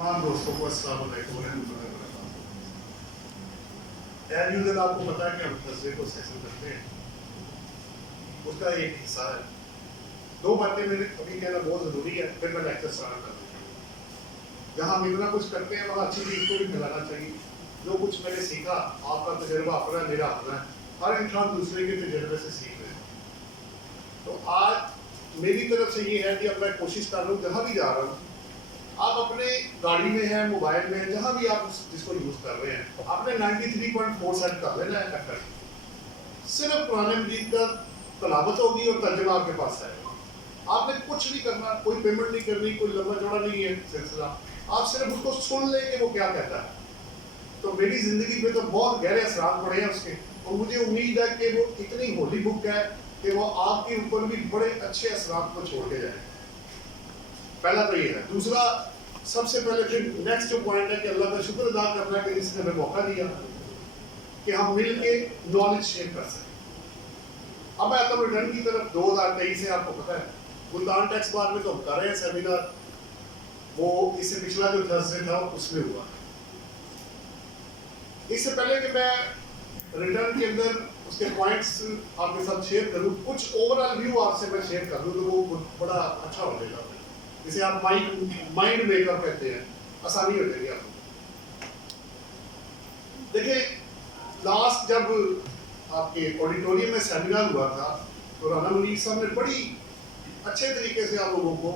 तमाम दोस्तों को अस्सलाम वालेकुम रहमतुल्लाहि व बरकातहू। एज यूजुअल आपको पता है कि हम थर्सडे को सेशन करते हैं, उसका एक हिस्सा है। दो बातें मेरे अभी कहना बहुत ज़रूरी है, फिर मैं लेक्चर स्टार्ट कर दूँगा। जहाँ हम इतना कुछ करते हैं वहाँ अच्छी चीज़ को भी फैलाना चाहिए। जो कुछ मैंने सीखा, आपका तजर्बा अपना मेरा अपना है, हर इंसान दूसरे के तजर्बे से सीख रहे हैं। तो आज मेरी तरफ से ये है कि अब मैं कोशिश कर रहा हूँ, जहाँ भी जा रहा हूँ, आप अपने गाड़ी में हैं, मोबाइल में हैं, जहाँ भी आप जिसको यूज़ कर रहे हैं, आपने 93.4 सेट कर लेना है टक्कर। सिर्फ कुरान मजीद का तलावत होगी और तर्जुमा आपके पास आएगा। आपने कुछ नहीं करना, कोई पेमेंट नहीं करनी, कोई लंबा चौड़ा नहीं है सिलसिला। आप सिर्फ उसको सुन लें कि वो क्या कहता है। तो मेरी ज़िंदगी में तो बहुत गहरे असरात पड़े हैं उसके, और मुझे उम्मीद है कि वो इतनी होली बुक है कि वो आपके ऊपर भी बड़े अच्छे असरात को छोड़ के जाए। पहला तो ये है। दूसरा, सबसे पहले फिर नेक्स्ट जो पॉइंट है कि अल्लाह का शुक्र अदा करना है कि इसने हमें मौका दिया कि हम मिल के नॉलेज शेयर कर सकें। अब मैं आता हूँ रिटर्न की तरफ। 2023 से आपको पता है मुल्तान टैक्स बार में तो हम कर रहे हैं सेमिनार, वो इससे पिछला जो थर्सडे था उसमें हुआ। इससे पहले कि मैं रिटर्न के अंदर उसके पॉइंट्स आपके साथ शेयर करूँ, कुछ ओवरऑल व्यू आपसे मैं शेयर कर दूँ तो वो बड़ा अच्छा हो जाएगा। जिसे आप माइंड मेकअप कहते हैं, आसानी हो जाएगी आपको। देखिए, लास्ट जब आपके ऑडिटोरियम में सेमिनार हुआ था तो राना मुनीर साहब ने बड़ी अच्छे तरीके से आप लोगों को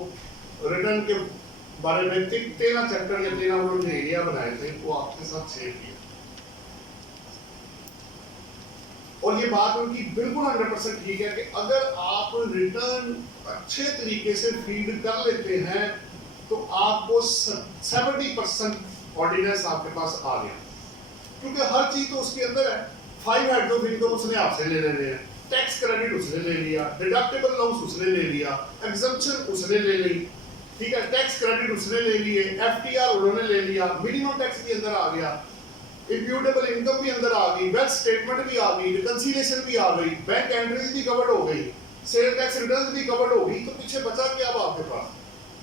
रिटर्न के बारे में 13 चैप्टर या 13 उन्होंने एरिया बनाए थे, वो आपके साथ शेयर किए। और ये बात उनकी बिल्कुल 100% ठीक है कि अगर आप रिटर्न अच्छे तरीके से फीड कर लेते हैं तो आपको 70% ऑर्डिनेंस आपके पास आ गया, क्योंकि हर चीज तो उसके अंदर है। 5 हेड ऑफ इनकम उसने आपसे ले लेने हैं, टैक्स क्रेडिट उसने ले लिया, डिडक्टेबल अलाउंस उसने ले लिया, एग्जम्पशन उसने ले ली, ठीक है, टैक्स क्रेडिट उसने ले लिए, एफटीआर उन्होंने ले लिया, मिनिमम टैक्स भी अंदर आ गया, इम्प्यूटेबल इनकम भी अंदर आ गई, वेल्थ स्टेटमेंट भी आ गई, रिकंसिलिएशन भी आ गई, बैंक एंट्रीज भी कवर्ड हो गई, सेल टैक्स रिटर्न्स भी कवर्ड हो गई। तो पीछे बचा क्या अब आपके पास?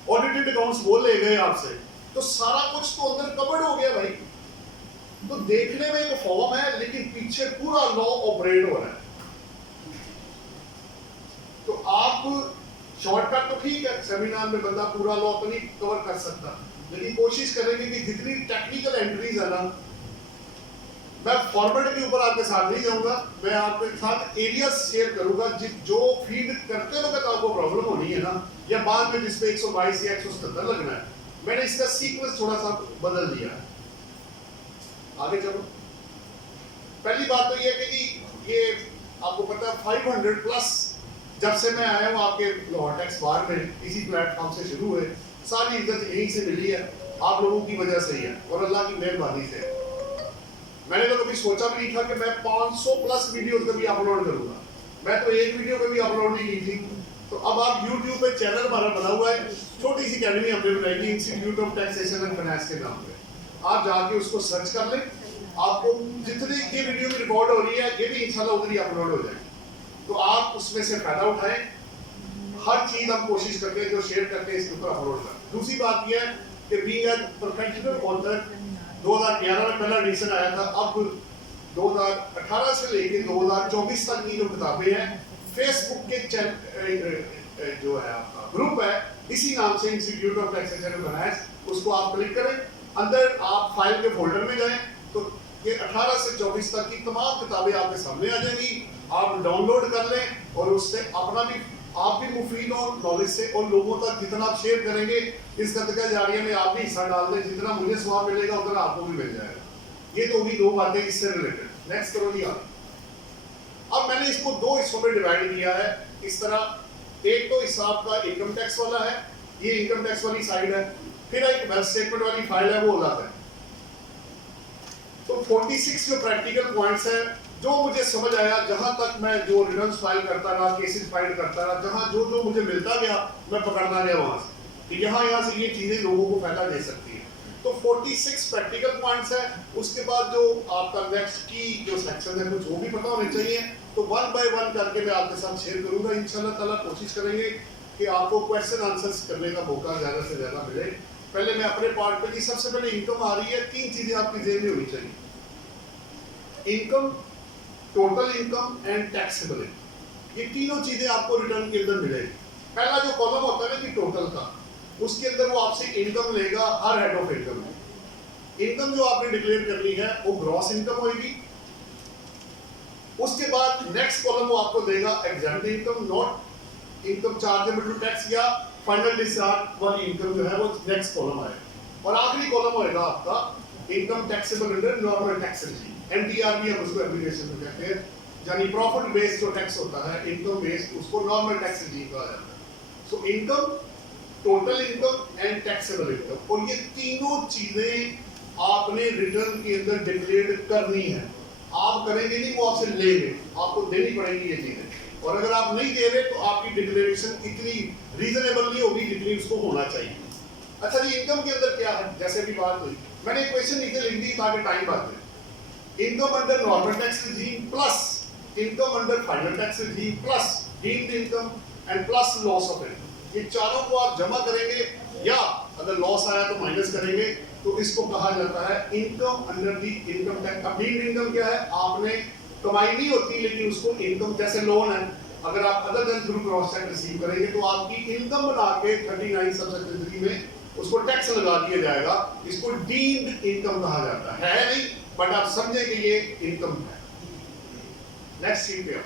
ऑडिटेड अकाउंट्स वो ले गए आपसे, तो सारा कुछ तो अंदर कवर्ड हो गया भाई। तो देखने में एक फॉर्म है लेकिन पीछे पूरा लॉ ऑपरेट हो रहा है। तो आप शॉर्टकट तो ठीक है, सेमिनार में बंदा पूरा लॉ तो नहीं कवर कर सकता, लेकिन कोशिश करेंगे कि जितनी टेक्निकल एंट्रीज है ना, मैं फॉर्मेट के ऊपर आपके साथ नहीं जाऊंगा, मैं आपके साथ एरियाज शेयर करूंगा जो फीड करते वक्त आपको प्रॉब्लम होनी है ना, या बाद में जिसपे 122 या 177 लगना है, मैंने इसका सीक्वेंस थोड़ा सा बदल दिया है। आगे चलो। पहली बात तो ये कि ये आपको पता है 500 प्लस जब से मैं आया हूँ आपके लाहौर टैक्स बार में, इसी प्लेटफॉर्म से शुरू हुए, सारी इज्जत यहीं से मिली है, आप लोगों की वजह से ही है और अल्लाह की मेहरबानी से। मैंने तो कभी सोचा भी नहीं था कि मैं 500 प्लस वीडियो कभी अपलोड करूंगा, मैं तो एक वीडियो कभी अपलोड नहीं की थी। तो अब आप YouTube पे चैनल हमारा बना हुआ है, छोटी सी अकेडमी हमने बनाई थी, institute of taxation and finance के नाम पे। आप जाके उसको सर्च कर लें, आपको जितनी ये वीडियो भी रिकॉर्ड हो रही है ये भी इंशाल्लाह उधर ही अपलोड हो जाएगी, तो आप उसमें से फायदा उठाएं। हर चीज हम कोशिश करते हैं जो शेयर करते हैं इसके ऊपर अपलोड करें। दूसरी बात यह है कि बीइंग ए प्रोफेशनल ऑथर 2011 में पहला एडिशन आया था, अब 2018 से लेकर 2024 तक की जो किताबें हैं, फेसबुक के जो है आपका ग्रुप है इसी नाम से, institute of taxation and finance, उसको आप क्लिक करें, अंदर आप फाइल के फोल्डर में जाएं तो ये 18 से 24 तक की तमाम किताबें आपके सामने आ जाएंगी। आप डाउनलोड कर लें और उससे अपना भी आप भी मुफीद हो नॉलेज से, और लोगों तक जितना आप शेयर करेंगे इस सदका जारिया में आप भी हिस्सा डाल दें, जितना मुझे स्वाब मिलेगा उतना आपको भी मिल जाएगा। ये तो होगी दो बातें इससे रिलेटेड। नेक्स्ट करो जी आप। अब मैंने इसको दो हिस्सों में डिवाइड किया है इस तरह। एक तो हिस्सा आपका इनकम टैक्स वाला है, ये इनकम टैक्स वाली साइड है, फिर एक वेल्थ स्टेटमेंट वाली फाइल है वो अलग है। तो 46 जो प्रैक्टिकल पॉइंट्स है जो मुझे समझ आया, जहां तक मैं जो रिटर्न्स फाइल करता रहा, केसेस फाइल करता रहा, जहां जो जो मुझे मिलता गया मैं पकड़ना गया वहां से कि यहाँ से ये चीजें लोगों को फायदा दे सकती है। तो 46 प्रैक्टिकल पॉइंट्स है। उसके बाद जो आपका नेक्स्ट की जो सेक्शन है कुछ वो भी पता होने चाहिए, तो 1 बाय 1 करके मैं आपके साथ शेयर करूंगा। इंशाल्लाह ताला कोशिश करेंगे कि आपको क्वेश्चन आंसर्स करने का मौका ज्यादा से ज्यादा मिले। पहले मैं अपने पार्ट पे, सबसे पहले इनकम आ रही है, तीन चीजें आपकी जेब में होनी चाहिए, income, total income and taxable income. ये तीनों चीजें आपको रिटर्न के अंदर मिलेगी। पहला जो कॉलम होता है ना कि टोटल का, उसके अंदर वो आपसे इनकम लेगा हर हेड ऑफ इनकम में। इनकम जो आपने डिक्लेयर करनी है वो ग्रॉस इनकम होगी। उसके बाद नेक्स्ट कॉलम वो आपको देगा exempt income, not income chargeable to tax, या फाइनल डिस्चार्ज वाली इनकम जो है वो नेक्स्ट कॉलम आएगा। और आखिरी कॉलम होएगा आपका income taxable under normal tax regime, NTR भी हम उसको एप्लीकेशन में कहते हैं, यानी प्रॉफिट बेस्ड जो टैक्स होता है, इनकम बेस्ड, उसको नॉर्मल टैक्स रेजिम कहा जाता है। So income, total income and taxable income, और ये तीनों चीजें आपने रिटर्न के अंदर डिक्लेयर करनी है। आप करेंगे नहीं, वो आपसे लेंगे, आपको देनी पड़ेगी ये चीजें। और अगर आप नहीं दे रहे तो आपकी डिक्लेरेशन इतनी रीजनेबल नहीं होगी जितनी उसको होना चाहिए। अच्छा जी, इनकम के अंदर क्या है, जैसे भी बात हुई, मैंने इक्वेशन नीचे लिख दी ताकि टाइम बचे। Income under normal tax regime plus income under final tax regime plus deemed income and plus loss of income, ये चारों को आप जमा करेंगे, या अगर लॉस आया तो माइनस करेंगे, तो इसको कहा जाता है income under the income tax. अब डीम्ड इनकम क्या है, आपने कमाई नहीं होती लेकिन उसको इनकम, जैसे लोन है, अगर आप other than through cross tax receive करेंगे तो आपकी इनकम बना के 39 सबसेक्शन 3 में उसको टैक्स लगा दिया जाएगा। इसको डीम्ड इनकम कहा जाता है नहीं, बट आप समझे कि ये इनकम है। नेक्स्ट शीट पे आओ,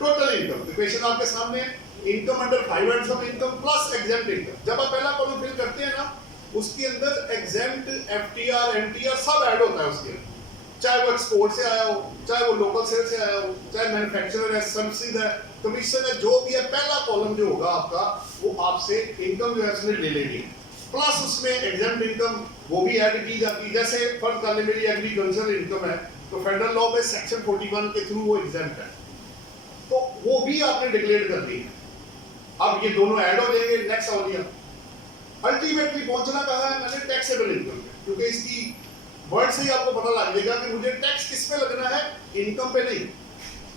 टोटल इनकम इक्वेशन आपके सामने है, income under 5 heads of income plus exempt income. जब आप पहला कॉलम फिल करते हैं ना, उसके अंदर एग्जेम्प्ट, एफटीआर, एनटीआर सब ऐड होता है उसके अंदर, चाहे वो एक्सपोर्ट से आया हो, चाहे वो लोकल सेल से आया हो, चाहे मैन्युफैक्चरर है, सर्विसेज है, कमीशन है, जो भी है, पहला कॉलम जो होगा आपका वो आपसे इनकम जो है उसमें ले लेगी, प्लस उसमें एग्जेम्प्ट इनकम वो भी ऐड की जाती है। जैसे फर्ज कर ले मेरी एग्रीकल्चरल इनकम है, तो फेडरल लॉ में सेक्शन 41 के थ्रू वो एग्जेम्प्ट है, तो वो भी आपने डिक्लेयर कर दी है। अब ये दोनों ऐड हो जाएंगे, नेक्स्ट हो गया। अल्टीमेटली पहुंचना कहा है मैंने, टैक्सेबल इनकम, क्योंकि इसकी वर्ड से ही आपको पता लग जाएगा कि मुझे टैक्स किस पे लगना है, इनकम पे नहीं,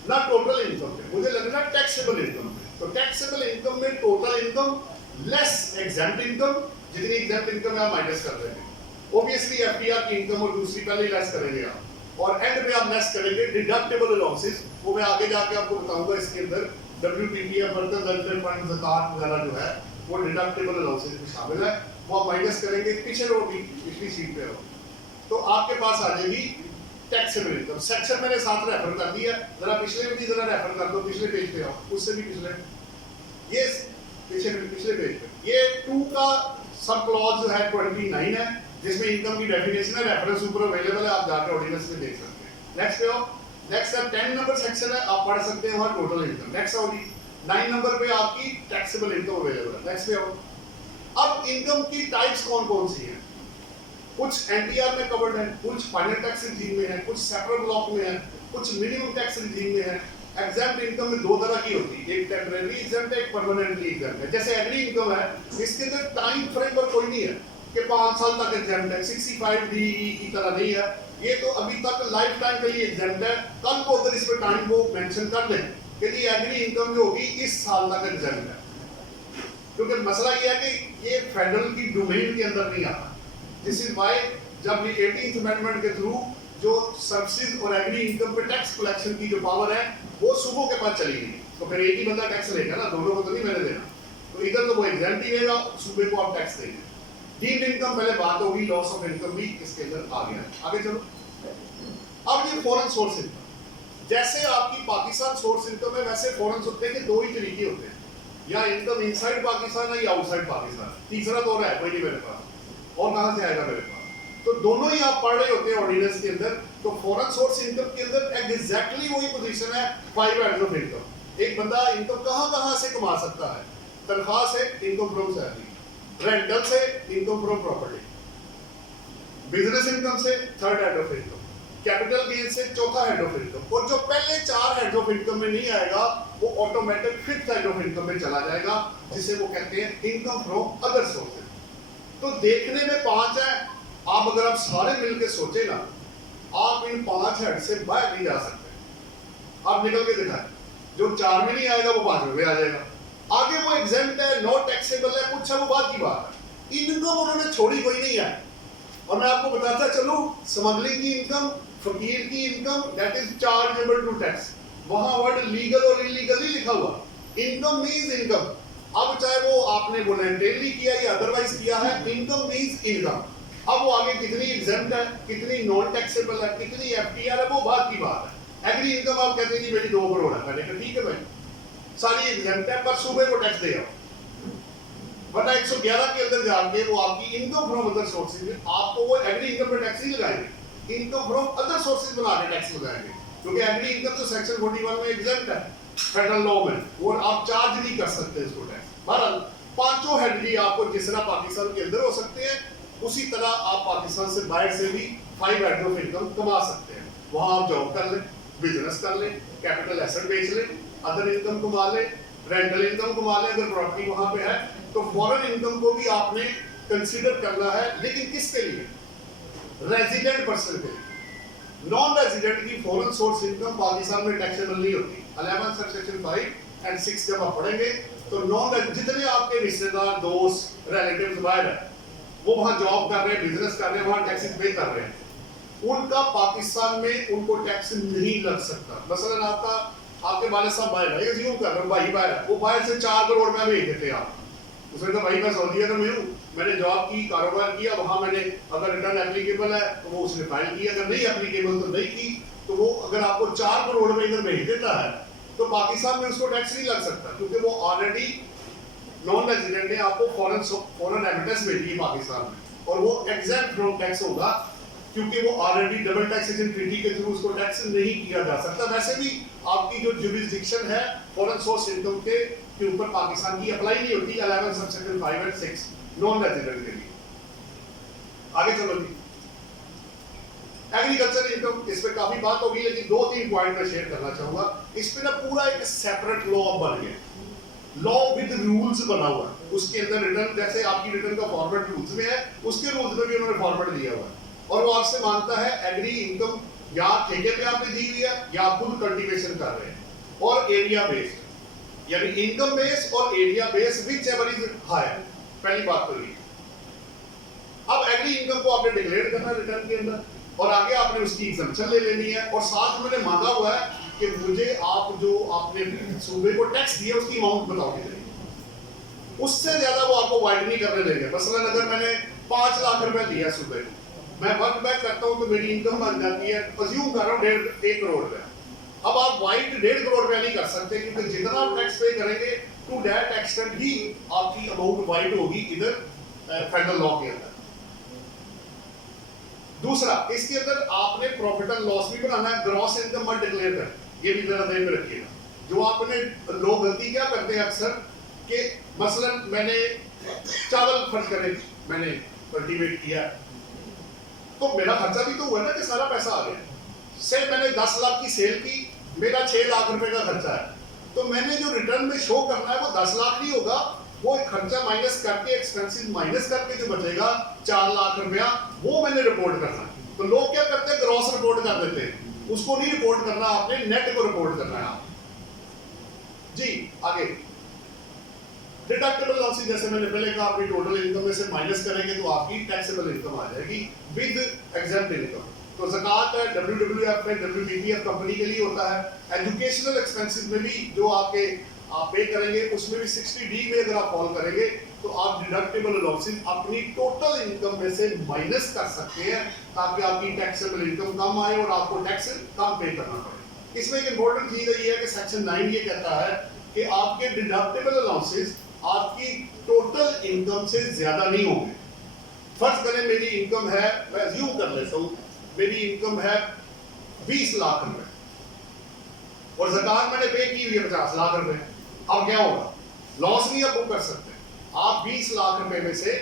ना टोटल इनकम पे, मुझे लगना है टैक्सेबल इनकम पे। तो टैक्सेबल इनकम में total income less exempt income, जितनी एग्जेम्प्ट इनकम है आप माइनस कर देंगे, ऑब्वियसली एफटीआर की इनकम और दूसरी पहले लेस करेंगे आप, और एंड में आप लेस करेंगे डिडक्टेबल अलाउंसेस, वो मैं आगे जाके आपको बताऊंगा। इसके अंदर डब्ल्यूटीपी, बर्तन वेलफेयर फंड, ज़कात वगैरह जो है वो डिडक्टेबल अलाउंसेस में शामिल है, वो आप माइनस करेंगे। पीछे रोगी पिछली सीट पे हो तो आपके पास आ जाएगी टैक्सेबल इनकम। सेक्शन मैंने साथ रेफर कर दिया, जरा पिछले भी जरा रेफर कर दो, पिछले पेज पे आओ, उससे भी पिछले, ये पिछले पेज पे, ये 2 का सब क्लॉज जो है 29 है, जिसमें इनकम की डेफिनेशन है, रेफरेंस ऊपर अवेलेबल है, आप जाकर ऑर्डिनेंस में देख सकते हैं। नेक्स्ट पे आओ, नेक्स्ट है 10 नंबर सेक्शन है, आप पढ़ सकते हैं वहां टोटल इनकम। नेक्स्ट होगी 9 नंबर पे आपकी टैक्सेबल इनकम अवेलेबल है। नेक्स्ट पे आओ। अब इनकम की टाइप्स कौन कौन सी हैं? कुछ एनटीआर में कवर्ड है, कुछ फाइनल टैक्स रिजीम में है, कुछ सेपरेट ब्लॉक में है, कुछ मिनिमम टैक्स रिजीम में है। एग्जेम्प्ट इनकम में 2 तरह की होती है, एक टेम्परेरी एग्जेम्प्ट है, एक परमानेंटली एग्जेम्प्ट है। जैसे एग्री इनकम है, इसके अंदर टाइम फ्रेम पर कोई नहीं है कि 5 साल तक एग्जेम्प्ट है, 65 डी की तरह नहीं है, ये तो अभी तक लाइफ टाइम के लिए एग्जेम्प्ट है। कल को अगर इस पर टाइम वो मेंशन कर लें कि ये एग्री इनकम जो होगी इस साल तक एग्जेम्प्ट है, क्योंकि मसला ये है कि ये फेडरल की डोमेन के अंदर नहीं आता। दिस इज व्हाई जब ये 18th अमेंडमेंट के थ्रू जो सर्विसेज और एग्री इनकम पे टैक्स कलेक्शन की जो पावर है वो सूबों के पास चली गई, तो फिर एक ही बंदा टैक्स लेगा ना, दोनों को तो नहीं मैंने देना, तो इधर तो वो एग्जेम्प्ट ही लेगा, सूबे को आप टैक्स देंगे। डीम्ड इनकम पहले बात होगी, लॉस ऑफ इनकम भी इसके अंदर आ गया। आगे चलो। अब ये फॉरेन सोर्स इनकम, जैसे आपकी पाकिस्तान सोर्स इनकम है वैसे फॉरेन सोर्स, देखिए 2 ही तरीके होते हैं, या इनकम इनसाइड पाकिस्तान है या आउटसाइड पाकिस्तान, तीसरा तो है कोई नहीं मेरे पास, और कहां से आएगा मेरे पास, तो दोनों ही आप पढ़ रहे होते हैं ऑर्डिनेंस के अंदर। तो फॉरेन सोर्स इनकम के अंदर एग्जैक्टली वही पोजीशन है 5 हेड्स ऑफ इनकम। एक बंदा इनकम कहां से कमा सकता है? तनख्वाह से, इनकम फ्रॉम सैलरी, रेंटल से, income from property, business income से 3rd head of income, capital gain से 4था हेड ऑफ इनकम, और जो पहले 4 हेड ऑफ इनकम में नहीं आएगा वो automatic 5th head of income में चला जाएगा, जिसे वो कहते हैं इनकम फ्रॉम अदर सोर्सेज। तो देखने में 5 है, आप अगर आप सारे मिलकर सोचे ना, आप इन 5 हेड से बाहर नहीं जा सकते। आप निकल के दिखाएं, जो 4 में नहीं आएगा वो 5 में आ जाएगा। आगे वो एग्जेम्प्ट है, नॉट टैक्सेबल है, कुछ है, वो बात की बात है। इनकम उन्होंने छोड़ी कोई नहीं है। और मैं आपको बताता चलूं, स्मगलिंग की इनकम, फकीर की income, that is chargeable to tax. वहां वर्ड लीगल और इलीगल ही लिखा हुआ। Income means income. अब चाहे वो आपने वॉलंटरली किया या अदरवाइज किया है, इनकम मींस इनकम। अब वो आगे कितनी एग्जेम्प्ट है, कितनी नॉन टैक्सेबल है, कितनी एफटीआर है, वो बात की बात है। एग्री इनकम आप कहते हैं जी मेरी 2 करोड़ है, मैंने कहा ठीक है भाई, सारी एग्जेम्प्ट है, पर सूबे को टैक्स दे आओ। वरना 111 के अंदर जाके वो आपकी इनकम फ्रॉम अदर सोर्सेज, आपको वो एग्री इनकम पे टैक्स नहीं लगाएंगे, इनकम फ्रॉम अदर सोर्सेज बना के टैक्स लगाएंगे, क्योंकि एग्री इनकम तो सेक्शन 41 में एग्जेम्प्ट है फेडरल लॉ में, और आप चार्ज नहीं कर सकते इसको टैक्स। बहरहाल पांचों हेडली आपको जिस तरह पाकिस्तान के अंदर हो सकते हैं, उसी तरह आप पाकिस्तान से बाहर से भी 5 हेड ऑफ इनकम कमा सकते हैं। वहां आप जॉब कर लें, बिजनेस कर लें, कैपिटल एसेट बेच लें, अदर इनकम कमा लें, रेंटल इनकम कमा लें, अगर प्रॉपर्टी वहां पे है तो फॉरेन इनकम को भी आपने कंसीडर करना है। लेकिन किसके लिए? रेजिडेंट पर्सन के लिए। नॉन रेजिडेंट की फॉरेन सोर्स इनकम पाकिस्तान में टैक्सेबल नहीं होती। 11 सेक्शन 5 एंड 6 जब आप पढ़ेंगे तो नॉन, जितने आपके रिश्तेदार, दोस्त, रिलेटिव्स बाहर है, वो वहां जॉब कर रहे हैं, बिजनेस कर रहे हैं, वहां टैक्सेस पे कर रहे हैं, उनका पाकिस्तान में उनको टैक्स नहीं लग सकता। मसलन आपके वाले साहब बाहर है, यूं कर रहे हो, भाई बाहर है, वो बाहर से 4 करोड़ में भेज देते हैं आप। उसने कहा भाई मैं सऊदी अरब में हूँ, मैंने जॉब की, कारोबार किया, वहां मैंने अगर रिटर्न एप्लीकेबल है तो वो उसने फाइल की, अगर नहीं एप्लीकेबल तो नहीं की। तो वो अगर आपको 4 करोड़ में इधर भेज देता है तो पाकिस्तान में उसको टैक्स नहीं लग सकता, क्योंकि वो ऑलरेडी नॉन रेजिडेंट ने आपको फॉरेन रेमिटेंस भेजी है पाकिस्तान में, और वो एग्जैक्ट फ्रॉम टैक्स होगा, क्योंकि वो ऑलरेडी डबल टैक्सेशन ट्रीटी के थ्रू उसको टैक्स नहीं किया जा सकता। वैसे भी आपकी जो जुरिसडिक्शन है फॉरेन सोर्स इनकम के ऊपर पाकिस्तान की अप्लाई नहीं होती 11 सबसेक्शन 5 एंड 6 नॉन रेजिडेंट के लिए। आगे चलो जी, एग्रीकल्चर इनकम, इस पे काफी बात होगी, लेकिन 2-3 पॉइंट मैं शेयर करना चाहूंगा। इस पे ना पूरा एक सेपरेट लॉ बन गया, लॉ विद रूल्स बना हुआ है। उसके अंदर रिटर्न, जैसे आपकी रिटर्न का फॉर्मेट रूल्स में है, उसके रूल्स में भी उन्होंने फॉर्मेट दिया हुआ है, और वो आपसे मांगता है एग्री इनकम या ठेके पे आपने दी हुई है या आप खुद कल्टीवेशन कर रहे हैं, और एरिया बेस्ड, यानी इनकम बेस्ड और area based whichever is higher. पहली बात तो ये। अब एग्री इनकम को आपने डिक्लेयर करना रिटर्न के अंदर, और आगे आपने उसकी एग्जम्पशन ले लेनी है, और साथ में मांगा हुआ है कि मुझे आप जो आपने सूबे को टैक्स दिया उसकी अमाउंट बताओ कितनी। उससे ज्यादा वो आपको वाइड नहीं करने देंगे। मसलन अगर मैंने 5 लाख रुपए दिया सूबे को, मैं वर्क बैक करता हूं तो मेरी इनकम बन जाती है, अज्यूम कर रहा हूं 1.5 करोड़ रुपए। अब आप वाइड 1.5 करोड़ रुपया नहीं कर सकते, क्योंकि जितना आप टैक्स पे करेंगे टू दैट एक्सटेंट ही आपकी अमाउंट वाइड होगी इधर फेडरल लॉ के अंदर। दूसरा, इसके अंदर आपने प्रॉफिट एंड लॉस भी बनाना है, ग्रॉस इनकम मत डिक्लेयर कर, ये भी जरा ध्यान में रखिएगा। जो आपने लोग गलती क्या करते हैं अक्सर कि मसलन मैंने चावल खर्च करे, मैंने कल्टीवेट किया, तो मेरा खर्चा भी तो हुआ ना कि सारा पैसा आ गया। से मैंने 10 लाख की सेल की, मेरा 6 लाख रुपए का खर्चा है, तो मैंने जो रिटर्न में शो करना है वो 10 लाख नहीं होगा, वो खर्चा माइनस करके, एक्सपेंसेस माइनस करके जो बचेगा 4 लाख रुपया, वो मैंने रिपोर्ट करना है। तो लोग क्या करते हैं, ग्रॉस रिपोर्ट कर देते हैं, उसको नहीं रिपोर्ट करना, आपने नेट को रिपोर्ट करना है आप जी। आगे डिडक्टेबल लॉसेस, जैसे मैंने पहले कहा, अपनी टोटल इनकम में से माइनस करेंगे तो आपकी टैक्सेबल इनकम आ जाएगी विद एग्जेम्प्ट इनकम। तो ज़कात है, WWF है, WPPF कंपनी के लिए होता है। एजुकेशनल एक्सपेंसेस में भी जो आप पे करेंगे, उसमें भी 60D में अगर आप फॉल करेंगे तो आप डिडक्टेबल लॉसेस अपनी टोटल इनकम में से माइनस कर सकते हैं, ताकि आपकी टैक्सेबल इनकम कम आए और आपको टैक्स कम पे करना पड़े। इसमें एक इंपॉर्टेंट चीज ये है कि सेक्शन 9 ये कहता है कि आपके डिडक्टेबल लॉसेस आपकी टोटल इनकम से ज्यादा नहीं होंगे। फर्ज करें मेरी इनकम है, मैं अज्यूम कर लेता हूं, मेरी इनकम है 20 लाख रुपए और ज़कात मैंने पे की हुई है 50 लाख रुपए। अब क्या होगा, लॉस नहीं आप बुक कर सकते। आप 20 लाख रुपए में से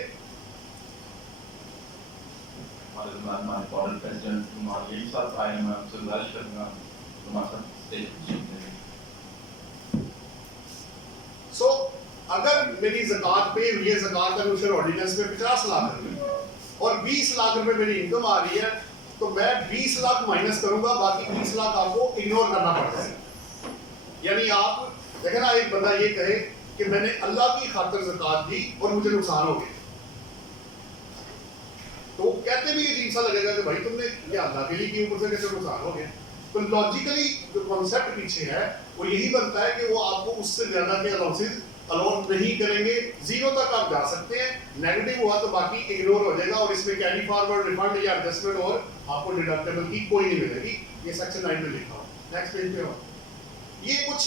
सो अगर मेरी ज़कात पे हुई है, ज़कात अनुसार ऑर्डिनेंस में 50 लाख रुपए और 20 लाख रुपए मेरी इनकम आ रही है, तो मैं 20 लाख माइनस करूंगा, बाकी 20 लाख आपको इग्नोर करना पड़ता है। यानी आप देखें ना, एक बंदा ये कहे कि मैंने अल्लाह की खातिर ज़कात दी और मुझे नुकसान हो गया, कहते भी अजीब सा लगेगा कि भाई तुमने क्या लाफिली की, ऊपर से कैसे नुकसान हो गया। तो लॉजिकली जो कॉन्सेप्ट पीछे है वो यही बनता है कि वो आपको उससे ज्यादा के अलाउंसेस अलाउंस नहीं करेंगे, जीरो तक आप जा सकते हैं, नेगेटिव हुआ तो बाकी इग्नोर हो जाएगा और इसमें कैरी फॉरवर्ड, रिफंड या एडजस्टमेंट और आपको डिडक्टेबल की कोई नहीं मिलेगी। ये सेक्शन 9 में लिखा हो। नेक्स्ट पेज पे हो, ये कुछ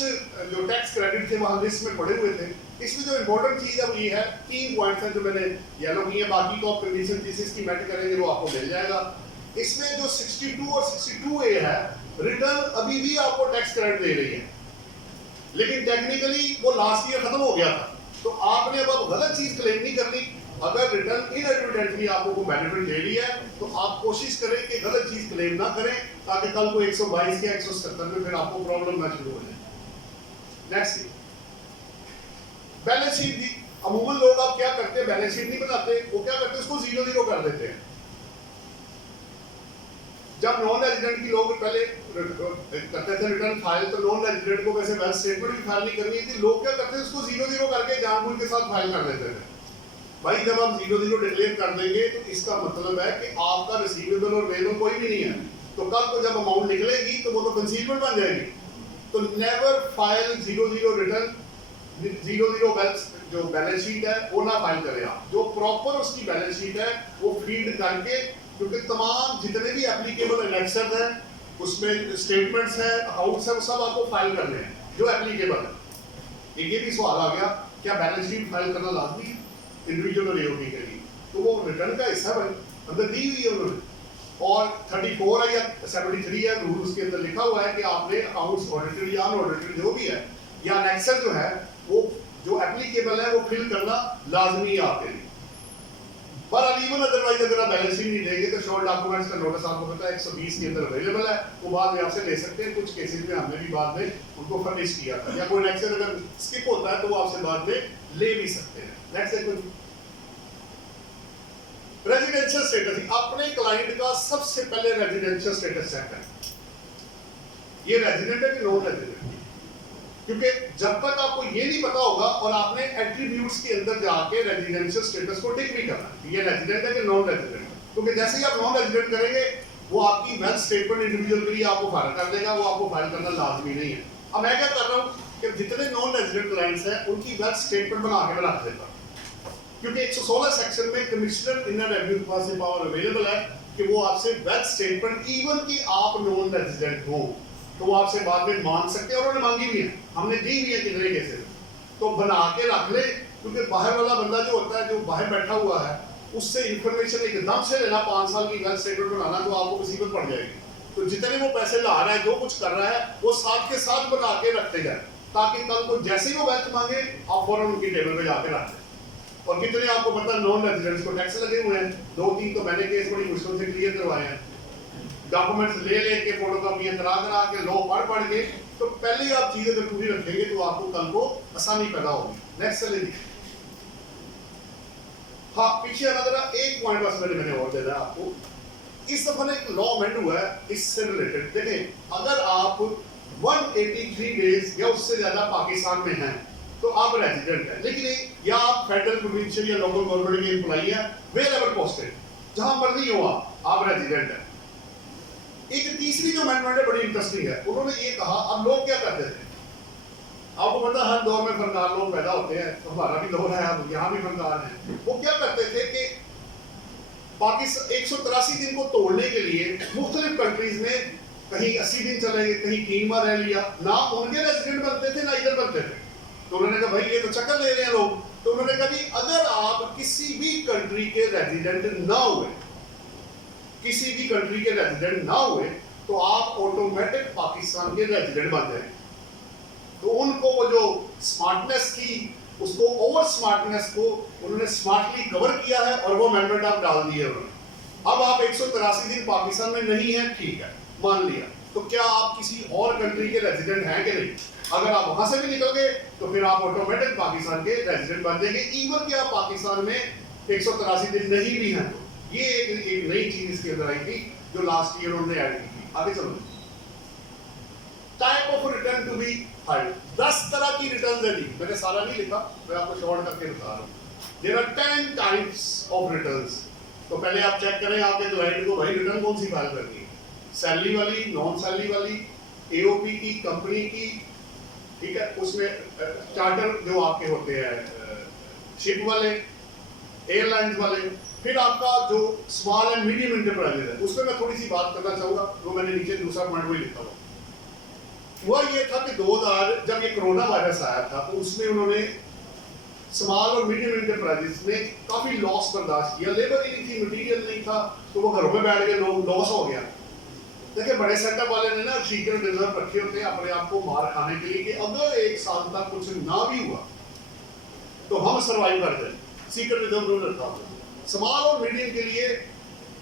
जो टैक्स क्रेडिट थे वहां लिस्ट में पड़े हुए थे। इसमें जो इंपॉर्टेंट चीज है वो ये है, 3 पॉइंट्स हैं जो मैंने येलो किए, बाकी तो आप कंडीशन जिस की मेट करेंगे वो आपको मिल जाएगा। इसमें जो 62 और 62A है, रिटर्न अभी भी आपको टैक्स क्रेडिट दे रही है, लेकिन टेक्निकली वो लास्ट ईयर खत्म हो गया था, तो आपने अब गलत चीज क्लेम नहीं करनी। अगर रिटर्न इनएडवर्टेंटली आपको कोई बेनिफिट दे रही है तो आप कोशिश करें कि गलत चीज क्लेम ना करें, ताकि कल को 122 या 177 में फिर आपको प्रॉब्लम ना शुरू हो जाए। नेक्स्ट, बैलेंस शीट दी। अमूमन लोग आप क्या करते हैं, बैलेंस शीट नहीं बनाते, वो क्या करते हैं उसको 0-0 कर देते हैं। जब नॉन रेजिडेंट की लोग पहले करते थे रिटर्न फाइल, तो नॉन रेजिडेंट को वैसे वेल्थ स्टेटमेंट भी फाइल नहीं करनी थी, लोग क्या करते थे उसको 0-0 करके जानबूझ के साथ फाइल कर देते थे। भाई जब आप 0-0 डिक्लेयर कर देंगे तो इसका मतलब है कि आपका रिसीवेबल और पेएबल कोई भी नहीं है, तो कल को जब अमाउंट निकलेगी तो वो तो कंसीलमेंट बन जाएगी। तो नेवर फाइल 0-0 रिटर्न, 0-0 जो बैलेंस शीट है वो ना फाइल करें आप। जो प्रॉपर उसकी बैलेंस शीट है वो फीड करके, क्योंकि तमाम जितने भी एप्लीकेबल एनेक्सर हैं उसमें स्टेटमेंट्स हैं, अकाउंट्स हैं, वो सब आपको फाइल करने हैं जो एप्लीकेबल है। ये भी सवाल आ गया, क्या बैलेंस शीट फाइल करना लाजमी है इंडिविजुअल और एओपी के लिए? तो वो रिटर्न का हिस्सा है, अंदर दी हुई है उन्होंने। और 34 है या 73 है रूल, उसके अंदर लिखा हुआ है कि आपने अकाउंट्स ऑडिटेड या अनऑडिटेड जो भी है या एनेक्सर जो है वो जो एप्लीकेबल है वो फिल करना लाजमी है आपके लिए। पर अलीवन अदरवाइज अगर आप बैलेंस शीट नहीं देंगे तो शॉर्ट डॉक्यूमेंट्स का नोटिस आपको पता है 120 के अंदर अवेलेबल है, वो बाद में आपसे ले सकते हैं। कुछ केसेस में हमने भी बाद में उनको फर्निश किया था, या कोई नेक्स्ट अगर स्किप होता है तो वो आपसे बाद में ले भी सकते हैं। नेक्स्ट है रेजिडेंशियल स्टेटस। अपने क्लाइंट का सबसे पहले रेजिडेंशियल स्टेटस चेक करें, ये रेजिडेंट है कि नॉन रेजिडेंट, क्योंकि जब तक आपको ये नहीं पता होगा और आपने एट्रीब्यूट्स के अंदर जाके रेजिडेंशियल स्टेटस को टिक भी करना है, ये रेजिडेंट है कि नॉन रेजिडेंट, क्योंकि जैसे ही आप नॉन रेजिडेंट करेंगे वो आपकी वेल्थ स्टेटमेंट इंडिविजुअल के लिए आपको फाइल कर देगा, वो आपको फाइल करना लाजमी नहीं है। अब मैं क्या कर रहा हूँ कि जितने नॉन रेजिडेंट क्लाइंट्स हैं उनकी वेल्थ स्टेटमेंट बना के मैं रख देता हूँ, क्योंकि 116 सेक्शन में कमिश्नर इनर रेवेन्यू के पास पावर अवेलेबल है कि वो आपसे वेल्थ स्टेटमेंट, इवन कि आप नॉन रेजिडेंट हो तो वो आपसे बाद में मांग सकते हैं, और उन्होंने मांगी भी है, हमने दी भी है कितने केसेस। तो बना के रख ले, क्योंकि बाहर वाला बंदा जो होता है जो बाहर बैठा हुआ है उससे इंफॉर्मेशन एकदम से लेना, 5 साल की वेल्थ स्टेटमेंट बनाना, तो आपको मुसीबत पड़ जाएगी। तो जितने वो पैसे ला रहा है, जो कुछ कर रहा है, वो साथ के साथ बना के रखते जाए, ताकि कल को जैसे ही वो वेल्थ मांगे आप फौरन उनकी टेबल पे जाके रख दें। और कितने आपको पता नॉन रेजिडेंट्स को टैक्स लगे हुए हैं, 2-3 तो मैंने केस बड़ी मुश्किल से क्लियर करवाए हैं, डॉक्यूमेंट्स ले के फोटोकॉपियां करा के लो पढ़ के। तो पहले ही आप चीजें जब पूरी रखेंगे तो आपको कल को आसानी पैदा होगी। नेक्स्ट चलिए, हाँ पीछे आना जरा, एक पॉइंट बस मैंने और देना है आपको। इस दफा ना एक लॉ अमेंड हुआ है इससे रिलेटेड। देखें, अगर आप 183 डेज या उससे ज्यादा पाकिस्तान में हैं तो आप रेजिडेंट हैं, लेकिन या आप फेडरल, प्रोविंशियल या लोकल गवर्नमेंट के एम्प्लॉई हैं, वेयर एवर पोस्टेड, जहां मर्जी हो आप रेजिडेंट हैं। एक तीसरी जो अमेंडमेंट है बड़ी इंटरेस्टिंग है, उन्होंने ये कहा, अब लोग क्या करते थे, आपको पता हर दौर में फनकार लोग पैदा होते हैं, तो हमारा भी दौर है, अब यहाँ भी फनकार है। वो क्या करते थे कि पाकिस्तान 183 दिन को तोड़ने के लिए मुख्तलिफ कंट्रीज में कहीं 80 दिन चले गए, कहीं 3 बार रह लिया, ना उनके रेजिडेंट बनते थे ना इधर बनते थे। तो उन्होंने कहा भाई ये तो चक्कर ले रहे हैं लोग। तो उन्होंने कहा भी अगर आप किसी भी कंट्री के रेजिडेंट ना हुए, किसी भी कंट्री के रेजिडेंट ना हुए, तो आप ऑटोमेटिक पाकिस्तान के रेजिडेंट बन जाएंगे। तो उनको वो जो स्मार्टनेस थी, उसको ओवर स्मार्टनेस को उन्होंने स्मार्टली कवर किया है और वो अमेंडमेंट आप डाल दिए उन्होंने। अब आप 183 दिन पाकिस्तान में नहीं है, ठीक है, मान लिया, तो क्या आप किसी और कंट्री के रेजिडेंट हैं कि नहीं? अगर आप वहां से भी निकल गए तो फिर आप ऑटोमेटिक पाकिस्तान के रेजिडेंट बन जाएंगे, इवन कि आप पाकिस्तान में 183 दिन नहीं भी हैं। ये एक नई चीज इसके अंदर आई थी जो लास्ट ईयर उन्होंने ऐड की थी। आगे चलो, type of return to be filed, 10 तरह की रिटर्न है जी, मैंने सारा नहीं लिखा, मैं आपको शॉर्ट करके बता रहा हूं। There are 10 types of returns. तो पहले आप चेक करें आपके क्लाइंट को भाई रिटर्न कौन सी फाइल करनी है, सैलरी वाली, नॉन सैलरी वाली, एओपी की, कंपनी की, ठीक है, उसमें चार्टर जो आपके होते हैं शिप वाले, एयरलाइंस वाले, फिर आपका जो स्मॉल एंड मीडियम इंटरप्राइजेज है उसमें मैं थोड़ी सी बात करना चाहूंगा, वो मैंने नीचे दूसरा पॉइंट वही लिखा हुआ। हुआ ये था कि 2000 जब ये कोरोना वायरस आया था तो उसमें उन्होंने स्मॉल और मीडियम इंटरप्राइजेस ने काफी लॉस बर्दाश्त किया, लेबर ही नहीं थी, मटेरियल नहीं था, तो वो घरों में बैठ गए, लोग लॉस हो गया। देखिए बड़े सेटअप वाले ने ना सीक्रेट रिजर्व रखे होते हैं अपने आप को मार खाने के लिए कि अगर एक साल तक कुछ ना भी हुआ तो हम सर्वाइव कर जाए, सीक्रेट रिजर्व रूल रखा होता। स्मॉल और मीडियम के लिए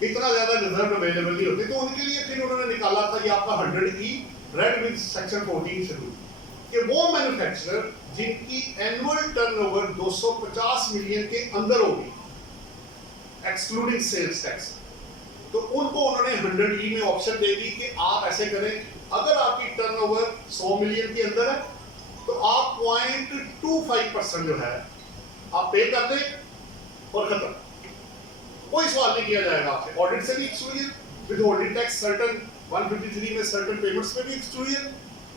इतना ज्यादा रिजर्व अवेलेबल नहीं होते, तो उनके लिए फिर उन्होंने निकाला था ये आपका 100E read with section 14 schedule कि वो मैन्युफैक्चरर जिनकी एनुअल टर्नओवर 250 मिलियन के अंदर होगी एक्सक्लूडिंग सेल्स टैक्स, तो उनको उन्होंने 100E में ऑप्शन दे दी कि आप ऐसे करें, अगर आपकी टर्नओवर 100 मिलियन के अंदर है तो आप 0.25% जो है आप पे कर दें और खत्म, कोई सवाल नहीं किया जाएगा आपसे। ऑडिट से भी exclusion, with audit tax certain 153 में सर्टेन पेमेंट्स में भी एक्सक्लूजन,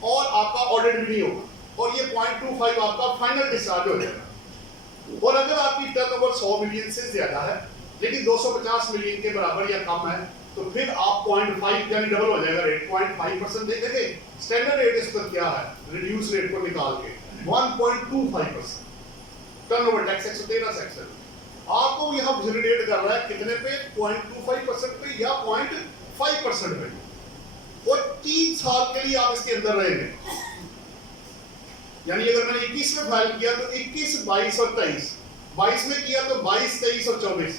और आपका ऑडिट भी नहीं होगा, और ये 0.25 आपका फाइनल डिस्चार्ज हो जाएगा। और अगर आपकी टर्नओवर 100 मिलियन से ज्यादा है लेकिन 250 मिलियन के बराबर या कम है तो फिर आप 0.5 यानी डबल हो जाएगा रेट, 0.5% दे देंगे। स्टैंडर्ड रेट इस पर क्या है, रिड्यूस रेट को निकाल के 1.25% टर्नओवर टैक्स 113 सेक्शन आपको यहाँ फैसिलिटेट कर रहा है कितने पे, 0.25% पे या 0.5% पे, और 3 साल के लिए आप इसके अंदर रहेंगे। यानी अगर मैंने 21 में फाइल किया तो 21, 22 और 23, 22 में किया तो 22, 23 और 24,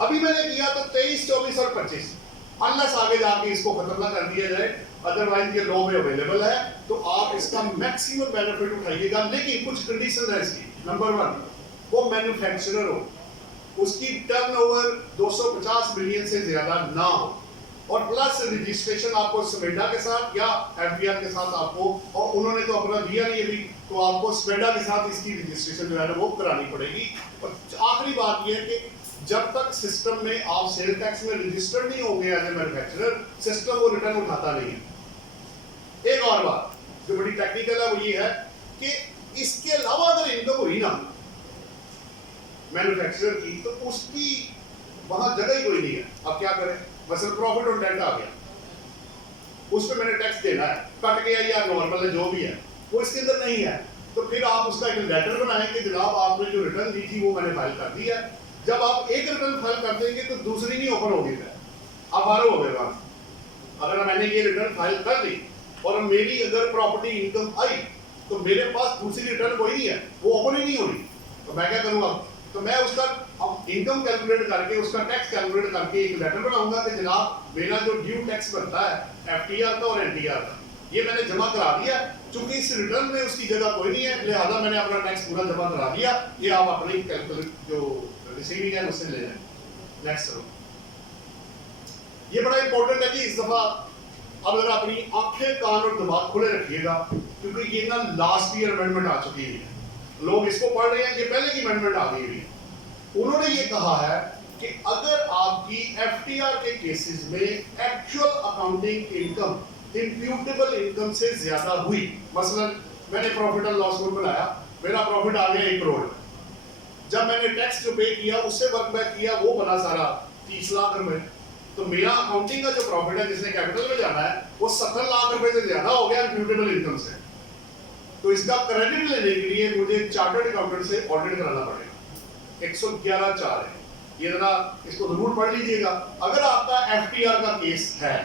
अभी मैंने किया तो 23, 24 और 25, अनलेस आगे जाके इसको खत्म ना कर दिया जाए, अदरवाइज ये लॉ में अवेलेबल है तो आप इसका मैक्सिमम बेनिफिट उठाइएगा। लेकिन कुछ कंडीशन है इसकी। नंबर 1, वो मैन्युफैक्चरर हो, उसकी टर्नओवर 250 मिलियन से ज्यादा ना हो, और प्लस रजिस्ट्रेशन आपको स्पेडा के साथ या एफबीआर के साथ आपको, और उन्होंने तो अपना दिया नहीं अभी, तो आपको स्पेडा के साथ इसकी रजिस्ट्रेशन जो है ना वो करानी पड़ेगी। और आखिरी बात यह है कि जब तक सिस्टम में आप सेल टैक्स में रजिस्टर्ड नहीं होंगे एज ए मैन्युफैक्चरर, सिस्टम वो रिटर्न उठाता नहीं है। एक और बात जो बड़ी टेक्निकल है वो ये है कि इसके अलावा अगर इनकम हुई ना मैन्युफैक्चरर की तो उसकी वहां जगह ही कोई नहीं है। अब क्या करें, मसल प्रॉफिट और डेट आ गया, उस पर मैंने टैक्स देना है, कट गया या नॉर्मल है जो भी है वो इसके अंदर नहीं है, तो फिर आप उसका एक लेटर बनाएं कि जनाब आपने जो रिटर्न दी थी वो मैंने फाइल कर दी है। जब आप एक रिटर्न फाइल कर देंगे तो दूसरी नहीं ओपन होगी, आप बारो हो गए वहां। अगर मैंने ये रिटर्न फाइल कर दी और मेरी अगर प्रॉपर्टी इनकम आई तो मेरे पास दूसरी रिटर्न कोई नहीं है, वो ओपन ही नहीं होगी, तो मैं क्या करूंगा, तो मैं उसका इनकम कैलकुलेट करके उसका टैक्स कैलकुलेट करके एक लेटर बनाऊंगा कि जनाब मेरा जो ड्यू टैक्स बनता है एफटीआर का और एनटीआर का ये मैंने जमा करा दिया, चूंकि इस रिटर्न में उसकी जगह कोई नहीं है लिहाजा मैंने अपना टैक्स पूरा जमा करा दिया, ये आप अपनी कैलकुलेट जो रिसीविंग है उससे ले लें। नेक्स्ट करो, ये बड़ा इंपॉर्टेंट है कि इस दफा अब अगर अपनी आंखें कान और दिमाग खुले रखिएगा, क्योंकि ये ना लास्ट ईयर अमेंडमेंट आ चुकी है, लोग इसको पढ़ रहे हैं, ये पहले की अमेंडमेंट आ गई है। उन्होंने ये कहा है कि अगर आपकी एफटीआर के केसेस में एक्चुअल अकाउंटिंग इनकम इंप्यूटेबल इनकम से ज्यादा हुई, मसलन मैंने प्रॉफिट एंड लॉस अकाउंट बनाया, मेरा प्रॉफिट आ गया 1 करोड़, जब मैंने टैक्स जो पे किया उससे वर्क बैक किया वो बना सारा 30 लाख रुपए, तो मेरा अकाउंटिंग का जो प्रॉफिट है जिसने कैपिटल में जाना है वो 70 लाख रुपए से ज्यादा हो गया इंप्यूटेबल इनकम से। तो इसका क्रेडिट लेने के लिए मुझे चार्टर्ड अकाउंटेंट से ऑडिट कराना पड़ेगा, 111(4) है, ये जरा इसको जरूर पढ़ लीजिएगा। अगर आपका एफटीआर का केस है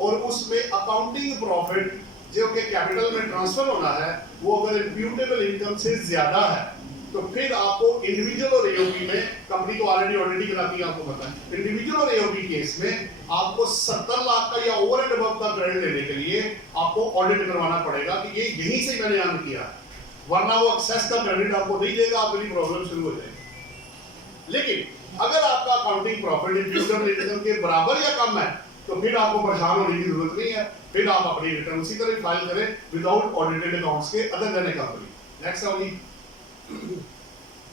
और उसमें अकाउंटिंग प्रॉफिट जो कि कैपिटल में ट्रांसफर होना है वो अगर इंप्यूटेबल इनकम से ज्यादा है तो फिर आपको इंडिविजुअल और एओपी में, कंपनी तो ऑलरेडी ऑडिट कराती है आपको पता है, इंडिविजुअल और एओपी केस में आपको 70 लाख का या ओवर एंड अबव का क्रेडिट लेने के लिए आपको ऑडिट करवाना पड़ेगा कि ये यहीं से मैंने अर्न किया, वरना वो एक्सेस का क्रेडिट आपको नहीं देगा, आपकी प्रॉब्लम शुरू हो जाएगी। लेकिन अगर आपका अकाउंटिंग प्रॉफिट इंप्यूटेबल इनकम के बराबर या कम है तो फिर आपको परेशान होने की जरूरत नहीं है, फिर आप अपनी रिटर्न उसी तरह फाइल करें विदाउट ऑडिटेड अकाउंट्स के अदर देन कंपनी। नेक्स्ट आओगी,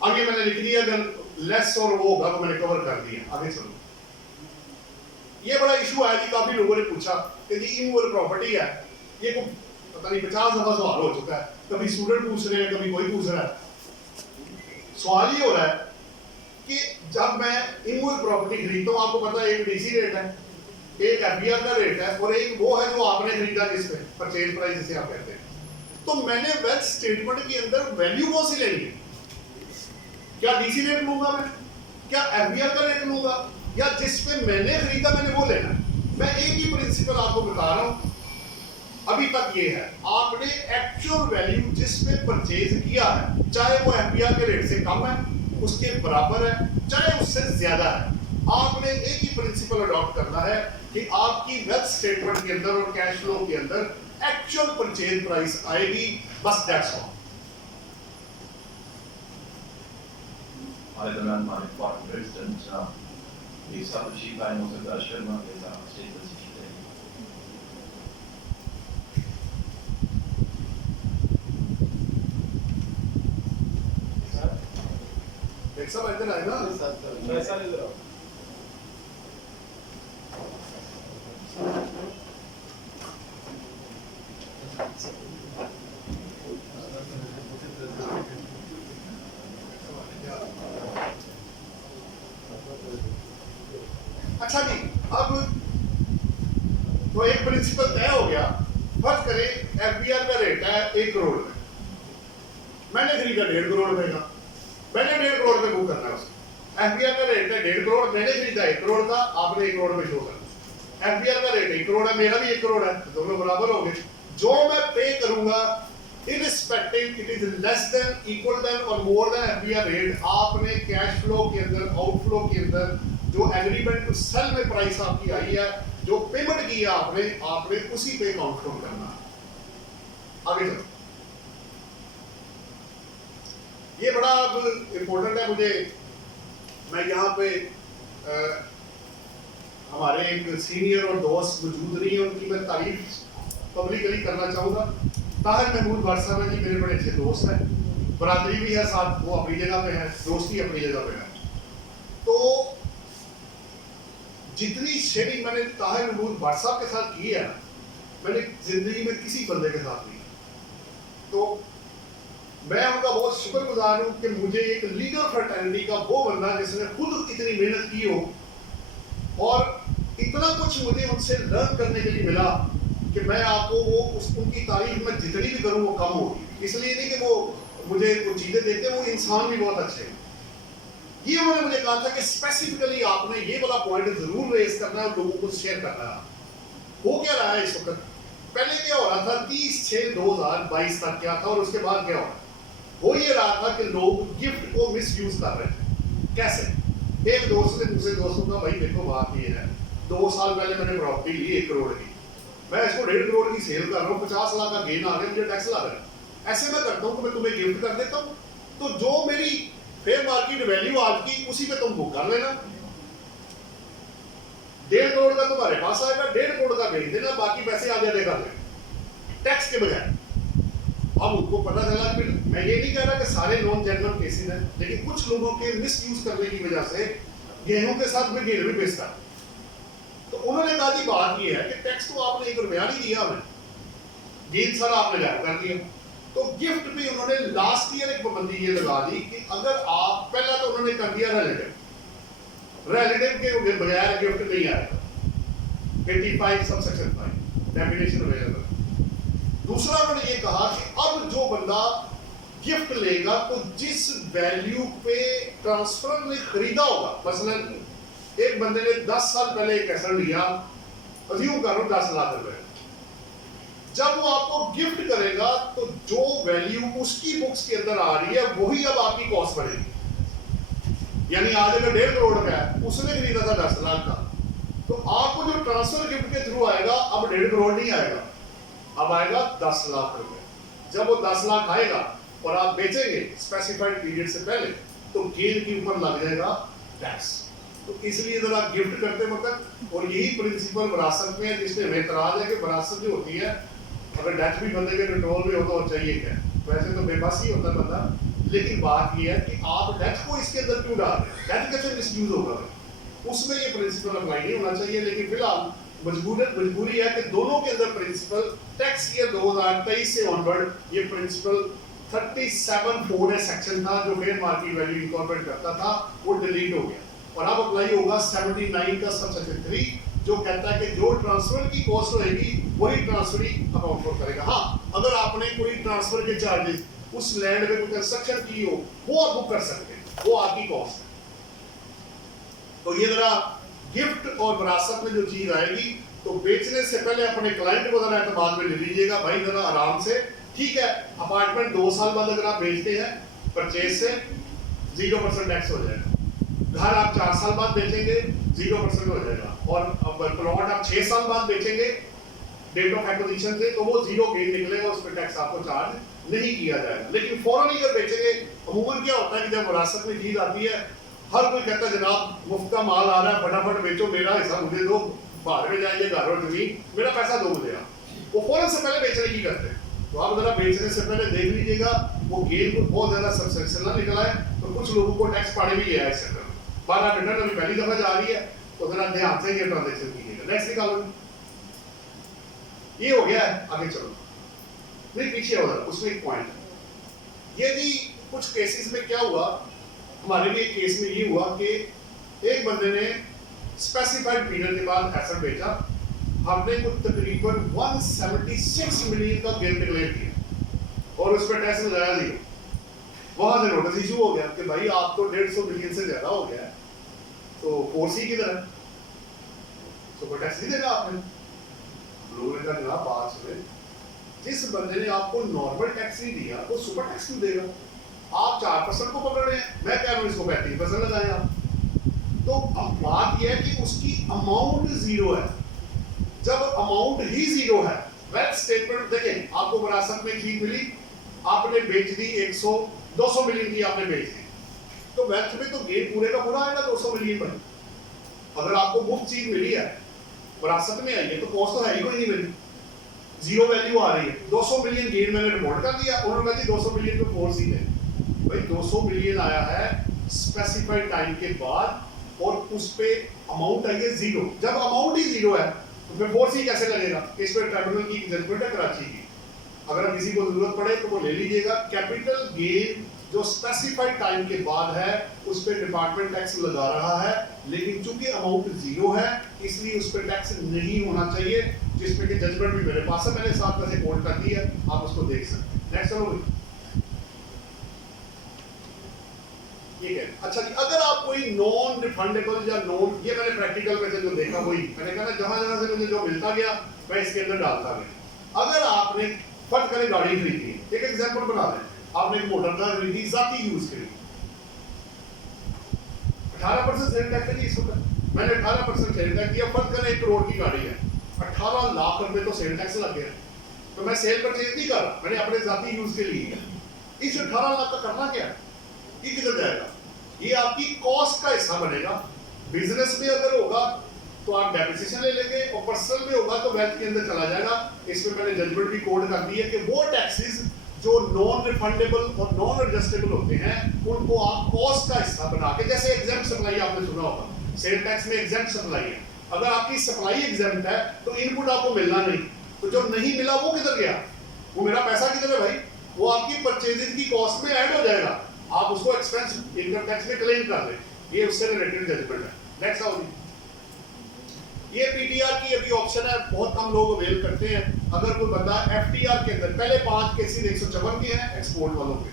आगे मैंने लिख दिया अगर लेस और वो होगा तो मैंने कवर कर दिया, आगे चलो। ये बड़ा इशू आया जी, काफी लोगों ने पूछा कि जी इमूवेबल प्रॉपर्टी है, ये को पता नहीं 50 दफा सवाल हो चुका है, कभी स्टूडेंट पूछ रहे हैं, कभी कोई पूछ रहा है। सवाल ये हो रहा है कि जब मैं इमूवेबल प्रॉपर्टी खरीदता हूँ, आपको पता है एक डीसी रेट है, एक एफबीआर का रेट है, और एक वो है जो आपने खरीदा जिसमें परचेज प्राइस जिसे आप कहते हैं। तो मैंने वेल्थ स्टेटमेंट के अंदर वैल्यू कौन सी लेनी है? क्या डीसी रेट लूंगा मैं, क्या एफबीआर का रेट लूंगा, या जिस पे मैंने खरीदा मैंने वो लेना है? मैं एक ही प्रिंसिपल आपको बता रहा हूं अभी तक, ये है आपने एक्चुअल वैल्यू जिस पे परचेज किया है, चाहे वो एफबीआर के रेट से कम है, उसके बराबर है, चाहे उससे ज्यादा है, आपने एक ही प्रिंसिपल अडॉप्ट करना है कि आपकी वेल्थ स्टेटमेंट के अंदर और कैश फ्लो के अंदर एक्चुअल परचेज प्राइस आएगी, बस that's all. Other than my important president, the Sabushi by Moses Sharma is our state position today. एक सब इधर आए ना, पैसा ले लो। अच्छा जी, अब तो एक प्रिंसिपल तय हो गया। फर्ज करें एफबीआर का रेट है 1 करोड़ में, मैंने खरीदा 1.5 करोड़ रुपए का, मैंने 1.5 करोड़ पे बुक करना है उसको। एफबीआर का रेट है 1.5 करोड़, मैंने खरीदा 1 करोड़ का, आपने 1 करोड़ में शो करना। एफबीआर का रेट 1 करोड़ है, मेरा भी 1 करोड़ है, तो दोनों बराबर हो गए। जो मैं पे करूंगा irrespective it is less than equal than और मोर देन एफबीआर रेट, आपने कैश फ्लो के अंदर आउटफ्लो के अंदर जो एग्रीमेंट टू सेल में प्राइस आपकी आई है, जो पेमेंट की है आपने उसी पे काउंट करना। आगे चलो, ये बड़ा अब इम्पोर्टेंट है मुझे। मैं यहाँ पे हमारे एक सीनियर और दोस्त मौजूद नहीं है, उनकी मैं तारीफ पब्लिकली करना चाहूँगा। ताहिर महमूद भट्ट साहब है जी, मेरे बड़े अच्छे दोस्त हैं, बरादरी भी है साथ, वो अपनी जगह पे है, दोस्ती अपनी जगह पे है। तो जितनी शेयरिंग मैंने ताहिर महमूद भट्ट साहब के साथ की है, मैंने जिंदगी में किसी बंदे के साथ नहीं। तो मैं उनका बहुत शुक्रगुजार हूँ कि मुझे एक लीगल फ्रेटर्निटी का वो बंदा जिसने खुद इतनी मेहनत की हो और इतना कुछ मुझे उनसे लर्न करने के लिए मिला कि मैं आपको वो उनकी तारीफ में जितनी भी करूँ वो कम होगी। इसलिए नहीं कि वो मुझे कुछ चीज़ें देते, वो इंसान भी बहुत अच्छे हैं। ये उन्होंने मुझे कहा था कि स्पेसिफिकली आपने ये वाला पॉइंट जरूर रेज करना है और लोगों को शेयर करना है। हो क्या रहा है इस वक्त? पहले क्या हो रहा था 30/6/2022 तक क्या था और उसके बाद क्या हो रहा है? हो ये रहा था कि लोग गिफ्ट को मिसयूज कर रहे थे। कैसे? एक दोस्त ने दूसरे दोस्तों का, भाई देखो बात ये है, 2 साल पहले मैंने प्रॉपर्टी ली 1 करोड़ की, मैं इसको 1.5 करोड़ की सेल कर रहा हूँ, 50 लाख का गेन आ गया, मुझे टैक्स लग रहा है। ऐसे मैं करता हूँ कि मैं तुम्हें गिफ्ट कर देता हूँ, तो जो मेरी फेयर मार्केट वैल्यू आज की उसी पे तुम बुक कर लेना, 1.5 करोड़ का तुम्हारे पास आएगा, 1.5 करोड़ का भेज देना, बाकी पैसे आगे आगे कर लेना टैक्स के बजाय। अब उनको पता चला कि मैं ये नहीं कह रहा कि सारे नॉन जेन्युइन केसेस हैं, लेकिन कुछ लोगों के मिसयूज करने की वजह से गेहूं के साथ में गेहूं भी बेचता। तो उन्होंने कहा जी बात ये है कि टैक्स तो आपने 1 रुपया नहीं दिया, हमें गेन सारा आपने गायब कर दिया। तो गिफ्ट पे उन्होंने लास्ट ईयर एक पाबंदी ये लगा दी कि अगर आप, पहला तो उन्होंने कर दिया रिलेटिव के बगैर गिफ्ट नहीं आएगा, 85 सबसेक्शन 5 डेफिनेशन अवेलेबल। दूसरा उन्होंने ये कहा कि अब जो बंदा गिफ्ट लेगा तो जिस वैल्यू पे ट्रांसफर ने खरीदा होगा, मसलन एक बंदे ने 10 साल पहले एक एसेट लिया, अज्यूम करो 10 लाख रुपए, जब वो आपको गिफ्ट करेगा तो जो वैल्यू उसकी बुक्स के अंदर आ रही है वही अब आपकी कॉस्ट बनेगी। यानी आज अगर 1.5 करोड़ का है, उसने खरीदा था 10 लाख का, तो आपको जो ट्रांसफर गिफ्ट के थ्रू आएगा अब 1.5 करोड़ नहीं आएगा, अब आएगा 10 लाख रुपए। जब वो 10 लाख आएगा और आप बेचेंगे स्पेसिफाइड पीरियड से पहले, तो गेन के ऊपर लग जाएगा टैक्स। तो इसलिए जरा गिफ्ट करते वक्त, और यही प्रिंसिपल विरासत में है जिसमें हमें इतराज है कि विरासत जो होती है, अगर डेथ भी बंदे के कंट्रोल में हो तो चाहिए क्या, वैसे तो बेबस ही होता बंदा, लेकिन बात यह है कि आप डेथ को इसके अंदर क्यों डाल रहे हैं, डेथ कैसे मिसयूज होगा। उसमें ये प्रिंसिपल अप्लाई नहीं होना चाहिए। लेकिन फिलहाल मजबूरी है कि दोनों के अंदर प्रिंसिपल टैक्स ईयर 2023 से ऑनवर्ड ये प्रिंसिपल 37(4) सेक्शन था जो फेयर मार्केट वैल्यू इनकॉर्पोरेट करता था, वो डिलीट हो गया और अब अप्लाई होगा 79 का सबसेक्शन 3 जो कहता है कि जो ट्रांसफर की कॉस्ट होगी वही ट्रांसफरी अकाउंट फॉर करेगा। हाँ, अगर आपने कोई ट्रांसफर के चार्जेस उस लैंड पे कोई कंस्ट्रक्शन की हो वो आप बुक कर सकते हैं, वो आपकी कॉस्ट है। तो ये जरा गिफ्ट और विरासत में जो चीज आएगी तो बेचने से पहले अपने क्लाइंट को जरा एतमाद में ले लीजिएगा भाई, जरा आराम से। ठीक है, अपार्टमेंट 2 साल बाद अगर आप बेचते हैं परचेज से 0% टैक्स हो जाएगा, घर आप 4 साल बाद बेचेंगे 0% हो जाएगा, और अब प्लॉट आप 6 साल बाद बेचेंगे डेट ऑफ एक्विजिशन से तो वो 0 गेन निकलेगा, उस पर टैक्स आपको चार्ज नहीं किया जाएगा। लेकिन फौरन ही अगर बेचेंगे, अमूमन क्या होता है कि जब विरासत में चीज आती है हर कोई कहता है जनाब मुफ्त का माल आ रहा है, फटाफट बेचो, मेरा हिस्सा मुझे दो, बाहर में जाइए घर और जमीन, मेरा पैसा दो मुझे। वो फौरन से पहले बेचने की करते हैं। तो आप जरा बेचने से पहले देख लीजिएगा वो गेन को बहुत ज्यादा सब्सटेंशियल ना निकला है, तो कुछ लोगों को टैक्स पाने भी गया है इस चक्कर में। बार रिटर्न अभी पहली दफा जा रही है तो जरा ध्यान से ये ट्रांजेक्शन कीजिएगा। नेक्स्ट निकालो, ये हो गया है, आगे चलो। नहीं पीछे हो रहा, उसमें एक पॉइंट है। ये जी कुछ केसेस में क्या हुआ, हमारे भी एक केस में ये हुआ कि एक बंदे ने स्पेसिफाइड पीरियड के बाद एसेट बेचा, हमने को तकरीबन 176 मिलियन का गेन डिक्लेयर किया और उस पर टैक्स लगाया नहीं। वहां से नोटिस इशू हो गया कि भाई आप तो 150 मिलियन से ज्यादा हो गया है, तो 4C किधर है, सुपर टैक्स नहीं देगा आपने। लोगों ने कहा जनाब बात सुने, जिस बंदे ने आपको नॉर्मल टैक्स नहीं दिया वो सुपर टैक्स क्यों देगा? आप 4% को पकड़ रहे हैं, मैं कह रहा हूं इसको 35% लगाएं आप। तो अब बात यह है कि उसकी अमाउंट जीरो है। जब अमाउंट ही जीरो है, वेल्थ स्टेटमेंट देखें, आपको विरासत में चीज मिली, आपने बेच दी 200 मिलियन की आपने बेच दी, तो वेल्थ में तो गेन पूरे का पूरा आएगा 200 मिलियन में। अगर आपको मुफ्त चीज मिली है, विरासत में आई है, तो कॉस्ट तो है ही कोई नहीं मिली, जीरो वैल्यू आ रही है। 200 मिलियन गेन मैंने रिपोर्ट कर दिया, उन्होंने कहा 200 मिलियन पे 4C है। भाई 200 मिलियन आया है स्पेसिफाइड टाइम के बाद और उस पे अमाउंट आई है जीरो। जब अमाउंट ही जीरो है तो फिर 4C कैसे लगेगा? इस पर ट्रिब्यूनल की जजमेंट है कराची की, अगर किसी को जरूरत पड़े तो वो ले लीजिएगा। कैपिटल गेन जो स्पेसिफाइड टाइम के बाद है उस पर डिपार्टमेंट टैक्स लगा रहा है, लेकिन चूंकि अमाउंट जीरो है इसलिए उस पर टैक्स नहीं होना चाहिए, जिसमें कि जजमेंट भी मेरे पास है, मैंने साथ में से कोट कर दी है, आप उसको देख सकते हैं। नेक्स्ट चलो, ये है। अच्छा जी, अगर आप कोई नॉन रिफंडेबल या नॉन, ये मैंने प्रैक्टिकल में से जो देखा वही मैंने कहा, जहां से मुझे जो मिलता गया मैं इसके अंदर डालता गया। अगर आपने फर्ज करें गाड़ी खरीदी, एक एग्जांपल बना लें, आपने एक मोटर कार खरीदी जाती यूज के लिए, 18% सेल टैक्स है इस वक्त, मैंने 18% सेल टैक्स दिया। फर्ज करें 1 करोड़ की गाड़ी है, 18 लाख रुपए तो सेल टैक्स लग गया, तो मैं सेल परचेज नहीं कर रहा, मैंने अपने जाती यूज के लिए। इस 18 लाख का करना क्या है, ये किधर जाएगा? ये आपकी कॉस्ट का हिस्सा बनेगा। बिजनेस में अगर होगा तो आप डेप्रिसिएशन ले लेंगे, और पर्सनल में होगा तो वेल्थ के अंदर चला जाएगा। इसमें मैंने जजमेंट भी कोड कर दी है कि वो टैक्सेस जो नॉन रिफंडेबल और नॉन एडजस्टेबल होते हैं उनको आप कॉस्ट का हिस्सा बना के, जैसे एग्जेम्प्ट सप्लाई आपने सुना होगा, सेल टैक्स में एग्जेम्प्ट सप्लाई है, अगर आपकी सप्लाई एग्जेम्प्ट है तो इनपुट आपको मिलना नहीं, तो जो नहीं मिला वो किधर गया? वो मेरा पैसा किधर है भाई? वो आपकी परचेजिंग की कॉस्ट में ऐड हो जाएगा, आप उसको एक्सपेंस इनकम टैक्स में क्लेम कर लें। ये उससे रिलेटेड जजमेंट है। नेक्स्ट आओ जी, ये पीटीआर की अभी ऑप्शन है, बहुत कम लोग अवेल करते हैं। अगर कोई बंदा एफटीआर के अंदर, पहले 5 केसेस 154 के हैं एक्सपोर्ट वालों के,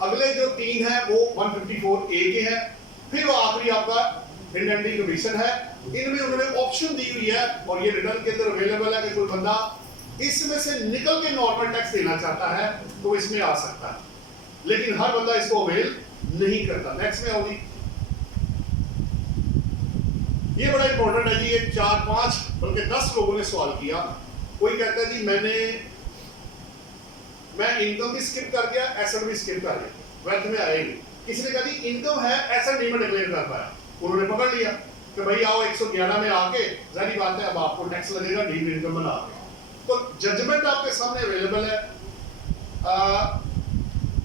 अगले जो 3 हैं वो 154A के हैं, फिर वो आखिरी आपका इंडेंटिंग कमीशन है। इनमें उन्होंने ऑप्शन दी हुई है और ये रिटर्न के अंदर अवेलेबल है कि कोई बंदा इसमें से निकल के नॉर्मल टैक्स देना चाहता है तो इसमें आ सकता है, लेकिन हर बंदा इसको अवेल नहीं करता। नेक्स्ट में होगी, ये बड़ा इंपॉर्टेंट है जी, ये 4-5 बल्कि 10 लोगों ने सवाल किया। कोई कहता है जी मैं इनकम भी स्किप कर गया, एसेट भी स्किप कर गया, वेल्थ में आएगी। किसी ने कहा जी इनकम है, एसेट नहीं मैं डिक्लेयर कर पाया, उन्होंने पकड़ लिया कि भाई आओ 111 में आके, जारी बात है अब आपको टैक्स लगेगा डीम्ड इनकम बना के। तो जजमेंट आपके सामने अवेलेबल है,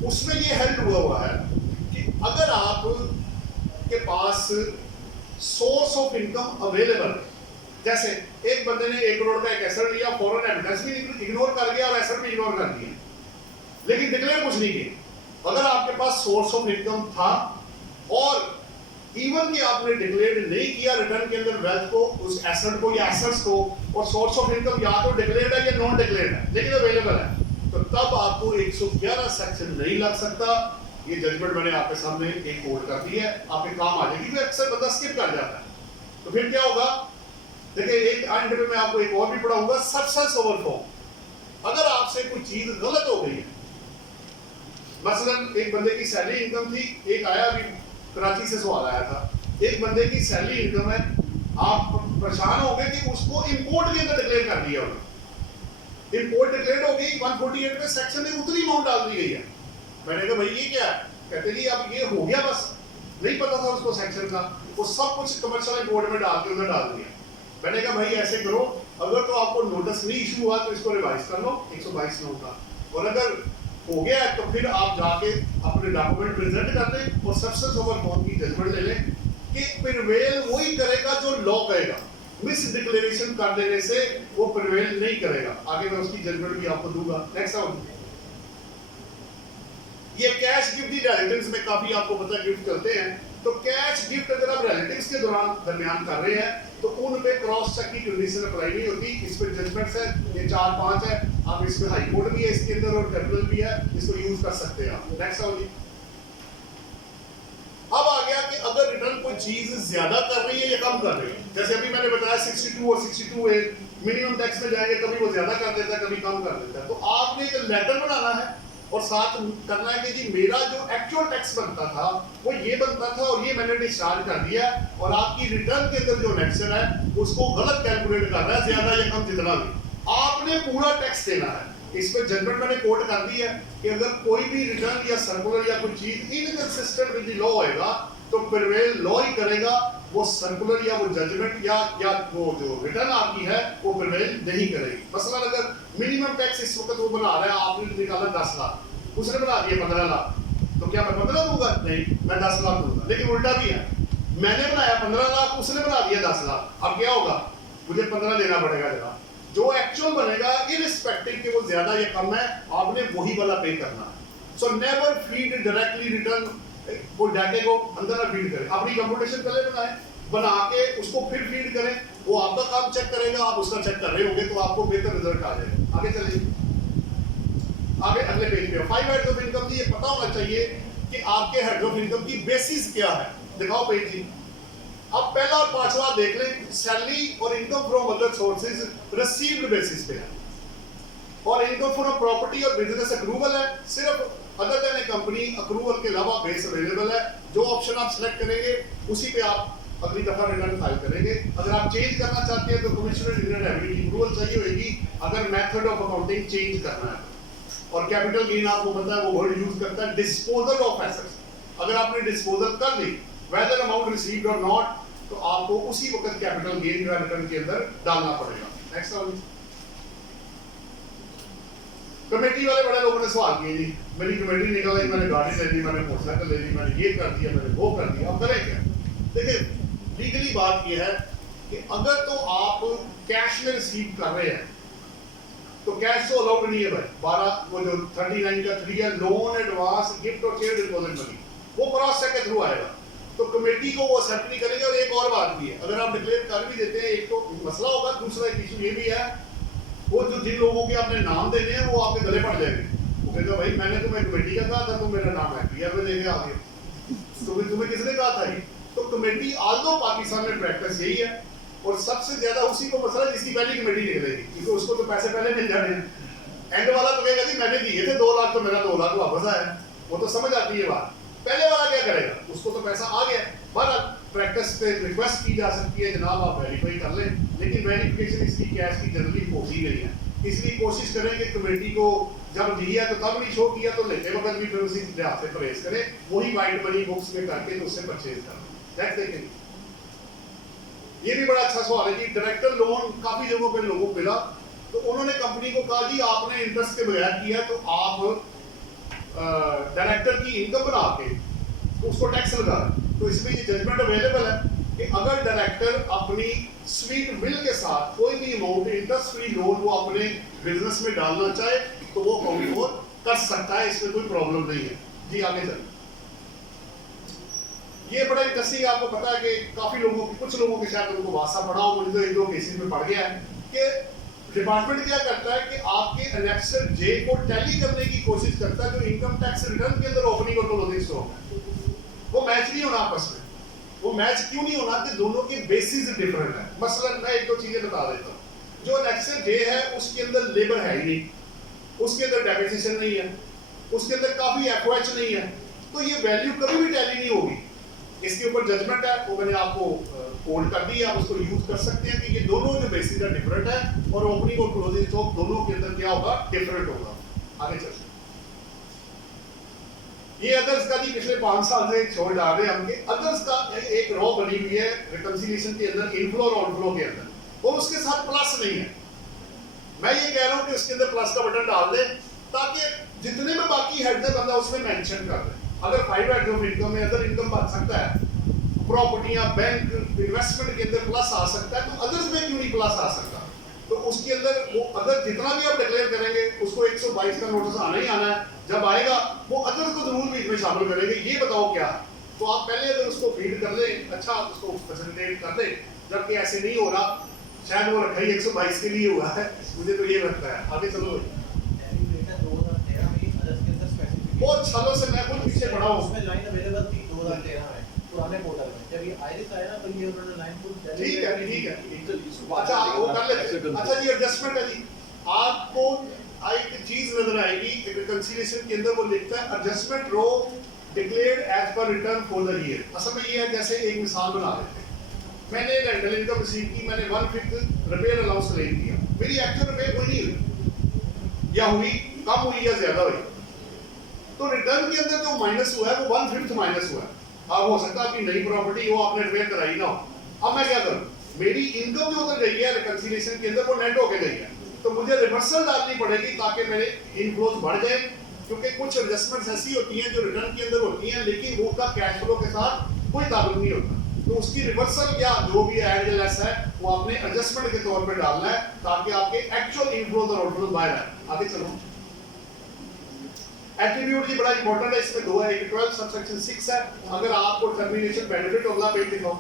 उसमें ये हेल्प हुआ है कि अगर आप के पास सोर्स ऑफ इनकम अवेलेबल है। जैसे एक बंदे ने 1 करोड़ का एक एसेट लिया, फॉरेन एविडेंस भी इग्नोर कर गया और एसेट भी इग्नोर कर दिया, लेकिन डिक्लेयर कुछ नहीं किया। अगर आपके पास सोर्स ऑफ इनकम था और इवन कि आपने डिक्लेयर नहीं किया रिटर्न के अंदर वेल्थ को, उस एसेट को या एसेट्स को, और सोर्स ऑफ इनकम या तो डिक्लेयर्ड है या नॉन डिक्लेयर्ड है लेकिन अवेलेबल है, तो तब आपको 111 सेक्शन नहीं लग सकता। ये जजमेंट मैंने आपके सामने एक कोड कर दी है, आपके काम आ जाएगी। अक्सर बंदा स्किप कर जाता है, तो फिर क्या होगा? देखिए एक एंड में मैं आपको एक और भी पढ़ाऊंगा, सबसेंस ओवरफ्लो। अगर आपसे कोई चीज गलत हो गई है, मसलन एक बंदे की सैलरी इनकम थी, एक आया अभी कराची से सवाल आया था, एक बंदे की सैलरी इनकम है, आप परेशान हो गए कि उसको इंपोर्ट के अंदर डिक्लेयर कर दिया उन्होंने। इंपोर्ट डिक्लेयर हो गई, 148 में सेक्शन में उतनी अमाउंट डाल दी गई है। मैंने कहा भाई ये क्या है? कहते जी अब ये हो गया, बस नहीं पता था उसको सेक्शन का, वो सब कुछ कमर्शियल इंपोर्ट में डाल के उधर डाल दिया। मैंने कहा भाई ऐसे करो, अगर तो आपको नोटिस नहीं इशू हुआ तो इसको रिवाइज कर लो 122 नोट का, और अगर हो गया तो फिर आप जाके अपने डॉक्यूमेंट प्रेजेंट कर दें और सबसे ओवरफ्लो की जजमेंट ले लें कि प्रिवेल वही करेगा जो लॉ कहेगा। मिस डिक्लेरेशन कर देने से वो प्रिवेल नहीं करेगा। आगे मैं उसकी जजमेंट भी आपको दूंगा। नेक्स्ट आउट, ये कैश गिफ्ट दी रिलेटिव्स में काफी आपको पता है गिफ्ट चलते हैं, तो कैश गिफ्ट अगर आप रिलेटिव्स के दरमियान कर रहे हैं तो उन पे क्रॉस चेक की कंडीशन अप्लाई नहीं होती। इस पे जजमेंट्स है, ये 4-5 है, आप इसमें हाई कोर्ट भी है इसके अंदर और ट्रिब्यूनल भी है, इसको यूज कर सकते हैं आप। नेक्स्ट आओ जी। अब आ गया कि अगर रिटर्न कोई चीज ज्यादा कर रही है या कम कर रही है, जैसे अभी मैंने बताया 62 और 62A मिनिमम टैक्स में जाएंगे, कभी वो ज्यादा कर देता है कभी कम कर देता है, तो आपने एक लेटर बनाना है और साथ करना है कि जी मेरा जो एक्चुअल टैक्स बनता था वो ये बनता था और ये मैंने डिस्चार्ज कर दिया, और आपकी रिटर्न के अंदर जो नेक्सर है उसको गलत कैलकुलेट कर रहा है, ज्यादा या कम जितना भी आपने पूरा टैक्स देना है। इस पे जजमेंट मैंने कोट कर दी है कि अगर कोई भी रिटर्न या सर्कुलर या कोई चीज इनकंसिस्टेंट विद द लॉ होएगा तो प्रिवेल लॉ ही करेगा, वो सर्कुलर या वो जजमेंट या वो जो रिटर्न आपकी है वो प्रिवेल नहीं करेगी। मसलन अगर मिनिमम टैक्स इस वक्त वो बना रहा है, आपने निकाला 10 लाख, उसने बना दिया 15 लाख, तो क्या मैं 15 दूंगा? नहीं, मैं 10 लाख दूंगा। लेकिन उल्टा भी है, मैंने बनाया 15 लाख, उसने बना दिया 10 लाख, अब क्या होगा? मुझे 15 देना पड़ेगा जरा। जो एक्चुअल बनेगा इररिस्पेक्टिव कि वो ज्यादा या कम है, आपने वही वाला पे करना है। So never feed directly return, वो डाटे को अंदर ना फीड करें, अपनी कंप्यूटेशन पहले बनाएं, बना के उसको फिर फीड करें, वो आपका काम चेक करेगा, आप उसका चेक कर रहे होंगे तो आपको बेहतर रिजल्ट आ जाएगा। आगे चलिए, आगे अगले पेज पे 5 हेड्स ऑफ इनकम की ये पता होना चाहिए कि आपके हेड्स ऑफ इनकम की बेसिस क्या है। दिखाओ पेज जी। अब पहला और पांचवा देख लें, सैलरी और income from other sources received basis पे है, और इनकम फ्रॉम प्रॉपर्टी और बिजनेस अक्रूवल है। सिर्फ अदर देन ए कंपनी अक्रूवल के अलावा बेस अवेलेबल है। जो ऑप्शन आप सिलेक्ट करेंगे उसी पे आप अगली दफा रिटर्न फाइल करेंगे। अगर आप चेंज करना चाहते हैं तो कमिश्नर डिक्लेयर्ड एबिलिटी अप्रूवल चाहिए होगी, अगर मेथड ऑफ अकाउंटिंग चेंज करना है। और कैपिटल गेन आपको पता है वो वर्ड यूज करता है डिस्पोजल ऑफ एसेट्स। अगर आपने डिस्पोजल कर ली वेदर अमाउंट रिसीव्ड और नॉट, तो आपको उसी वक्त कैपिटल गेन जो रिटर्न के अंदर डालना पड़ेगा। नेक्स्ट आओ। कमेटी वाले बड़े लोगों ने सवाल किए जी, मेरी कमेटी निकल आई, मैंने गाड़ी ले ली, मैंने मोटरसाइकिल ले ली, मैंने ये कर दिया, मैंने वो कर दिया, अब करें क्या? देखिए लीगली बात ये है कि अगर तो आप कैश में रिसीव कर रहे हैं तो कैश तो अलाउड नहीं है भाई। 12 वो जो 39 का 3 है, लोन, एडवांस, गिफ्ट और शेयर डिपॉजिट मनी, वो क्रॉस चेक के थ्रू आएगा, तो कमेटी को वो एक्सेप्ट नहीं करेंगे। और एक और बात भी है, अगर आप डिक्लेयर कर भी देते हैं, एक तो मसला होगा, दूसरा एक इशू ये भी है, वो जो जिन लोगों के आपने नाम देने हैं वो आपके गले पड़ जाएंगे। वो कहेगा भाई मैंने तुम्हें कमेटी का कहा था, तुम मेरा नाम एफआईआर में लेके आ गए, तुम्हें किसने कहा था ये? तो कमेटी आल्दो पाकिस्तान में प्रैक्टिस यही है, और सबसे ज्यादा उसी को मसला जिसकी पहली कमेटी निकलेगी, क्योंकि उसको तो पैसे पहले मिल जाने हैं। एंड वाला तो कहेगा जी मैंने दिए थे 2 लाख, तो मेरा 2 लाख वापस आया, वो तो समझ आती है बात। पहले वाला क्या करेगा? उसको तो पैसा आ गया। बहरहाल प्रैक्टिस पे रिक्वेस्ट की जा सकती है, जनाब आप वेरीफाई कर लें, लेकिन वेरिफिकेशन इसकी कैश की जनरली होती नहीं है। इसलिए कोशिश करें कि कमेटी को जब दिया तो तब नहीं शो किया, तो लेते वक्त भी फिर उसी लिहाज से परहेज करें, वही वाइट मनी बुक्स में करके तो उससे परचेज करें। नेक्स्ट देखें, ये भी बड़ा अच्छा सवाल है कि डायरेक्टर लोन काफी जगहों पे लोगों को मिला, तो उन्होंने कंपनी को कहा जी आपने इंटरेस्ट के बगैर किया, तो आप डायरेक्टर की इनकम बना के तो उसको टैक्स लगा। तो इसमें ये जजमेंट अवेलेबल है कि कि अगर डायरेक्टर अपनी स्वीट विल के साथ कोई भी अमाउंट इंटरेस्ट फ्री लोन वो अपने बिजनेस में डालना चाहे तो वो अकाउंट फॉर कर सकता है, इसमें कोई प्रॉब्लम नहीं है। जी आगे चल। ये बड़ा इंटरेस्टिंग, आपको पता है कि काफी लोगों की, कुछ लोगों के शायद उनको वासा पड़ा हो, मुझे तो एक दो केसेस में पड़ गया है कि डिपार्टमेंट क्या करता है कि आपके एनेक्सर जे को टैली करने की कोशिश करता है जो इनकम टैक्स रिटर्न के अंदर ओपनिंग और क्लोजिंग स्टॉक है, वो मैच नहीं होना आपस में। वो मैच क्यों नहीं होना कि दोनों के बेसिस डिफरेंट है। मसलन मैं एक दो चीजें बता देता हूँ। जो एनेक्सर जे है उसके अंदर लेबर है ही नहीं, उसके अंदर डेप्रिसिएशन नहीं है, उसके अंदर काफी एफओएच नहीं है, तो ये वैल्यू कभी भी टैली नहीं होगी। इसके ऊपर जजमेंट है, वो मैंने आपको कोड कर दी है, आप उसको यूज कर सकते हैं कि ये दोनों जो बेसिस है डिफरेंट है और ओपनिंग और क्लोजिंग स्टॉक दोनों के अंदर क्या होगा, डिफरेंट होगा। आगे चलते ये अदर्स का जी पिछले 5 साल से छोड़ डाल रहे हैं हम, अदर्स का एक रॉ बनी हुई है रिकंसिलिएशन के अंदर, इनफ्लो और आउटफ्लो के अंदर, और उसके साथ प्लस नहीं है। मैं ये कह रहा हूं कि उसके अंदर प्लस का बटन डाल दें ताकि जितने में बाकी हेड है बंदा उसमें मेंशन कर दे। अगर 5 हेड्स ऑफ इनकम में अदर इनकम बन सकता है, प्रॉपर्टियां, बैंक, इन्वेस्टमेंट के अंदर प्लस आ सकता है, तो अदर्स में क्यों नहीं प्लस आ सकता? तो उसके अंदर वो अदर जितना भी आप डिक्लेयर करेंगे उसको 122 का नोटिस आना ही आना है। जब आएगा वो अदर को जरूर भी इसमें शामिल करेंगे। ये बताओ क्या, तो आप पहले अगर उसको फीड कर लें, अच्छा उसको फैसिलिटेट कर दें, जबकि ऐसे नहीं हो रहा, शायद वो रखा ही 122 के लिए हुआ है, मुझे तो ये लगता है। आगे चलो। बहुत सालों से मैं खुद पीछे पड़ा हूँ, उसमें लाइन अवेलेबल थी 2013 में पुराने पोर्टल में। जब ये आयरिस आया ना तो ये उन्होंने लाइन को ठीक है। अच्छा वो कर लेते। अच्छा जी एडजस्टमेंट है जी, आपको एक चीज नजर आएगी रिकंसिलिएशन के अंदर, वो लिखता है adjustment row declared as per return for the year. असल में ये है, जैसे एक मिसाल बना लेते हैं, मैंने रेंटल इनकम रिसीव की, मैंने 1/5 रिपेयर अलाउंस क्लेम किया, मेरी एक्चुअल रिपेयर हुई नहीं हुई, या हुई कम हुई या ज्यादा हुई, तो रिटर्न के अंदर जो माइनस हुआ है वो 1/5 माइनस हुआ है। अब हो सकता है आपकी नई प्रॉपर्टी हो, आपने रिपेयर कराई ना हो। अब मैं क्या करूं, मेरी इनकम जो उधर गई है रिकंसिलिएशन के अंदर वो नेट होके गई है, तो मुझे रिवर्सल डालनी पड़ेगी ताकि मेरे इनफ्लोज बढ़ जाए, क्योंकि कुछ एडजस्टमेंट्स ऐसी होती हैं जो रिटर्न के अंदर होती हैं लेकिन वो का कैश फ्लो के साथ कोई ताल्लुक नहीं होता, तो उसकी रिवर्सल या जो भी ऐड या लेस है वो आपने एडजस्टमेंट के तौर पे डालना है ताकि आपके एक्चुअल इनफ्लोज और आउटफ्लोज बाहर आए। आगे चलो। एट्रीब्यूट जी बड़ा इंपॉर्टेंट है, इसमें दो है, एक 12 सबसेक्शन 6 है, अगर आपको टर्मिनेशन बेनिफिट अगला पेज दिखाओ,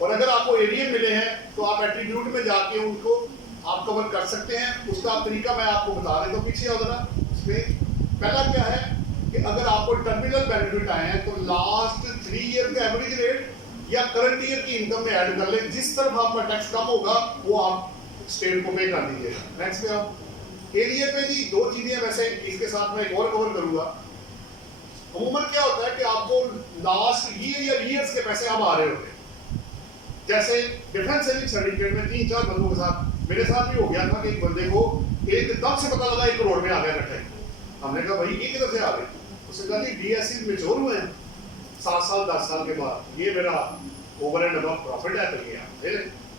और अगर आपको एरियम मिले हैं तो आप एट्रीब्यूट में जाके उनको आप कवर कर सकते हैं। उसका तरीका मैं आपको बता देता हूं, पीछे आओ जरा। इसमें पहला क्या है कि अगर आपको टर्मिनल बेनिफिट आए हैं तो लास्ट 3 ईयर का एवरेज रेट या करंट ईयर की इनकम में ऐड कर ले, जिस तरफ आपका टैक्स कम होगा वो आप स्टेट को पे कर दीजिएगा। नेक्स्ट पे आओ। एरिया पे जी दो चीजें, वैसे इसके साथ मैं एक और कवर करूंगा। अमूमन क्या होता है कि आपको लास्ट ईयर या ईयर्स के पैसे अब आ रहे होते हैं, जैसे डिफेंस सेविंग सर्टिफिकेट में 3-4 बंदों के साथ, मेरे साथ भी हो गया था कि एक बंदे को एकदम से पता लगा 1 करोड़ में आ गया इकट्ठे। हमने कहा भाई ये किधर से आ गए? उसने कहा जी डीएससी मैच्योर हुए हैं 7 साल 10 साल के बाद, ये मेरा ओवर एंड अबव प्रॉफिट है, तो ये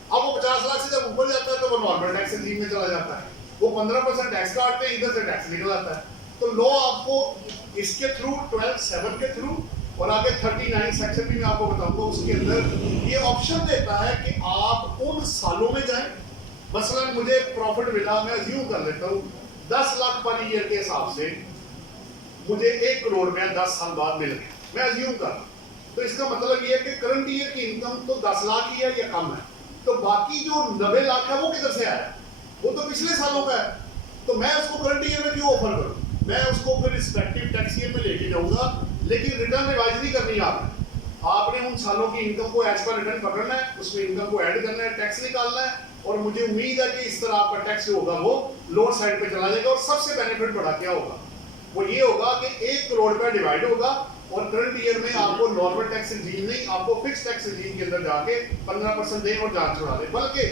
अब वो 50 लाख से जब ऊपर जाता है तो वो नॉर्मल टैक्स रिजीम में चला जाता है, वो 15% टैक्स काटते हैं, इधर से टैक्स निकल आता है। तो लॉ आपको इसके थ्रू 12(7) के थ्रू और आगे 39 सेक्शन भी मैं आपको बताऊंगा, उसके अंदर ये ऑप्शन देता है कि आप उन सालों में जाएं। मसलन मुझे प्रॉफिट मिला, मैं अज्यूम कर लेता हूँ 10 लाख पर ईयर के हिसाब से मुझे 1 करोड़ में 10 साल बाद मिल गया, मैं अज्यूम कर रहा हूं। तो इसका मतलब ये है कि करंट ईयर की इनकम तो 10 लाख ही है या कम है, तो बाकी जो 90 लाख है वो किधर से आया? वो तो पिछले सालों का है, तो मैं उसको करंट ईयर में क्यों ऑफर करूं? मैं उसको फिर रिस्पेक्टिव टैक्स ईयर में लेके जाऊंगा, लेकिन रिटर्न रिवाइज नहीं करनी है आपने उन सालों की इनकम को एज पर रिटर्न पकड़ना है, उसमें इनकम को ऐड करना है, टैक्स निकालना है, और मुझे उम्मीद है कि इस तरह आपका टैक्स जो होगा वो लोअर साइड पे चला जाएगा। और सबसे बेनिफिट बड़ा क्या होगा, वो ये होगा कि 1 करोड़ पे डिवाइड होगा और करंट ईयर में आपको नॉर्मल टैक्स रिजीम नहीं, आपको फिक्स टैक्स रिजीम के अंदर जाके 15% दें और जान छुड़ा दें, बल्कि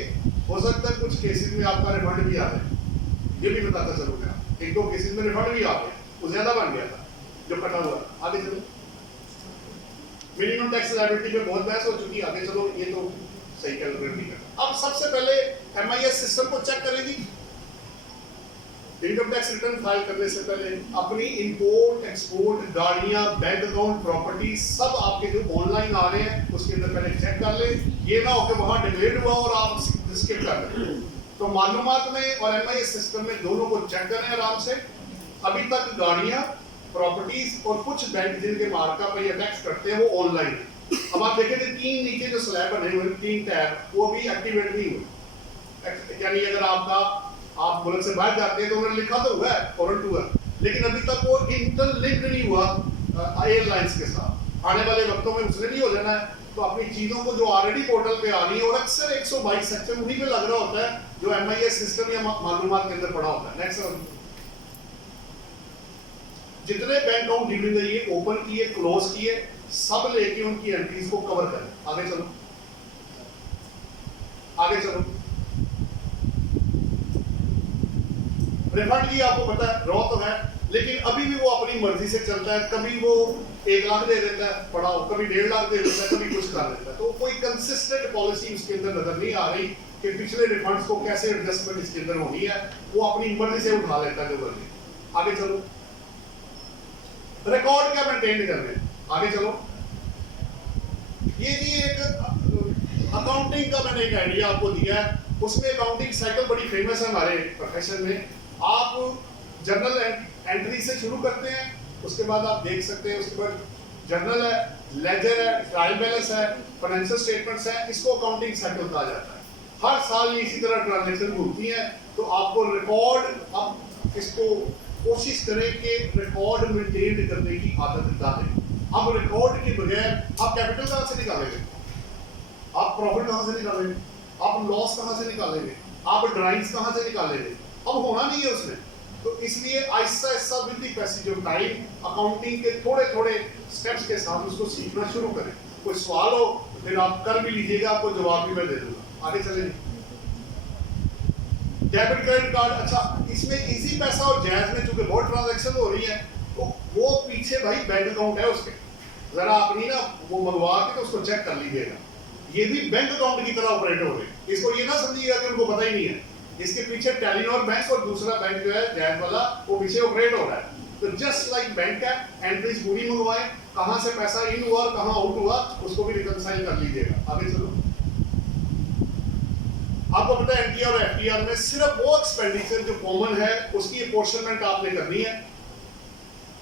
हो सकता है कुछ केसेस में आपका रिफंड भी आ जाए, ये भी बताता चलूंगा। 1-2 केसेस में रिफंड भी आ गया, वो ज्यादा बन गया था जो कटा हुआ। आगे चलो। मिनिमम टैक्स लायबिलिटी पे बहुत बहस हो चुकी है, आगे चलो। ये तो सही कैलकुलेट नहीं करता। अब सबसे पहले MIS सिस्टम को चेक करेंगी, इनकम टैक्स रिटर्न फाइल करने से पहले अपनी इंपोर्ट एक्सपोर्ट गाड़ियां बैंक अकाउंट प्रॉपर्टी सब आपके जो ऑनलाइन आ रहे हैं उसके अंदर पहले चेक कर ले। ये ना हो कि वहां डिक्लेयर हुआ और आप स्किप कर रहे। तो मालूमात में और एमआईएस सिस्टम में दोनों को चेक करें आराम से। अभी तक गाड़ियां प्रॉपर्टीज और कुछ बैंक जिनके मार्कअप पे ये टैक्स करते हैं वो ऑनलाइन है। अब आप देखें कि 3 नीचे जो स्लैब बने हुए 3 टैब वो भी एक्टिवेट नहीं हुए। यानी अगर आप मुल्क से बाहर जाते हैं तो उन्होंने लिखा तो हुआ है फॉरेन टूर, लेकिन अभी तक वो इंटरलिंक्ड नहीं हुआ एयरलाइंस के साथ। आने वाले वक्तों में उसने नहीं हो जाना है। तो अपनी चीजों को जो ऑलरेडी पोर्टल पे आ रही है और अक्सर 122 सेक्शन उन्हीं पे लग रहा होता है जो एमआईएस सिस्टम या मालूमात के अंदर पड़ा होता है। नेक्स्ट, जितने बैंक अकाउंट डीलिंग है ये ओपन किए क्लोज किए सब लेके उनकी एंट्रीज को कवर करें। आगे चलो, आगे चलो। रिफंड की आपको पता है रॉ तो है, लेकिन अभी भी वो अपनी मर्जी से चलता है। कभी वो 1 लाख दे देता है पढ़ाओ, कभी 1.5 लाख दे देता है, कभी कुछ कर देता है। तो कोई कंसिस्टेंट पॉलिसी उसके अंदर नजर नहीं आ रही कि पिछले रिफंड्स को कैसे एडजस्टमेंट इसके अंदर होनी है। वो अपनी मर्जी से उठा लेता है जो मर्जी। आगे चलो, रिकॉर्ड क्या मेंटेन करने। आगे चलो, ये जी एक अकाउंटिंग का मैंने एक आइडिया आपको दिया है। उसमें अकाउंटिंग साइकिल बड़ी फेमस है हमारे प्रोफेशन में। आप जर्नल एंट्री से शुरू करते हैं, उसके बाद आप देख सकते हैं उसके बाद जर्नल है, लेजर है, ट्रायल बैलेंस है, फाइनेंशियल स्टेटमेंट्स है। इसको अकाउंटिंग साइकिल कहा जाता है। हर साल ये इसी तरह ट्रांजैक्शन घूमती है। तो आपको रिकॉर्ड, अब इसको कोशिश करें कि रिकॉर्ड मेंटेन करने की आदत डालें। अब रिकॉर्ड के बगैर आप कैपिटल कहां से निकालेंगे, आप प्रॉफिट कहां से निकालेंगे, आप लॉस कहां से निकालेंगे, आप ड्राइंग्स कहां से निकालेंगे। अब होना नहीं है उसमें। तो इसलिए Aahista Aahista with the passage of time accounting के थोड़े थोड़े स्टेप्स के साथ उसको सीखना शुरू करें। कोई सवाल हो फिर आप कर भी लीजिएगा, आपको जवाब भी मैं दे दूंगा। आगे चलें। डेबिट क्रेडिट कार्ड, अच्छा इसमें इजी पैसा और जायज में चूंकि बहुत ट्रांजैक्शन हो रही है तो वो पीछे भाई बैंक अकाउंट है उसके, जरा अपनी ना वो मंगवा के तो उसको चेक कर लीजिएगा। ये भी बैंक अकाउंट की तरह ऑपरेट हो रहे हैं। इसको ये ना समझिएगा कि उनको पता ही नहीं है। इसके पीछे टेलीनॉर बैंक और दूसरा बैंक जो है जायज वाला वो पीछे ऑपरेट हो रहा है। तो जस्ट लाइक बैंक है, एंट्रीज पूरी मंगवाएं, कहां से पैसा इन हुआ और कहां आउट हुआ उसको भी रिकंसाइल कर लीजिएगा। आगे चलो, आपको पता है एनटीआर और एफटीआर में सिर्फ वो एक्सपेंडिचर जो कॉमन है उसकी अपोर्शनमेंट आपने करनी है,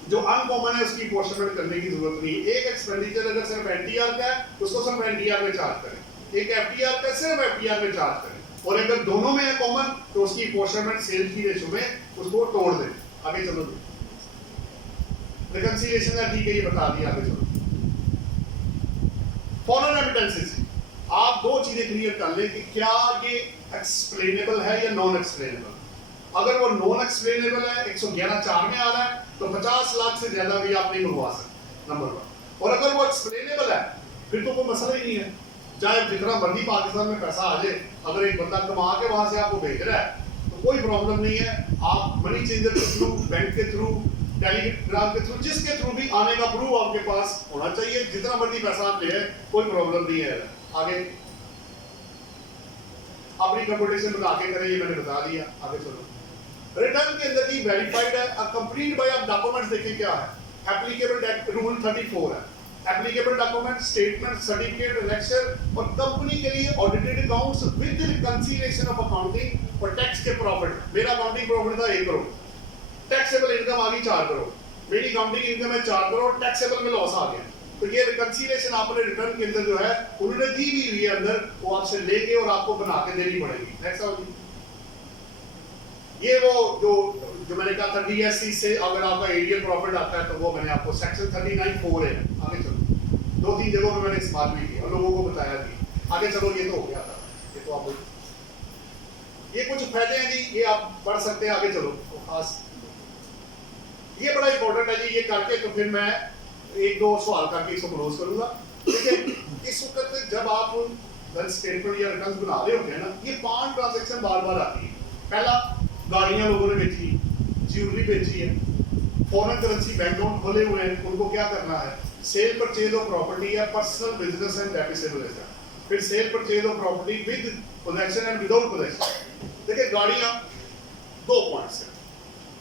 जो अनकॉमन है उसकी अपोर्शनमेंट करने की जरूरत नहीं है। एक एक्सपेंडिचर अगर सिर्फ एनटीआर का है उसको सिर्फ एनटीआर में चार्ज करें, एक एफटीआर का सिर्फ एफटीआर में चार्ज करें, और अगर दोनों में है कॉमन तो उसकी अपोर्शनमेंट सेल्स की रेशो में उसको तोड़ दें। आगे चलो, रिकंसिलिएशन है ठीक है ये बता दिया। आगे चलो, फॉरेन रेमिटेंसेस, आप दो चीजें क्लियर कर लें कि क्या ये एक्सप्लेनेबल है या नॉन एक्सप्लेनेबल। अगर वो नॉन एक्सप्लेनेबल है 111(4) में आ रहा है तो 50 लाख से ज्यादा भी आप नहीं मंगवा सकते, नंबर 1। और अगर वो एक्सप्लेनेबल है फिर तो कोई मसला ही नहीं है, चाहे जितना मर्जी पाकिस्तान में पैसा आ जाए, अगर एक बंदा कमा के वहां से आपको भेज रहा है तो कोई प्रॉब्लम नहीं है। आप मनी चेंजर के थ्रू, बैंक के थ्रू, टेलीग्राम के थ्रू, जिसके थ्रू भी आने का प्रूफ आपके पास होना चाहिए। जितना मर्जी पैसा आप ले कोई प्रॉब्लम नहीं है। आगे अपनी कंप्यूटेशन बना के करें, ये मैंने बता दिया। आगे चलो, रिटर्न के अंदर ही वेरीफाइड है, कंप्लीट बाय आप डॉक्यूमेंट्स देखिए क्या है। एप्लीकेबल रूल 34 है, applicable document, statement, certificate, lecture और कंपनी के लिए audited accounts with reconciliation of accounting और टैक्स के प्रॉफिट। मेरा अकाउंटिंग प्रॉफिट था 1 करोड़, टैक्सेबल इनकम आ गई 4 करोड़, मेरी अकाउंटिंग इनकम है 4 करोड़, टैक्सेबल में लॉस आ गया। तो ये रिकंसिलिएशन आपने रिटर्न के अंदर जो है उन्होंने दी भी हुई है अंदर, वो आपसे लेके और आपको बना के देनी पड़ेगी। नेक्स्ट आओ, ये वो जो मैंने कहा था डीएससी से अगर आपका एरियल प्रॉफिट आता है तो वो मैंने आपको सेक्शन 39(4) है। आगे चलो, 2-3 जगहों पे मैंने इस बात भी की और लोगों को बताया भी। आगे चलो, ये तो हो गया था, ये तो आप ये कुछ फायदे हैं जी, ये आप पढ़ सकते हैं। आगे चलो, तो खास ये बड़ा इंपॉर्टेंट है जी, ये करके तो फिर मैं 1-2 सवाल करके इसको क्लोज करूंगा। देखिए, इस वक्त जब आप बैंक स्टेटमेंट या रिटर्न बना रहे होते हैं ना, ये 5 ट्रांजैक्शन बार-बार आती है। पहला, गाड़ियां लोगों ने बेची, ज्वेलरी बेची है, फॉरेन करेंसी बैंक अकाउंट खोले हुए हैं, उनको क्या करना है, सेल परचेज ऑफ प्रॉपर्टी या personal business and depreciable asset, फिर sale purchase of property with possession and without possession. देखिए गाड़ियां 2 पॉइंट्स है,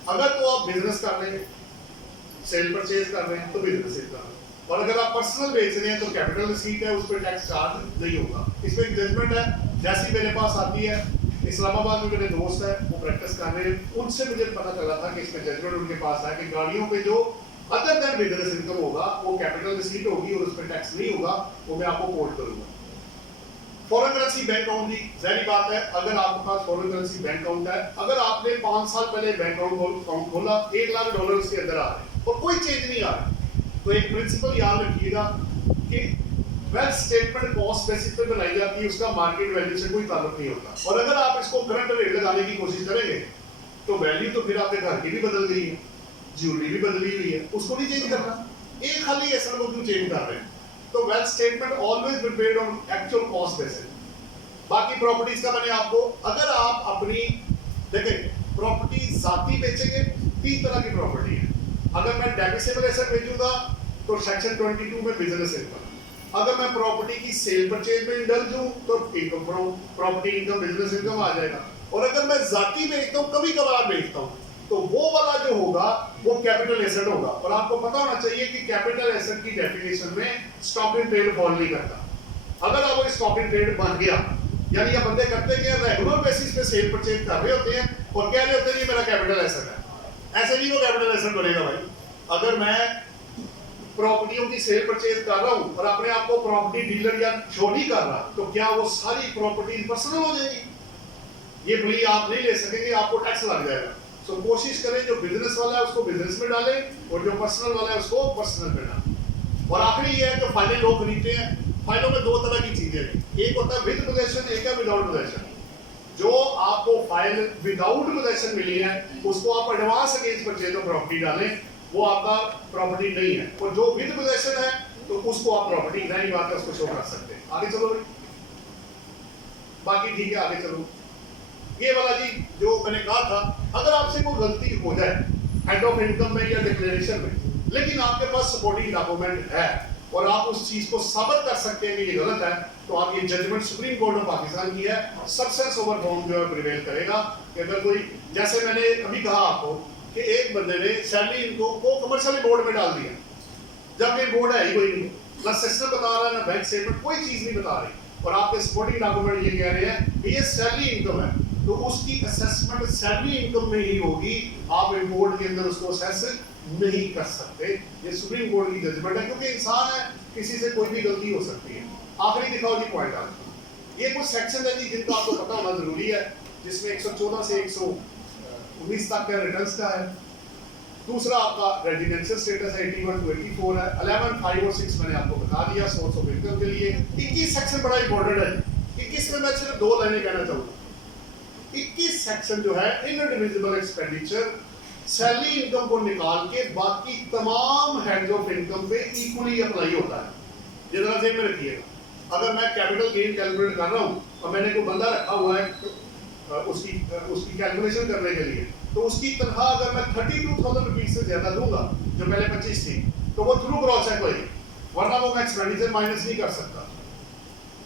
अगर तो आप बिजनेस कर रहे हैं, सेल परचेज कर रहे हैं तो बिजनेस इनकम, और अगर आप पर्सनल बेच रहे हैं तो कैपिटल रिसीट है, उस पर टैक्स चार्ज नहीं होगा। इसमें एक जजमेंट है, जैसी मेरे पास आती है, इस्लामाबाद में मेरे दोस्त है वो प्रैक्टिस कर रहे हैं, उनसे मुझे पता चला था कि इसमें जजमेंट उनके पास है कि गाड़ियों पे जो अदर देन बिजनेस इनकम होगा वो कैपिटल रिसीट होगी और उस पर टैक्स नहीं होगा। वो मैं आपको कोट करूंगा। फॉरेन करेंसी बैंक अकाउंट की जाहिर बात है, अगर आपके पास फॉरेन करेंसी बैंक अकाउंट है, अगर आपने 5 साल पहले बैंक अकाउंट खोला, $1 लाख उसके अंदर आ रहे हैं और कोई चेंज नहीं आ रहा, तो एक प्रिंसिपल याद रखिएगा कि वेल्थ स्टेटमेंट कॉस्ट बेसिस पे बनाई जाती है, उसका मार्केट वैल्यू से कोई ताल्लुक नहीं होता। और अगर आप इसको करंट रेट लगाने की कोशिश करेंगे तो वैल्यू तो फिर आपके घर की भी बदल गई है, ज्वेलरी भी बदली हुई है, उसको नहीं चेंज करना। एक खाली ऐसा लोग क्यों चेंज कर रहे हैं? तो wealth statement always prepared on actual cost basis. बाकी प्रॉपर्टीज का मैंने आपको, अगर आप अपनी देखें प्रॉपर्टी जाती बेचेंगे, 3 तरह की प्रॉपर्टी है। अगर मैं डेबिसेबल एसेट बेचूंगा तो सेक्शन 22 में बिजनेस इनकम। अगर मैं प्रॉपर्टी की सेल परचेज में इंडल्ज हूं तो income from property income, business income आ जाएगा। और अगर मैं जाती बेचता हूं, कभी कभार बेचता हूं, तो वो वाला जो होगा वो कैपिटल एसेट होगा। और आपको पता होना चाहिए कि कैपिटल एसेट की डेफिनेशन में स्टॉक इन ट्रेड फॉल नहीं करता। अगर आप वो स्टॉक इन ट्रेड बन गया, यानी ये बंदे करते हैं रेगुलर बेसिस पे सेल परचेज कर रहे होते हैं और कह रहे होते हैं ये मेरा कैपिटल एसेट है, ऐसे नहीं वो कैपिटल एसेट बनेगा भाई। अगर मैं प्रॉपर्टियों की सेल परचेज कर रहा हूं और अपने आप को प्रॉपर्टी डीलर या शो नहीं कर रहा, तो क्या वो सारी प्रॉपर्टी पर्सनल हो जाएगी? ये भली आप नहीं ले सकेंगे, आपको टैक्स लग जाएगा। सो कोशिश करें जो बिजनेस वाला है उसको बिजनेस में डालें और जो पर्सनल वाला है उसको पर्सनल में डालें। और आखिरी ये है कि फाइलें लोग खरीदते हैं, फाइलों में 2 तरह की चीजें हैं, एक होता है विद पोजेशन, एक है विदाउट पोजेशन। जो आपको फाइल विदाउट पोजेशन मिली है उसको आप advance against purchase of property डालें, वो आपका प्रॉपर्टी नहीं है। और जो विद पोजेशन है तो उसको आप प्रॉपर्टी, नहीं बात है, उसको शो कर सकते हैं। आगे चलो भाई, बाकी ठीक है, आगे चलो। ये वाला जी जो मैंने कहा था, अगर आपसे कोई गलती हो जाए हेड ऑफ इनकम में या डिक्लेरेशन में, लेकिन आपके पास सपोर्टिंग डॉक्यूमेंट है और आप उस चीज को साबित कर सकते हैं कि ये गलत है, तो आप ये judgement supreme court of Pakistan की है, सबसेंस ओवर फॉर्म जो है प्रिवेल करेगा। कि अगर कोई, जैसे मैंने अभी कहा आपको कि एक बंदे ने सैलरी इनकम को कमर्शियल बोर्ड में डाल दिया, जबकि बोर्ड है ही कोई नहीं, ना सिस्टम बता रहा है ना बैंक स्टेटमेंट, कोई चीज नहीं बता रही, और आपके सपोर्टिंग डॉक्यूमेंट ये कह रहे हैं कि ये सैलरी इनकम है, तो उसकी असेसमेंट सैलरी इनकम में ही होगी, आप इम्पोर्ट के अंदर उसको असेस नहीं कर सकते। ये सुप्रीम कोर्ट की जजमेंट है, क्योंकि इंसान है, किसी से कोई भी गलती हो सकती है। आखिरी दिखाओ जी पॉइंट आपको, ये कुछ सेक्शन है जी जिनका आपको पता होना जरूरी है, जिसमें 114 से 119 तक का रिटर्न्स का है। दूसरा आपका रेजिडेंशियल स्टेटस है, 81 to 84 है। 11, 5 और 6 मैंने आपको बता दिया सोर्स ऑफ इनकम के लिए। 21 सेक्शन बड़ा इंपॉर्टेंट है, 21 में मैं सिर्फ 2 लाइनें कहना चाहूंगा। 21 सेक्शन जो है इनडिविजिबल एक्सपेंडिचर, सैलरी इनकम को निकाल के बाकी तमाम हेड्स ऑफ इनकम पे इक्वली अप्लाई होता है। ये जरा ध्यान में रखिएगा। अगर मैं कैपिटल गेन कैलकुलेट कर रहा हूँ और मैंने कोई बंदा रखा हुआ है उसकी कैलकुलेशन करने के लिए, तो उसकी तनख्वाह अगर मैं 32,000 रुपीज से ज्यादा दूंगा, जो पहले 25 थी, तो वो थ्रू क्रॉस चेक होगी, वरना वो मैं एक्सपेंडिचर माइनस नहीं कर सकता।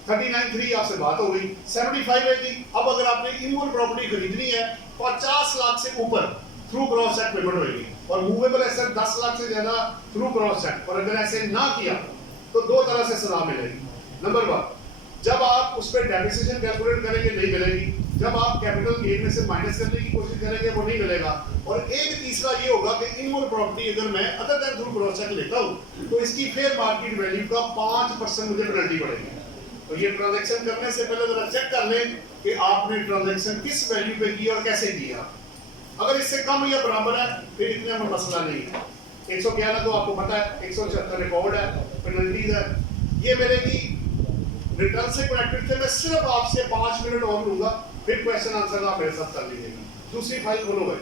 39.3 आपसे बात हो गई। 75 है जी, अब अगर आपने इमूवेबल प्रॉपर्टी खरीदनी है 50 लाख से ऊपर थ्रू क्रॉस चेक पेमेंट होगी, और मूवेबल एसेट 10 लाख से ज्यादा थ्रू क्रॉस चेक। और अगर ऐसे ना किया तो 2 तरह से सजा मिलेगी। नंबर 1, जब आप उस पर डेप्रिसिएशन कैलकुलेट करेंगे नहीं मिलेगी, जब आप कैपिटल गेन में से माइनस करने की कोशिश करेंगे वो नहीं मिलेगा, और एक तीसरा ये होगा कि इमूवेबल प्रॉपर्टी अगर मैं other than through cross cheque लेता हूं तो इसकी फेयर मार्केट वैल्यू का 5% मुझे पेनल्टी पड़ेगी। तो ये ट्रांजैक्शन करने से पहले जरा चेक कर लें कि आपने ट्रांजैक्शन किस वैल्यू पे की और कैसे किया। अगर इससे कम या बराबर है फिर इतना में मसला नहीं है। 111 तो आपको पता है, 176 रिकॉर्ड है, पेनल्टीज है। ये मेरे की रिटर्न से कनेक्टेड थे। मैं सिर्फ आपसे 5 मिनट और लूंगा, फिर क्वेश्चन आंसर आप मेरे साथ कर लीजिएगा। दूसरी फाइल खोलो भाई,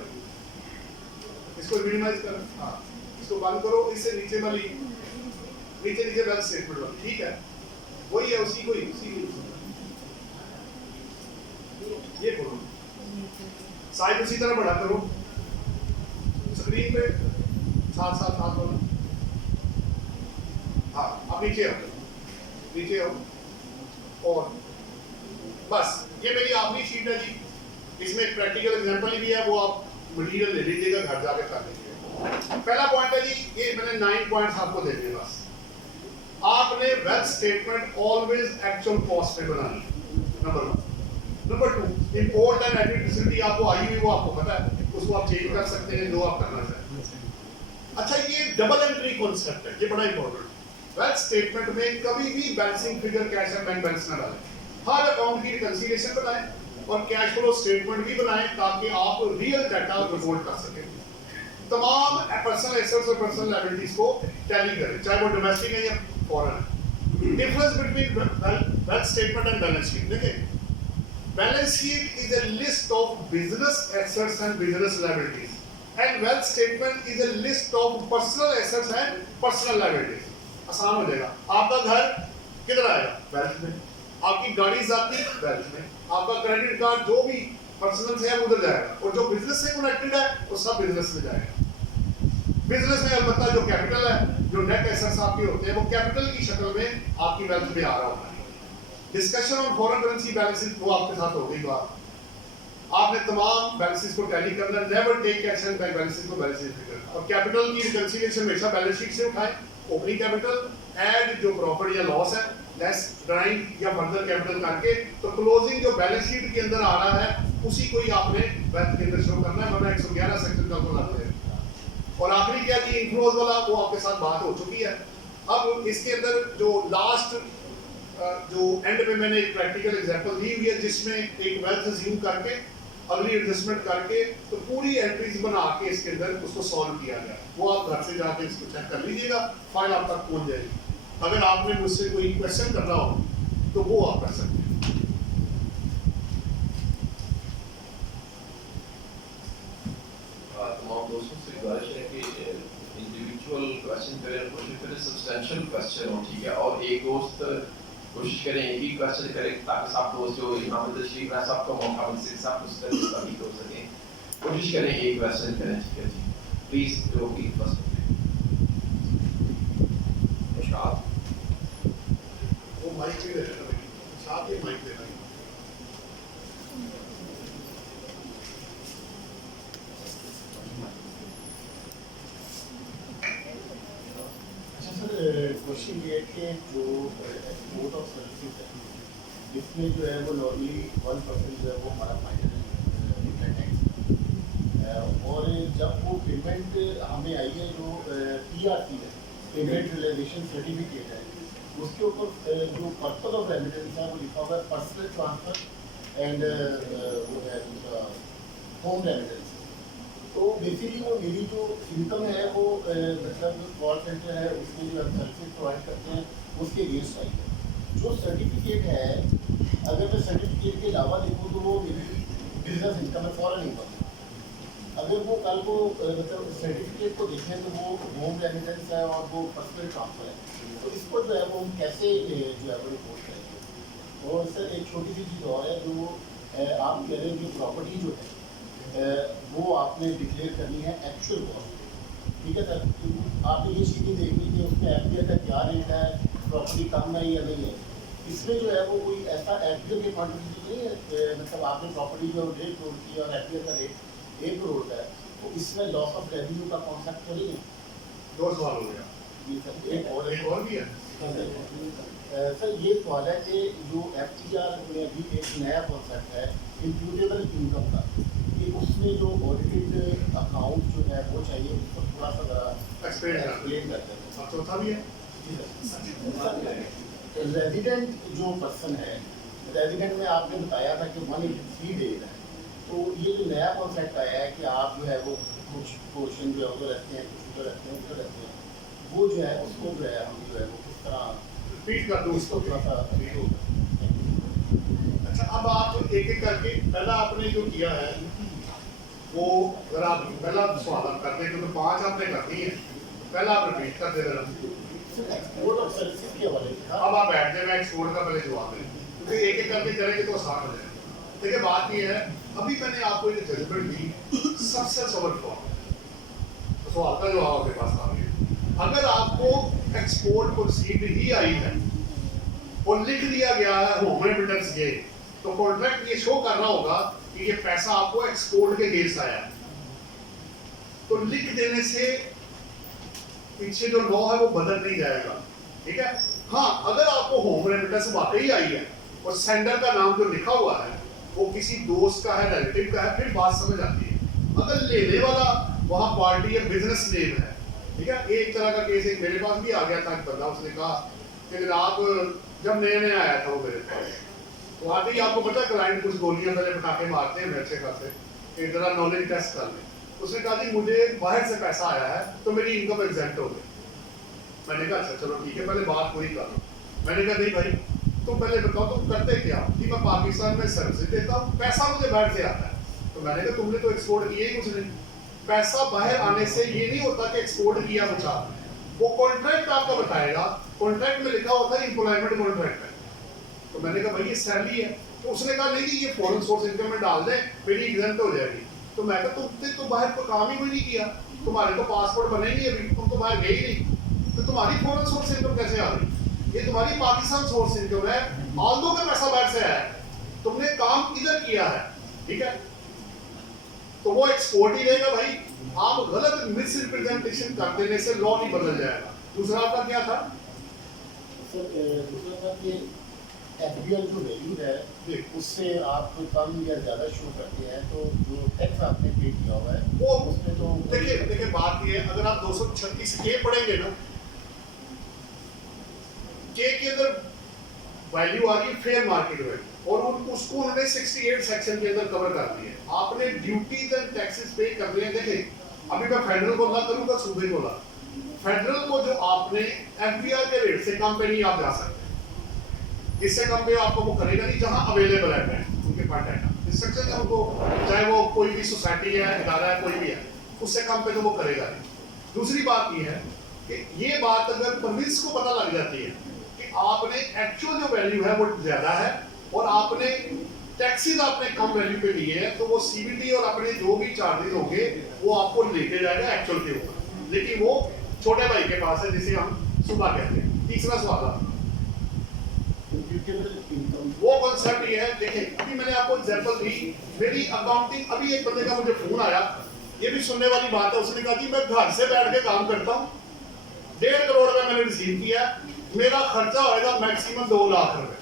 इसको मिनिमाइज करो, हाँ इसको बंद करो, इससे नीचे वाली नीचे बैलेंस स्टेटमेंट वाली, ठीक है वही है, उसी को ये खोलो, साइज उसी तरह बड़ा करो, स्क्रीन पे साथ बोलो। हाँ अब नीचे आओ और बस ये मेरी आखिरी शीट है जी। इसमें एक प्रैक्टिकल एग्जांपल भी है, वो आप मटेरियल ले लीजिएगा, घर जाके कर लीजिएगा। पहला पॉइंट है जी, ये मैंने 9 पॉइंट्स आपको दे दिए बस। आपने wealth statement always actual cost पे बनानी है, number 1। Number 2, import and edit facility आपको आई हुई, वो आपको पता है, उसको आप चेंज कर सकते हैं जो आप करना चाहते हैं। अच्छा, ये डबल एंट्री कॉन्सेप्ट है, ये बड़ा इंपॉर्टेंट। वेल्थ स्टेटमेंट में कभी भी balancing figure cash and bank balance ना डालें, हर अकाउंट की रिकंसिलिएशन बनाएं और कैश फ्लो स्टेटमेंट भी बनाएं ताकि आप रियल डाटा रिपोर्ट कर सकें। तमाम पर्सनल एसेट्स और पर्सनल लायबिलिटीज को टैली करें, चाहे वो डोमेस्टिक है या फॉरेन है। Difference between wealth statement and balance sheet देखिए। Balance sheet is a list of business assets and business liabilities, and wealth statement is a list of personal assets and personal liabilities. आसान हो जाएगा। आपका घर किधर आएगा? Wealth में। आपकी गाड़ी जाती वेल्थ में। आपका क्रेडिट कार्ड जो भी पर्सनल है उधर जाएगा, और जो बिजनेस से कनेक्टेड है वो सब बिजनेस में जाएगा। बिजनेस में अलबत्ता जो कैपिटल है, जो नेट एसेट्स आपके होते हैं, वो कैपिटल की शक्ल में आपकी वेल्थ में आ रहा होता है। Discussion on foreign currency balances वो आपके साथ हो गई बात। आपने तमाम बैलेंसेस को टैली करना, never take cash and bank balances को बैलेंस शीट में करना। और कैपिटल की रिकंसिलिएशन हमेशा बैलेंस शीट से उठाएं, ओपनिंग कैपिटल ऐड जो प्रॉफिट या लॉस है लेस ड्राइंग या फर्दर कैपिटल करके, तो क्लोजिंग जो बैलेंस शीट के अंदर आ रहा है उसी को ही आपने वेल्थ के अंदर शो करना है, वरना 111 सेक्शन का को लाते हैं। और आखिरी क्या जी, इनफ्लोज वाला वो आपके साथ बात हो चुकी है। अब इसके अंदर जो लास्ट जो एंड में मैंने एक प्रैक्टिकल एग्जांपल दी हुई है, जिसमें एक वेल्थ अज्यूम करके अगली एडजस्टमेंट करके तो पूरी एंट्रीज बना के इसके अंदर उसको सॉल्व किया गया। वो आप घर से जाके इसको चेक कर लीजिएगा, फाइल आप तक पहुंच जाएगी। अगर आपने मुझसे कोई क्वेश्चन करना हो तो वो आप कर सकते हैं। तमाम दोस्तों से गुजारिश है कि इंडिविजुअल क्वेश्चन करें, कोशिश करें सब्सटेंशियल क्वेश्चन हो, ठीक है। और एक दोस्त कोशिश करें एक ही क्वेश्चन करें ताकि सब दोस्त जो यहाँ पे तशरीफ है सबको मौका मिल सके, सब कुछ सभी हो सके। कोशिश करें एक क्वेश्चन करें, ठीक है जी। प्लीज जो भी क्वेश्चन वो माइक भी दे देना, साथ ही माइक देना। क्वेश्चन ये है कि जो एक्सपोर्ट ऑफ सर्विसेज है, इसमें जो है वो नॉर्मली 1% जो है वो हमारा फाइनल टैक्स है। और जब वो पेमेंट हमें आई है, जो PRC है, पेमेंट रियलाइजेशन सर्टिफिकेट है, उसके ऊपर जो पर्पज ऑफ रेमिटेंस है वो लिखा हुआ है पर्सनल ट्रांसफर एंड वो है होम रेमिटेंस। तो बेसिकली वो मेरी जो इनकम है वो मतलब कॉल सेंटर है उसमें जो हम सर्विसेज प्रोवाइड करते हैं उसके अगेंस्ट आई है। जो सर्टिफिकेट है, अगर मैं सर्टिफिकेट के अलावा देखूँ तो वो मेरी बिजनेस इनकम है, फॉरेन इनकम। अगर वो कल को मतलब सर्टिफिकेट को देखें तो वो होम रेमिटेंस है और वो पर्सनल ट्रांसफर है, तो इसको जो है वो हम कैसे जो है वो रिपोर्ट करेंगे। और सर एक छोटी सी चीज़ और है, जो आप कह रहे हैं कि प्रॉपर्टी जो है वो आपने डिक्लेयर करनी है एक्चुअल कॉस्ट, ठीक है सर। आपने ये चीज़ देखनी कि उसमें एफडीआर का क्या रेट है, प्रॉपर्टी कम है या नहीं है। इसमें जो है वो कोई ऐसा एफडीआर के पॉइंट ऑफ व्यू नहीं है, मतलब आपने प्रॉपर्टी जो 1.5 करोड़ की और एफडीआर का रेट 1 करोड़ का है, तो इसमें लॉस ऑफ रेवेन्यू का कॉन्सेप्ट तो नहीं है। 2 सवाल हो गया। जी सर, एक और भी है सर ये सवाल है कि जो FTR में अभी एक नया कॉन्सेप्ट है इम्प्यूटेबल इनकम का, कि उसमें जो ऑडिटेड अकाउंट जो है वो चाहिए, उसको थोड़ा सा एक्सप्लेन करते हैं। और चौथा भी है रेजिडेंट जो पर्सन है, रेजिडेंट में आपने बताया था कि 183 डेज है, तो ये जो नया कॉन्सेप्ट आया है कि आप जो है वो कुछ पोर्शन जो है उधर रहते हैं, कुछ उधर रहते हैं, उधर रहते हैं, वो जो है उसको जो है हम जो है वो किस तरह रिपीट कर दो इसको थोड़ा सा अच्छा, अब आप एक एक करके, पहला आपने जो किया है वो अगर आप पहला सवाल आप करते हैं, क्योंकि 5 आपने करनी है, पहला आप रिपीट कर दे रहे एक्सपोर्ट ऑफ सर्विसेज के हवाले से। अब आप बैठ जाए, मैं एक्सपोर्ट का पहले जवाब दें, क्योंकि एक एक करके करेंगे तो आसान हो जाएगा। देखिए बात ये है, अभी मैंने आपको एक जजमेंट दी सक्सेस ओवर फ्रॉड, सवाल का जवाब आपके पास आ गया। अगर आपको एक्सपोर्ट प्रोसीड ही आई है और लिख दिया गया है होम रेमिटेंस गेन, तो कॉन्ट्रैक्ट ये शो करना होगा कि ये पैसा आपको एक्सपोर्ट के अगेंस्ट आया है। तो लिख देने से पीछे जो लॉ है वो बदल नहीं जाएगा, ठीक है। हाँ, अगर आपको होम रेमिटेंस वाकई आई है और सेंडर का नाम जो लिखा हुआ है वो किसी दोस्त का है, रिलेटिव का है, फिर बात समझ आती है। अगर लेने वाला वहाँ पार्टी है, बिजनेस नेम है, ठीक है। एक तरह का केस एक मेरे पास भी आ गया था, एक बंदा, उसने कहा कि जनाब जब नया नया आया था वो मेरे पास, तो आते ही आपको पता है क्लाइंट कुछ गोलियां पहले पटाखे मारते हैं अच्छे खासे, एक जरा नॉलेज टेस्ट कर ले। उसने कहा जी मुझे बाहर से पैसा आया है तो मेरी इनकम एग्जेम्प्ट हो गई। मैंने कहा अच्छा चलो ठीक है, पहले बात पूरी कर लो। मैंने कहा नहीं भाई तुम पहले बताओ तुम करते क्या हो? कि मैं पाकिस्तान में सर्विस देता हूँ, पैसा मुझे बाहर से आता है। तो मैंने कहा तुमने तो एक्सपोर्ट किया ही कुछ नहीं। पैसा बाहर आने से ये नहीं होता कि एक्सपोर्ट किया बचा, वो कॉन्ट्रैक्ट आपका बताएगा, कॉन्ट्रैक्ट में लिखा होता है एम्प्लॉयमेंट कॉन्ट्रैक्ट है। तो मैंने कहा भाई ये सैलरी है। तो उसने कहा नहीं ये फॉरेन सोर्स इनकम में डाल दे, मेरी एग्जेम्प्ट हो जाएगी। तो मैं कहा तुमने तो बाहर को काम ही कोई नहीं किया, तुम्हारे तो पासपोर्ट बने नहीं अभी, तुम तो बाहर गए ही नहीं, तो तुम्हारी फॉरेन सोर्स इनकम कैसे आ रही? ये तुम्हारी पाकिस्तान सोर्स इनकम है, ऑल्दो का पैसा बाहर से आया है, तुमने काम इधर किया है, ठीक है। तो वो एक्सपोर्ट ही रहेगा भाई। आप गलत मिस रिप्रेजेंटेशन कर देने से लॉ नहीं बदल जाएगा। दूसरा आपका क्या था? सर दूसरा था कि एफबीआई जो वैल्यू है उससे आप कम या ज़्यादा शो करते हैं, तो जो टैक्स आपने पे किया हुआ है वो उसमें तो देखिए बात ये है, अगर आप 236 के पढ़ेंगे ना, के अंदर वैल्यू आ रही है फेयर मार्केट वैल्यू, और उसको उन्होंने 68 सेक्शन के अंदर कवर कर दिया है। आपने ड्यूटीज एंड टैक्सेस पे करने हैं। देखिए अभी मैं फेडरल को ना करूंगा, सूबे को ला। फेडरल को जो आपने एफबीआर के रेट से कम पे नहीं आप जा सकते, इससे कम पे आपको वो करेगा नहीं जहां अवेलेबल है उनके पास डाटा इंस्ट्रक्शन है उनको, चाहे वो कोई भी सोसाइटी है, इदारा है, कोई भी है, उससे कम पे तो वो करेगा नहीं। दूसरी बात ये है कि ये बात अगर प्रोविंस को पता लग जाती है कि आपने एक्चुअल जो वैल्यू है वो ज्यादा है और आपने टैक्सेस आपने कम वैल्यू पे लिए हैं, तो वो सीबीटी और अपने जो भी चार्जेस होंगे वो आपको लेके जाएगा एक्चुअल के ऊपर, लेकिन वो छोटे भाई के पास है जिसे हम सुबह कहते हैं। तीसरा सवाल है वो कॉन्सेप्ट ये है। देखिए अभी मैंने आपको एग्जांपल दी, मेरी अकाउंटिंग, अभी एक बंदे का मुझे फोन आया, ये भी सुनने वाली बात है, उसने कहा कि मैं घर से बैठ के काम करता हूँ, 1.5 करोड़ रुपए मैंने रिसीव किया, मेरा खर्चा होएगा मैक्सिमम 2 लाख रुपए,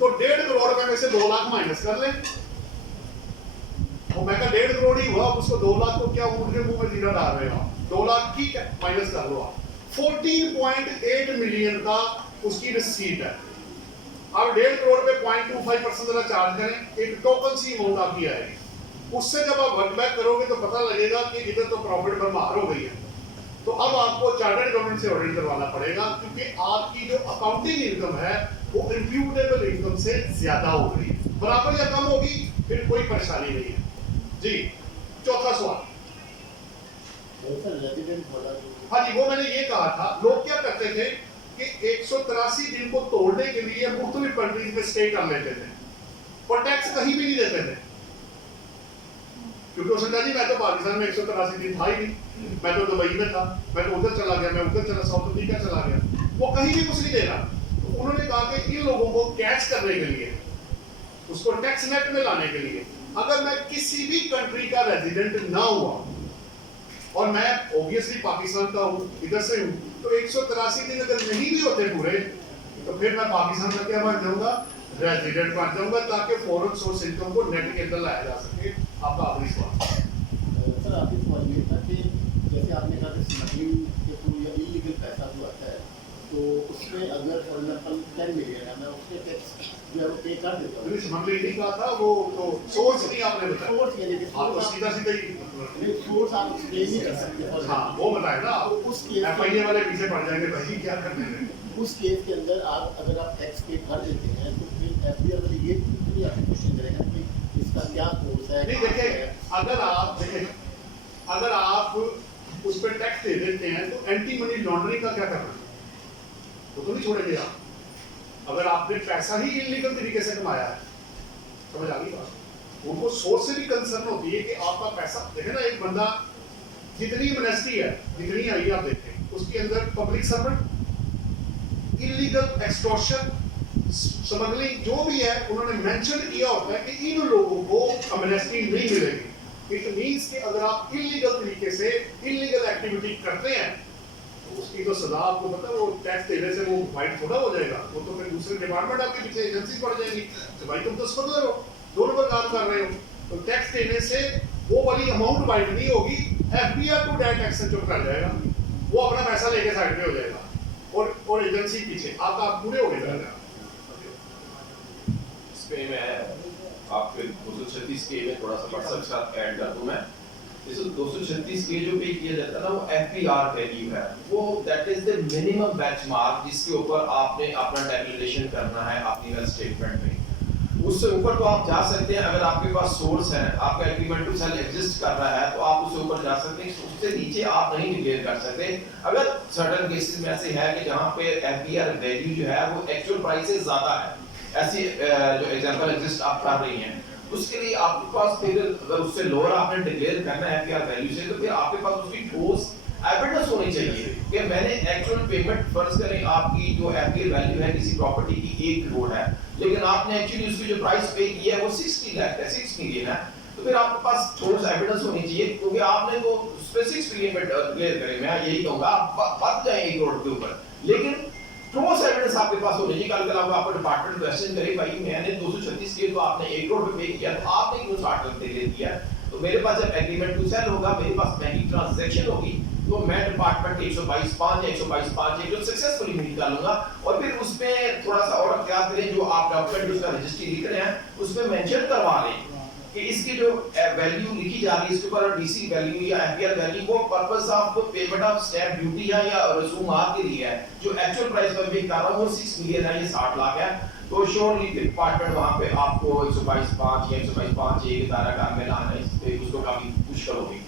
तो 1.5 करोड़ रुपए में से 2 लाख माइनस कर ले। तो मैं कहा 1.5 करोड़ ही हुआ, उसको 2 लाख को क्या ऊँट के मुंह में जीरा डाल रहे हो? 2 लाख ठीक है, माइनस कर लो आप। 14.8 मिलियन का उसकी रिसीट है। अब 1.5 करोड़ पे 0.25% जरा चार्ज करें, एक टोकन सी अमाउंट आपकी आएगी। उससे जब आप वर्क बैक करोगे तो पता लगेगा कि इधर तो प्रॉफिट भरमार हो गई है। तो अब आपको चार्टर्ड अकाउंटेंट से ऑडिट करवाना पड़ेगा, क्योंकि आपकी जो अकाउंटिंग इनकम है वो इम्प्यूटेबल इनकम से ज्यादा हो गई है। बराबर या कम होगी फिर कोई परेशानी नहीं है जी। चौथा सवाल, हाँ जी, वो मैंने ये कहा था, लोग क्या करते थे कि 183 दिन को तोड़ने के लिए मुख्तलिफ कंट्रीज में स्टे कर लेते थे और टैक्स कहीं भी नहीं देते थे, क्योंकि उसने कहा जी मैं तो पाकिस्तान में 183 दिन था ही नहीं, मैं तो दुबई में था, मैं तो उधर चला गया, मैं उधर चला, साउथ अफ्रीका चला गया, वो कहीं भी कुछ नहीं दे रहा। तो उन्होंने कहा कि इन लोगों को कैच करने के लिए, उसको टैक्स नेट में लाने के लिए, अगर मैं किसी भी कंट्री का रेजिडेंट ना हुआ और मैं ऑब्वियसली पाकिस्तान का हूँ, इधर से हूँ, तो 183 दिन अगर नहीं भी होते पूरे, तो फिर मैं पाकिस्तान का क्या बन जाऊंगा? रेजिडेंट बन जाऊंगा, ताकि फॉरेन सोर्स इनकम को नेट के अंदर लाया जा सके। आपका आखिरी सवाल। सर आखिरी सवाल ये था कि जैसे आपने कहा कि स्मगलिंग के थ्रू या इलीगल पैसा जो आता है, तो उसमें अगर फॉर एग्जाम्पल 10 मिलियन है, मैं उसके टैक्स जो है वो पे कर देता हूँ। स्मगलिंग नहीं कहा था, वो तो सोर्स नहीं आपने बताया। सोर्स यानी कि आप तो सीधा सीधा ही सोर्स आप एक्सप्लेन नहीं कर सकते। हाँ वो बताए ना, उस केस एफआईए वाले पीछे पड़ जाएंगे भाई क्या करने हैं। उस केस के अंदर आप अगर आप टैक्स पे कर देते हैं तो फिर एफबीआई वाले ये भी आपसे क्वेश्चन करेगा कि इसका क्या कोर्स है। नहीं देखिए, अगर आप उस पर टैक्स दे देते हैं तो एंटी मनी लॉन्ड्रिंग का क्या करना, वो तो नहीं छोड़ेंगे आप। अगर आपने पैसा ही इलीगल तरीके से कमाया है, समझ आ गई बात? उनको सोर्स से भी कंसर्न होती है कि आपका पैसा, देखे ना, एक बंदा जितनी एमनेस्टी है जितनी आई आप देखें, उसके अंदर public servant, illegal extortion, smuggling जो भी है, उन्होंने मेंशन किया होता है कि इन लोगों को एमनेस्टी नहीं मिलेगी। इट मीन्स कि अगर आप इलीगल तरीके से इलीगल एक्टिविटी करते हैं तो उसकी तो सजा आपको पता है, वो टैक्स देने से वो फाइट थोड़ा हो जाएगा, वो तो फिर दूसरे डिपार्टमेंट आपके पीछे एजेंसी पड़ जाएंगी तो भाई तुम तो स्मगलर हो, दोनों पर काम कर रहे हो। तो टैक्स देने से वो वाली अमाउंट वाइट नहीं होगी, एफबीआर को डायरेक्ट एक्शन चुप कर जाएगा, वो अपना पैसा लेके साइड पे हो जाएगा और एजेंसी पीछे आपका आप पूरे हो गए। इसमें मैं आपके 236 के में थोड़ा सा पर्सन के साथ ऐड कर दूं मैं। जैसे 236 के जो पे किया जाता है ना वो एफपीआर वैल्यू है, वो that is the minimum benchmark जिसके ऊपर आपने अपना टैक्सेशन करना है अपनी वेल्थ स्टेटमेंट में। उससे ऊपर तो आप जा सकते हैं अगर आपके पास सोर्स है, आपका एग्रीमेंट टू सेल एग्जिस्ट कर रहा है तो आप उससे ऊपर जा सकते हैं, उससे नीचे आप नहीं डिक्लेयर कर सकते। अगर सर्टेन केसेस में ऐसे है कि जहां पे एफपीआर वैल्यू जो है वो एक्चुअल प्राइस से ज्यादा है, ऐसी जो एग्जांपल एग्जिस्ट आप कर रही हैं, उसके लिए आपके पास फिर अगर उससे लोअर आपने डिक्लेयर करना है एफपीआर वैल्यू से, तो फिर आपके पास उसकी ठोस एविडेंस होनी चाहिए कि मैंने एक्चुअल पेमेंट, फर्ज करें आपकी जो एफपीआर वैल्यू है किसी प्रॉपर्टी की 1 करोड़ है, लेकिन आपने एक्चुअली उसकी जो प्राइस पे की है वो 60 लाख है, 6 मिलियन है, तो फिर आपके पास ठोस एविडेंस होनी चाहिए, क्योंकि आपने तो उस पे 6 मिलियन में डिक्लेयर करें, मैं यही कहूंगा आप बच जाए 1 करोड़ के ऊपर, लेकिन ठोस एविडेंस आपके पास होनी चाहिए। कल आपको डिपार्टमेंट क्वेश्चन करे भाई मैंने 236 के तो आपने 1 करोड़ पे किया, तो आपने क्यों 60 लाख दे दिया? तो मेरे पास जब एग्रीमेंट टू सेल होगा, मेरे पास बैंकिंग ट्रांजैक्शन होगी, तो मैं डिपार्टमेंट 122.5 या 122.5 जो सक्सेसफुली मैं निकालूंगा और फिर उसमें थोड़ा सा और क्या करें, जो आप डॉक्यूमेंट उसका रजिस्ट्री लिख रहे हैं उसमें मेंशन करवा लें कि इसकी जो वैल्यू लिखी जा रही है इसके ऊपर डीसी वैल्यू या एफपीआर वैल्यू वो purpose of payment of stamp duty या रसूमात के लिए है, जो एक्चुअल प्राइस पर मैं कर रहा हूं वो 6 मिलियन है, ये 60 लाख है, तो श्योरली डिपार्टमेंट वहां पे आपको 122.5 या 122.5 के दायरा में लाना है, इस पे उसको काफी मुश्किल होगी।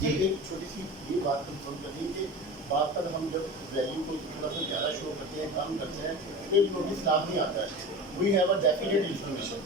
जी एक छोटी सी ये बात कंफर्म करनी कि बात पर हम जब वैल्यू को थोड़ा सा ज़्यादा शो करते हैं, कम करते हैं, फिर नोटिस लाभ नहीं आता है। We have a definite information,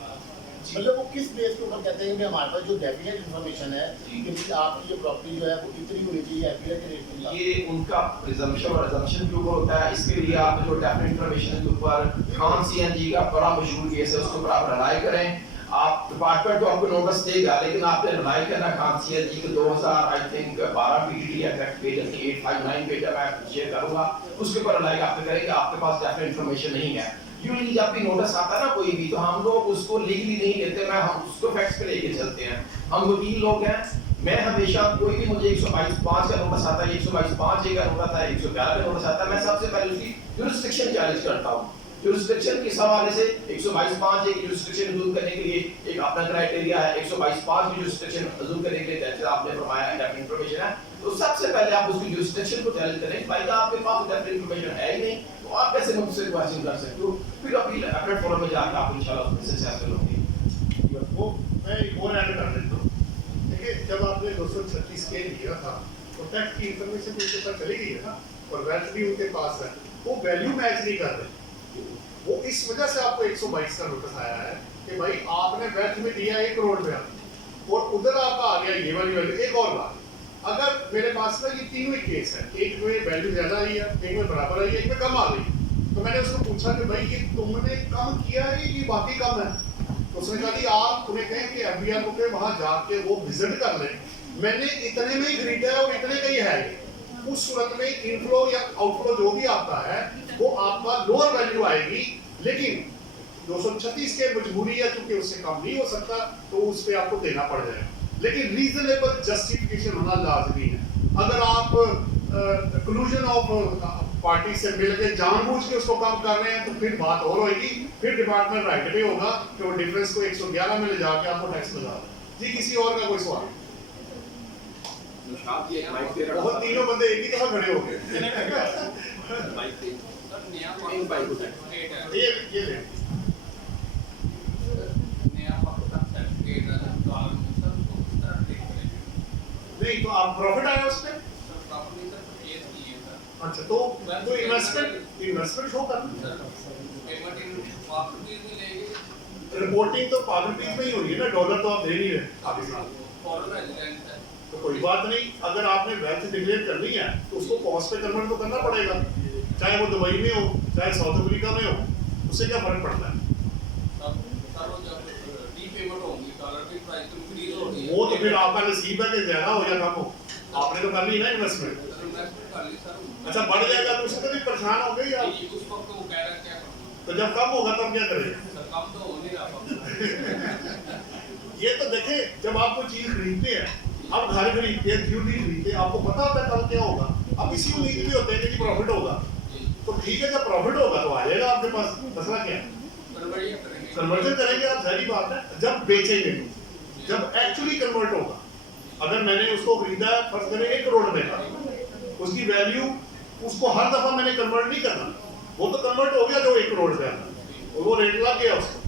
मतलब वो किस बेस के ऊपर कहते हैं कि हमारे पास जो डेफिनेट इन्फॉर्मेशन है कि आपकी ये प्रॉपर्टी जो है वो इतनी होनी चाहिए एफपीआर के रेट में, ये उनका प्रिजम्पशन और असम्पशन के ऊपर होता है। इसके लिए आप जो डेफिनेट इन्फॉर्मेशन के ऊपर खान सीएनजी का बड़ा मशहूर केस है, उसके ऊपर आप रिलाय करें। आप डिपार्टमेंट तो आपको नोटिस देगा, लेकिन आपने रिलाय करना खान सीएनजी के 2000 I think 12 PDD exact page 859 page मैं शेयर करूंगा, उसके ऊपर रिलाय आप करेंगे, आपके पास डेफिनेट इन्फॉर्मेशन नहीं है। यूजुअली जब भी नोटिस आता है ना कोई भी, तो हम लोग उसको लीगली नहीं लेते, मैं हम उसको फैक्ट्स पे लेके चलते हैं। हम वकील लोग हैं, मैं हमेशा कोई भी मुझे 122.5 का नोटिस आता है, 122.5 का नोटिस आता है, 111 का नोटिस आता है, मैं सबसे पहले उसकी जुरिस्डिक्शन चैलेंज करता हूं। जुरिस्डिक्शन के हवाले से 122.5 की जुरिस्डिक्शन अज़ूम करने के लिए एक अपना क्राइटेरिया है, 122.5 की जुरिस्डिक्शन अज़ूम करने के लिए जैसे आपने फरमाया डेफिनेट इन्फॉर्मेशन है, तो सबसे पहले आप उसकी जुरिस्डिक्शन को चैलेंज करें। भाई आपके पास डेफिनेट इन्फॉर्मेशन है ही नहीं, तो आप कैसे मुझसे क्वेश्चन कर सकते हो? फिर अपील अपडेट फोरम में जाकर आप इंशाल्लाह उसमें सक्सेसफुल होंगे। वो मैं एक और ऐड कर देता हूँ। देखिए जब आपने 236 के लिया था तो टैक्स की इंफॉर्मेशन तो उनके पास चली गई है ना, और वेल्थ भी उनके पास है, वो वैल्यू मैच नहीं कर रहे। वो इस वजह से आपको 122 का नोटिस आया है कि भाई आपने वेल्थ में दिया 1 करोड़ रुपया और उधर आपका आ गया ये वाली वैल्यू। एक और बात, अगर मेरे पास ना ये तीनों ही केस है, एक में वैल्यू ज्यादा आई है, एक में बराबर आई है, एक में कम आ गई, तो मैंने उसको पूछा कि भाई ये तुमने कम किया है कि बाकी कम है? तो उसने कहा कि आप उन्हें कहें कि एफबीआर को के वहां जाके वो विजिट कर लें, मैंने इतने में ही खरीदा है और इतने का ही है। उस सूरत में इनफ्लो या आउटफ्लो जो भी आता है वो आपका लोअर वैल्यू आएगी, लेकिन 236 के मजबूरी है क्योंकि उससे कम नहीं हो सकता, तो उस पे आपको देना पड़ जाएगा, लेकिन रीजनेबल जस्टिफिकेशन होना लाजमी है। अगर आप कलूजन ऑफ पार्टी से मिलकर जानबूझ के उसको कम कर रहे हैं तो फिर बात और होगी, फिर डिपार्टमेंट राइट पे होगा कि वो डिफरेंस को 111 में ले जाके आपको टैक्स लगा दे। जी किसी और का कोई सवाल? बहुत तीनों बंदे एक ही दफा खड़े हो गए। ये ले नहीं तो आप प्रॉफिट आया उसमें? अच्छा तो इन्वेस्टमेंट शो करना, रिपोर्टिंग तो प्रॉपर्टीज में ही हो रही है ना, डॉलर तो आप दे नहीं रहे। तो कोई बात नहीं, अगर आपने वेल्थ डिक्लेयर करनी है तो उसको कॉस्ट पे कन्वर्ट तो करना पड़ेगा, चाहे वो दुबई में हो चाहे साउथ अफ्रीका में हो, उससे क्या फर्क पड़ता है? मार्केट प्राइस तो इंक्रीज हो रही है। वो तो फिर आपका नसीब है कि ज्यादा हो या कम हो, आपने तो करनी है ना इन्वेस्टमेंट। इन्वेस्टमेंट कर ली सर। अच्छा बढ़ जाएगा तो उससे तो भी परेशान हो गई आप। उस वक्त वो कह रहा है क्या करूँ, तो जब कम होगा तब क्या करें? सर कम तो हो नहीं रहा। ये तो देखे, जब आप कोई चीज खरीदते हैं, आप घर खरीदते हैं, ज्वेलरी खरीदते हैं, आपको पता होता है कल क्या होगा, आप इसी उम्मीद में होते हैं कि प्रॉफिट होगा। तो ठीक है, जब प्रॉफिट होगा तो आ जाएगा आपके पास, मसला क्या है? कन्वर्जन करेंगे आप, सारी बात है। जब बेचेंगे, जब एक्चुअली कन्वर्ट होगा, अगर मैंने उसको खरीदा है फर्ज करें 1 करोड़ में का, उसकी वैल्यू उसको हर दफा मैंने कन्वर्ट नहीं करना, वो तो कन्वर्ट हो गया जो 1 करोड़ का और वो रेट लग गया उसको।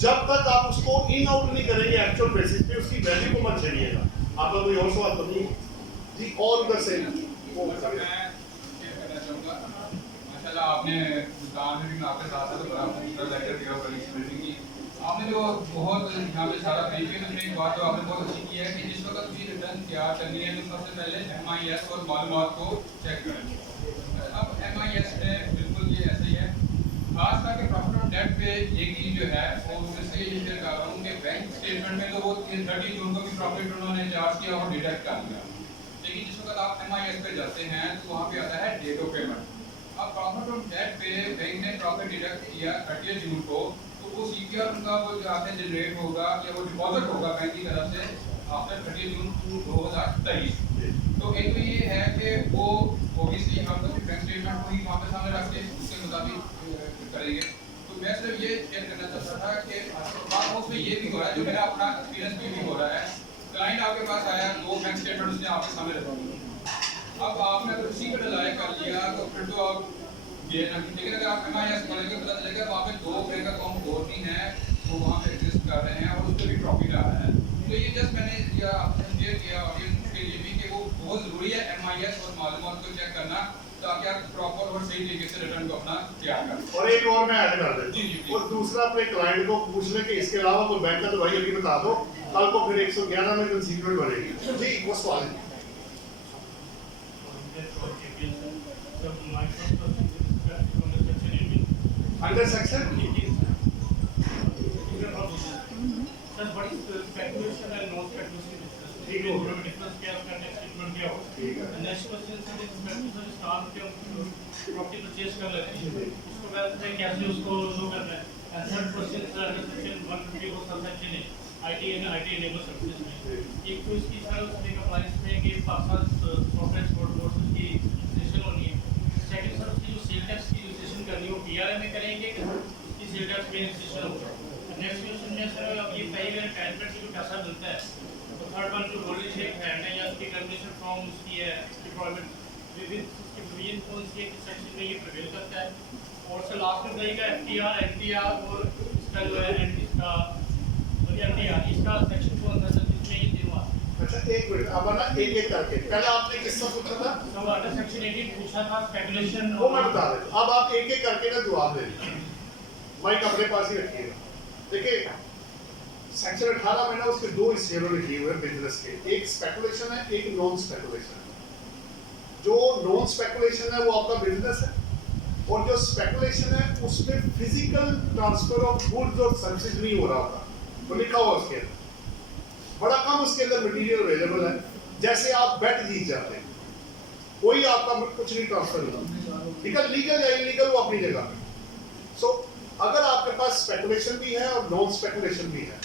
जब तक आप उसको इन आउट नहीं करेंगे एक्चुअल बेसिस पे, उसकी वैल्यू को मत छेड़िएगा। आपका कोई और सवाल तो नहीं जी? और उधर से वो मैं ये कहना चाहूँगा, माशाल्लाह आपने दुकान में भी मैं आपके साथ था तो बड़ा खूबसूरत लेकर दिया बड़ी सी मीटिंग की आपने, जो बहुत यहाँ पे सारा ब्रीफिंग में एक बात तो आपने बहुत अच्छी की है कि जिस वक्त भी रिटर्न तैयार करनी है तो सबसे पहले MIS और मालूमात को चेक करें। अब MIS में बिल्कुल ये ऐसे ही है, खास करके प्रॉफिट ऑन डेट पे एक चीज जो है वो इसलिए ये शेयर कर रहा हूँ कि बैंक स्टेटमेंट में तो वो 30 जून को भी प्रॉफिट उन्होंने चार्ज किया और डिडक्ट कर दिया, लेकिन जिस वक्त आप MIS पे जाते हैं तो वहाँ पे आता है डेट ऑफ पेमेंट। अब प्रॉफिट ऑन डेट पे बैंक ने प्रॉफिट डिडक्ट किया 30 जून को, तो वो CPR उनका वो जो आपने जनरेट होगा या वो डिपॉजिट होगा बैंक की तरफ से आफ्टर 30 जून 2023। तो एक तो ये है कि वो ओबीसी हम तो बैंक स्टेटमेंट को ही वहाँ पे सामने रख के उसके मुताबिक करेंगे। तो मैं सिर्फ ये शेयर करना चाहता था कि बात उसमें ये भी हो रहा है, जो मेरा अपना एक्सपीरियंस भी हो रहा है, क्लाइंट आपके पास आया, 2 बैंक स्टेटमेंट उसने आपके सामने रखा, अब आपने अगर उसी को डिलाई कर लिया तो फिर तो आप ये ना, लेकिन अगर आप MIS करेंगे पता चलेगा वहाँ पे 2 बैंक अकाउंट और भी हैं वो वहाँ पे एग्जिस्ट कर रहे हैं और उस पर भी प्रॉफिट आ रहा है। तो ये जस्ट मैंने दिया आपने शेयर किया ऑडियंस के लिए भी कि वो बहुत ज़रूरी है MIS और मालूमात को चेक करना, ताकि आप प्रॉपर और सही तरीके से रिटर्न को अपना तैयार करें। और एक और मैं ऐड कर देता जी, जी, जी। हूं, और दूसरा अपने क्लाइंट को पूछ ले कि इसके अलावा कोई बैंक का तो भाई अभी बता दो, कल को फिर 111 में कंसीक्वेंट बनेगी जी। वो सवाल है। अंडर सेक्शन सर बड़ी स्पेकुलेशन है, नॉन स्पेकुलेशन ठीक है, डिफरेंस क्या है, उसका नेक्स्ट स्टेटमेंट क्या हो। ठीक है। Next question sir speculation start के प्रॉपर्टी परचेज कर लेते हैं, उसको बाद में कैसे उसको शो करना है। एंड थर्ड क्वेश्चन सर अगर सेक्शन 150 को सबसेक्शन है IT and IT enable services में, एक तो इसकी सर उसमें एक अप्लाइंस में कि पाकिस्तान सॉफ्टवेयर एक्सपोर्ट बोर्ड की रजिस्ट्रेशन होनी है। सेकंड सर उसकी जो सेल टैक्स की रजिस्ट्रेशन करनी है वो PRA में करेंगे कि उसकी सेल टैक्स में रजिस्ट्रेशन होगा। नेक्स्ट क्वेश्चन में सर अब ये कई बार कैलकुलेट की जो पैसा मिलता है, तो थर्ड वन जो बोली है है या उसकी टर्मिनेशन फॉर्म उसकी है डिप्लॉयमेंट विद उसकी प्रोविजन कौन सी है किस सेक्शन में ये प्रिवेल करता है, और सर लास्ट में रहेगा FTR NTR और इसका जो है इसका NTR इसका सेक्शन कौन सा सर जिसमें ये तीनों आते हैं। अच्छा एक मिनट, अब ना एक एक करके, पहले आपने किसका पूछा था? तो अंडर सेक्शन 18 पूछा था स्पेकुलेशन, वो मैं बता देता हूं। अब आप एक एक करके ना जवाब दे दीजिए, माइक अपने पास ही रखिएगा। देखिए सेक्शन 18 में ना उसके 2 हिस्से में लिखे हुए हैं बिजनेस के, एक स्पेकुलेशन है, एक नॉन स्पेकुलेशन है। जो नॉन स्पेकुलेशन है वो आपका बिजनेस है, और जो स्पेकुलेशन है उसमें फिजिकल ट्रांसफर ऑफ गुड्स और सर्विसेज नहीं हो रहा होता, तो लिखा हुआ उसके अंदर बड़ा कम उसके अंदर मटेरियल अवेलेबल है। जैसे आप बेट जीत जाते हैं, कोई आपका कुछ नहीं ट्रांसफर होता, ठीक है, लीगल या इलीगल वो अपनी जगह पे। सो अगर आपके पास स्पेकुलेशन भी है और नॉन स्पेकुलेशन भी है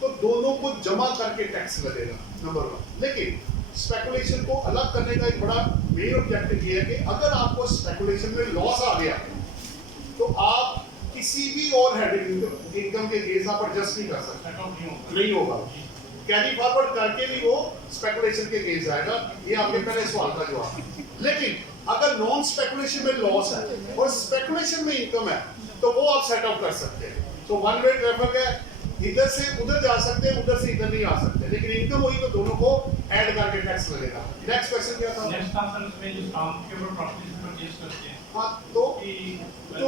तो दोनों को जमा करके टैक्स लगेगा, नंबर 1। लेकिन स्पेकुलेशन को अलग करने का एक बड़ा मेन ऑब्जेक्टिव ये है कि अगर आपको स्पेकुलेशन में लॉस आ गया तो आप किसी भी और हेडिंग इनकम के केस आप एडजस्ट नहीं कर सकते, नहीं होगा। कैरी फॉरवर्ड करके भी वो स्पेकुलेशन के केस आएगा। ये आपके पहले सवाल का जवाब। लेकिन अगर नॉन स्पेकुलेशन में लॉस है और स्पेकुलेशन में इनकम है तो वो आप सेट आउट कर सकते हैं। तो वन वे ट्रैफिक है, इधर से उधर जा सकते हैं, उधर से इधर नहीं आ सकते, लेकिन इनकम हुई तो दोनों को ऐड करके टैक्स लगेगा। नेक्स्ट क्वेश्चन क्या था? नेक्स्ट आंसर उसमें जो काम के ऊपर प्रॉपर्टी परचेज करते हैं, हाँ, तो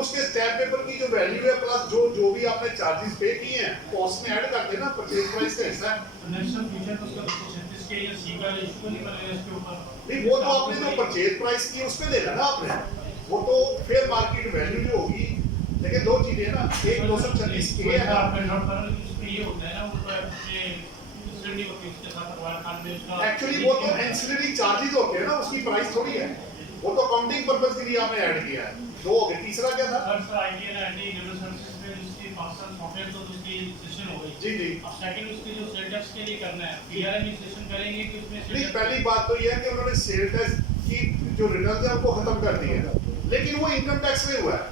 उसके स्टैम्प पेपर की जो वैल्यू है प्लस जो भी आपने चार्जेस पे किए हैं कॉस्ट में ऐड कर देना, परचेज प्राइस का हिस्सा है। नेक्स्ट फ्यूचर तो उसका 36 के या सी का इशू नहीं बनेगा इसके ऊपर। नहीं, वो तो आपने जो परचेज प्राइस की उस पे देना ना आपने, वो तो फेयर मार्केट वैल्यू जो होगी लेकिन दो चीजें हैं ना, एक 240 ए है ना, आपने नोट करा लेकिन उसमें ये होता है ना वो ये स्टडी होती है उसके साथ अखबार खान में उसका एक्चुअली वो तो एंसिलरी चार्जेस होते हैं ना, उसकी प्राइस थोड़ी है, वो तो काउंटिंग पर्पस के लिए आपने ऐड किया है। दो हो गए, तीसरा क्या था? Sir IT and IT enable services में उसकी फंक्शन सॉफ्टवेयर तो उसकी सेशन हो गई। जी जी। अब सेकंड उसकी जो सेल टैक्स के लिए करना है पीआरएम सेशन करेंगे कि उसमें नहीं, पहली बात तो ये है कि उन्होंने सेल टैक्स की जो रिटर्न है उनको खत्म कर दिए हैं, लेकिन वो इनकम टैक्स में हुआ है,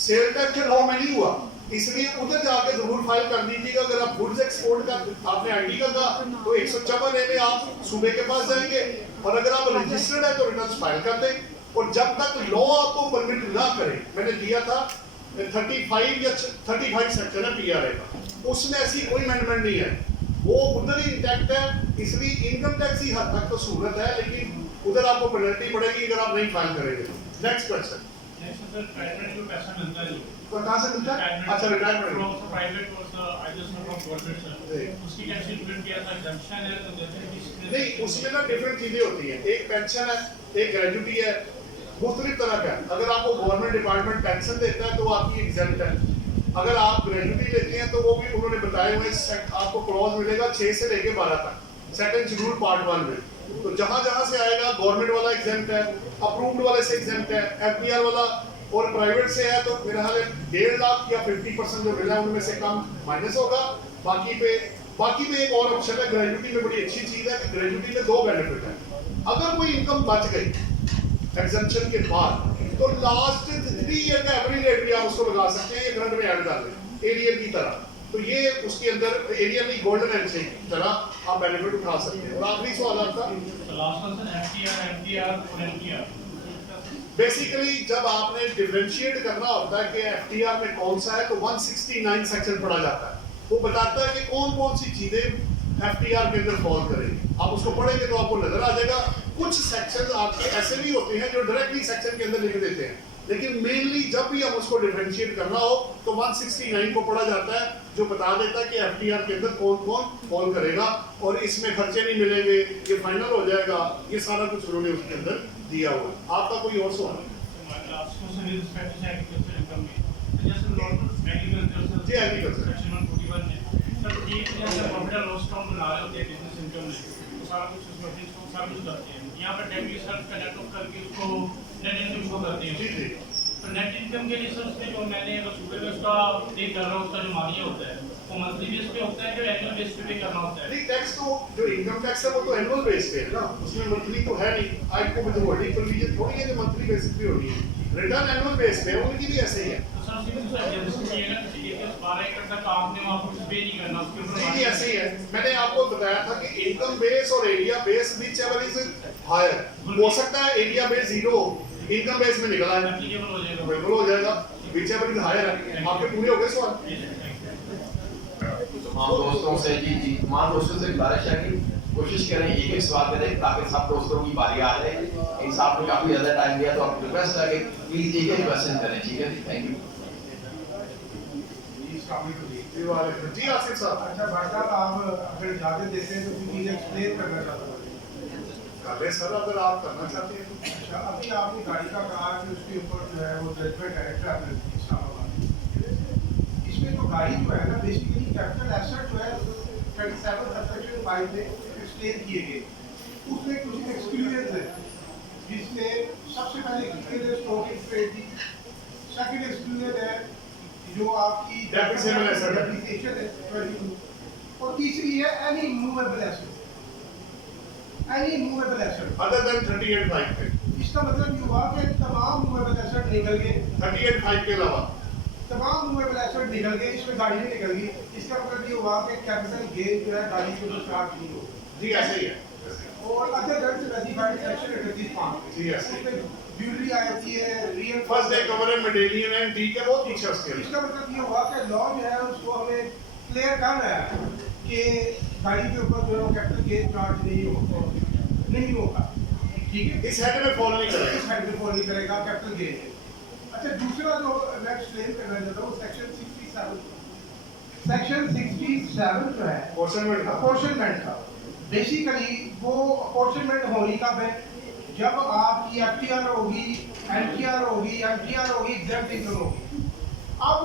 सेल टैक्स के लॉ में नहीं हुआ, इसलिए उधर जाके जरूर फाइल कर दीजिएगा। अगर आप गुड्स एक्सपोर्ट का आपने आईटी का कहा तो 154 में आप सूबे के पास जाएंगे, और अगर आप रजिस्टर्ड है तो रिटर्न फाइल कर दें, और जब तक लॉ आपको परमिट ना करे, मैंने दिया था 35 या 35 सेक्शन है पीआरए का, उसमें ऐसी कोई अमेंडमेंट नहीं है, वो उधर ही इंटैक्ट है, इसलिए इनकम टैक्स ही हद तक तो सूरत है, लेकिन उधर आपको पेनल्टी पड़ेगी अगर आप नहीं फाइल करेंगे। Next question. Next sir private जो पैसा मिलता है तो कहाँ से मिलता है? अच्छा, रिटायरमेंट फ्रॉम प्राइवेट और I just from government sir उसकी कैसे डिफरेंट किया था, एग्जम्पशन है तो जैसे नहीं, उसमें ना डिफरेंट चीजें होती हैं, एक पेंशन है, एक ग्रेजुटी है, मुख्तलिफ तरह का है। अगर आपको गवर्नमेंट डिपार्टमेंट पेंशन देता है तो आपकी एग्जेम्प्ट है, अगर आप ग्रेजुटी लेते हैं तो वो भी उन्होंने बताए हुए आपको क्लॉज मिलेगा 6 से लेके 12 तक, सेकंड शेड्यूल पार्ट 1 में। तो जहां जहां से आएगा गवर्नमेंट वाला एग्जेम्प्ट है, अप्रूव्ड वाले से एग्जेम्प्ट है, एफपीआर वाला और प्राइवेट से है तो मेरा हाल 1.5 लाख या 50% जो मिला है उनमें से कम माइनस होगा। बाकी पे एक और ऑप्शन है ग्रेजुटी में, बड़ी अच्छी चीज है कि ग्रेजुटी में 2 बेनिफिट है। अगर कोई इनकम बच गई एग्जम्पशन के बाद तो लास्ट 3 ईयर का एवरेज रेट भी आप उसको लगा सकते हैं, ये करंट में ऐड कर लें एरियर की तरह, तो ये उसके अंदर एरियर नहीं गोल्डन हैंडशेक की तरह आप बेनिफिट उठा सकते हैं। और आखिरी सवाल आपका, लास्ट वन सर एफटीआर और एनपीआर। बेसिकली जब आपने डिफरेंशिएट करना होता है कि एफटीआर में कौन सा है तो 169 सेक्शन पढ़ा जाता है, वो बताता है कि कौन कौन सी चीजें एफटीआर के अंदर फॉल करेंगी। आप उसको पढ़ेंगे तो आपको नजर आ जाएगा। कुछ सेक्शन आपके ऐसे भी होते हैं जो डायरेक्टली सेक्शन के अंदर लिख देते हैं, लेकिन मेनली जब भी हम उसको डिफरेंशिएट करना हो तो 169 को पढ़ा जाता है, जो बता देता है कि एफटीआर के अंदर कौन कौन फॉल करेगा और इसमें खर्चे नहीं मिलेंगे, ये फाइनल हो जाएगा, ये सारा कुछ उन्होंने उसके अंदर दिया हुआ है। आपका कोई और सवाल? जी, एग्रीकल्चर सेक्शन 141 में सर ये जैसे प्रॉफिट एंड लॉस अकाउंट बना रहे होते हैं बिजनेस इनकम में, तो सारा कुछ उसमें सारा कुछ करते हैं। यहाँ पर डेट रिजर्व का नेट ऑफ करके उसको नेट इनकम शो करते हैं। जी जी। तो नेट इनकम के लिए सर उसमें जो मैंने अगर सूबे में उसका पे कर रहा हूँ, उसका जो मालिया होता है वो मंथली बेस पे होता है कि एनुअल बेस पे करना होता है? नहीं, टैक्स तो जो इनकम टैक्स है वो तो एनुअल बेस पे है ना, उसमें मंथली तो है नहीं। आपको मुझे होल्डिंग प्रोविजन थोड़ी है जो मंथली बेसिस पे होनी है, रिटर्न एनुअल बेस पे है, उनकी भी ऐसे ही है। तो सर सिंपल है जैसे ये ना कि 12 एकड़ तक आपने वहाँ पर पे नहीं करना उसके ऊपर जी जी, ऐसे ही है। मैंने आपको बताया था कि इनकम बेस और area base whichever is higher, हो सकता है एरिया बेस 0 इनकम बेस में निकला है, एप्लीकेबल हो जाएगा। बिल्कुल हो जाएगा, विच एवर इज हायर है। आपके पूरे हो गए सवाल? तमाम दोस्तों से जी तमाम दोस्तों से गुजारिश है कि कोशिश करें एक एक सवाल करें ताकि सब दोस्तों की बारी आ जाए। इन साहब ने काफी ज्यादा टाइम दिया तो आप रिक्वेस्ट है कि प्लीज एक एक क्वेश्चन करें, ठीक है? Thank you. जी वालेकुम जी, आसिफ साहब। अच्छा भाई साहब, आप अगर इजाजत देते हैं तो कुछ चीज़ें एक्सप्लेन करना चाहता हूँ। कर सर, अगर आप करना चाहते हैं तो। अच्छा, अभी आपने गाड़ी का कहा कि उसके ऊपर जो है वो जजमेंट है ट्रैफिक इस्लामाबाद। इसमें तो गाड़ी जो है ना बेसिकली कैपिटल एसेट जो है 27 सबसेक्शन 5 में एक्सप्लेन किए गए, उसमें कुछ एक्सक्लूडेड है, जिसमें सबसे पहले एक्सक्लूडेड है स्टॉक इन ट्रेड की, सेकंड एक्सक्लूडेड है जो आपकी डेप्रिसिएबल एसेट है, डेप्रिसिएशन है 22, और तीसरी है any movable asset, any movable asset other than 38.5 पे। इसका मतलब ये हुआ कि तमाम मूवेबल एसेट निकल गए, 38.5 के अलावा तमाम मूवेबल एसेट निकल गए, इसमें गाड़ी नहीं निकल गई। इसका मतलब ये हुआ कि कैपिटल गेन जो है गाड़ी के ऊपर चार्ज नहीं हो। जी ऐसे ही है। और अदर देन स्पेसिफाइड सेक्शन 38(5) जी ऐसे ही। ज्वेलरी आती है, real first day cover and medallion and ठीक है, बहुत पीछे उसके लिए। इसका मतलब ये हुआ कि लॉ जो है उसको हमें क्लियर कर रहा है कि गाड़ी के ऊपर जो है कैपिटल गेन चार्ज नहीं होगा, ठीक है? इस हेड में फॉलो नहीं करेगा, इस हेड में फॉलो नहीं करेगा कैपिटल गेन। अच्छा, दूसरा जो मैं एक्सप्लेन करना चाहता हूँ सेक्शन 67 जो है अपोर्शनमेंट का। अपॉर्शनमेंट का, बेसिकली वो अपॉर्शनमेंट होनी कब है? जब आपकी एफटीआर होगी, एनटीआर होगी, एमटीआर होगी, एग्जैम्प्ट इनकम होगी। अब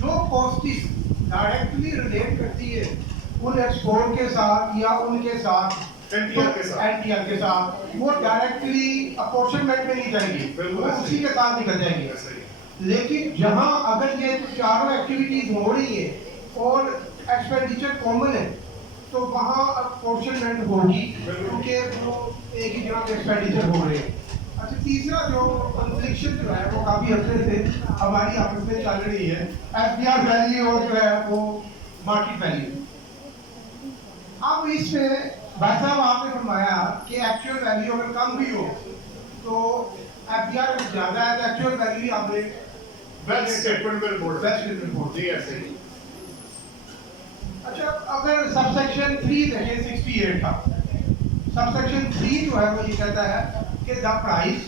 जो कॉस्टिस डायरेक्टली रिलेट करती है उन एक्सपोर्ट के साथ या उनके साथ NTR के साथ। NTR के साथ वो डायरेक्टली अपॉर्चनमेंट में नहीं जाएंगी, बिल्कुल वो ऐसे उसी ही। के साथ निकल जाएंगी। ऐसे ही। लेकिन जहां अगर ये चारों एक्टिविटीज हो रही है और एक्सपेंडिचर कॉमन है तो वहां अपॉर्चनमेंट होगी क्योंकि वो एक ही जगह पे एक्सपेंडिचर हो रहे हैं। अच्छा, तीसरा जो कॉन्फ्लिक्शन जो है वो काफी हफ्ते से हमारी आपस में चल रही है, एफडीआर वैल्यू और जो है वो मार्केट वैल्यू। अब इसमें भाई साहब आपने फरमाया कि एक्चुअल वैल्यू अगर कम भी हो तो एफडीआर अगर ज्यादा है तो एक्चुअल वैल्यू आपने वेल्थ स्टेटमेंट में रिपोर्ट वेल्थ स्टेटमेंट रिपोर्ट। जी ऐसे ही। अच्छा, अगर सबसेक्शन 3 देखें 68 का, सबसेक्शन 3 जो है वो ये कहता है कि द प्राइस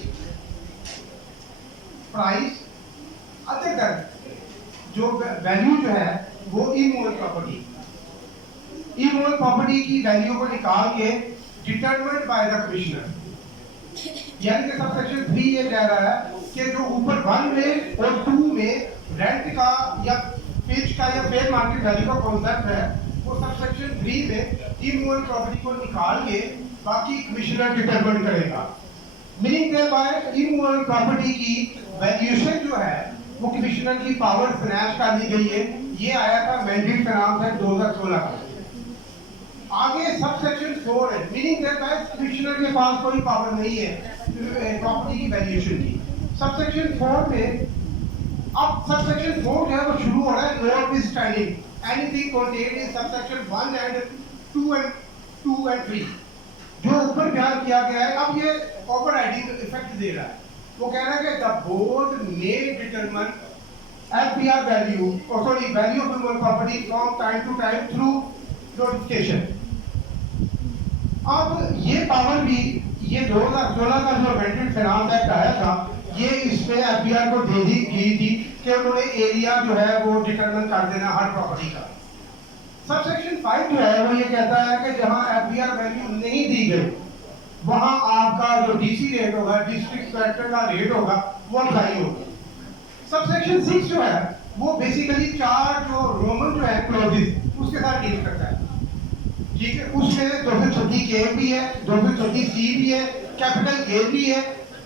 अदर देन जो वैल्यू जो है वो इमूवेबल प्रॉपर्टी की वैल्यू को निकाल के डिटरमाइंड बाय द कमिश्नर। यानी कि सबसेक्शन 3 ये कह रहा है कि जो ऊपर 1 में और 2 में रेंट का या पिच का या फेयर मार्केट वैल्यू का कॉन्सेप्ट है, वो सबसेक्शन 3 में इमूवेबल प्रॉपर्टी को निकाल के बाकी कमिश्नर डिटरमाइन करेगा। Meaning thereby immovable property की वैल्यूएशन जो है वो कमिश्नर की पावर फाइनेंस कर दी गई है। ये आया था मैंडेट फाइनेंस एक्ट 2016 का। आगे सबसेक्शन 4 है, मीनिंग देयर बाय कमिश्नर के पास कोई पावर नहीं है प्रॉपर्टी की वैल्यूएशन की। सबसेक्शन 4 में अब सबसेक्शन 4 जो है वो शुरू हो रहा है notwithstanding anything contained in subsection 1 and 2 and 3 जो ऊपर बयान किया गया है। अब ये ओवरराइडिंग इफेक्ट दे रहा है। वो कह रहा है कि the board may determine FDR value और sorry value of immovable property from time to time through notification. अब ये पावर भी ये 2016 का जो अमेंडमेंट फाइनेंस एक्ट आया था ये इसमें एफडीआर को दे दी गई थी कि उन्होंने एरिया जो है वो डिटरमाइन कर देना हर प्रॉपर्टी का। सबसेक्शन 5 जो है वो ये कहता है कि जहां एफडीआर वैल्यू नहीं दी गई वहां आपका जो डीसी रेट होगा, डिस्ट्रिक्ट कलेक्टर का रेट होगा, वो अप्लाई होगा। सबसेक्शन 6 जो है वो बेसिकली 4 जो रोमन जो है क्लॉजेस उसके साथ डील करता है। ठीक है, उसमें 236 के भी है, 236 सी भी है, कैपिटल ए भी है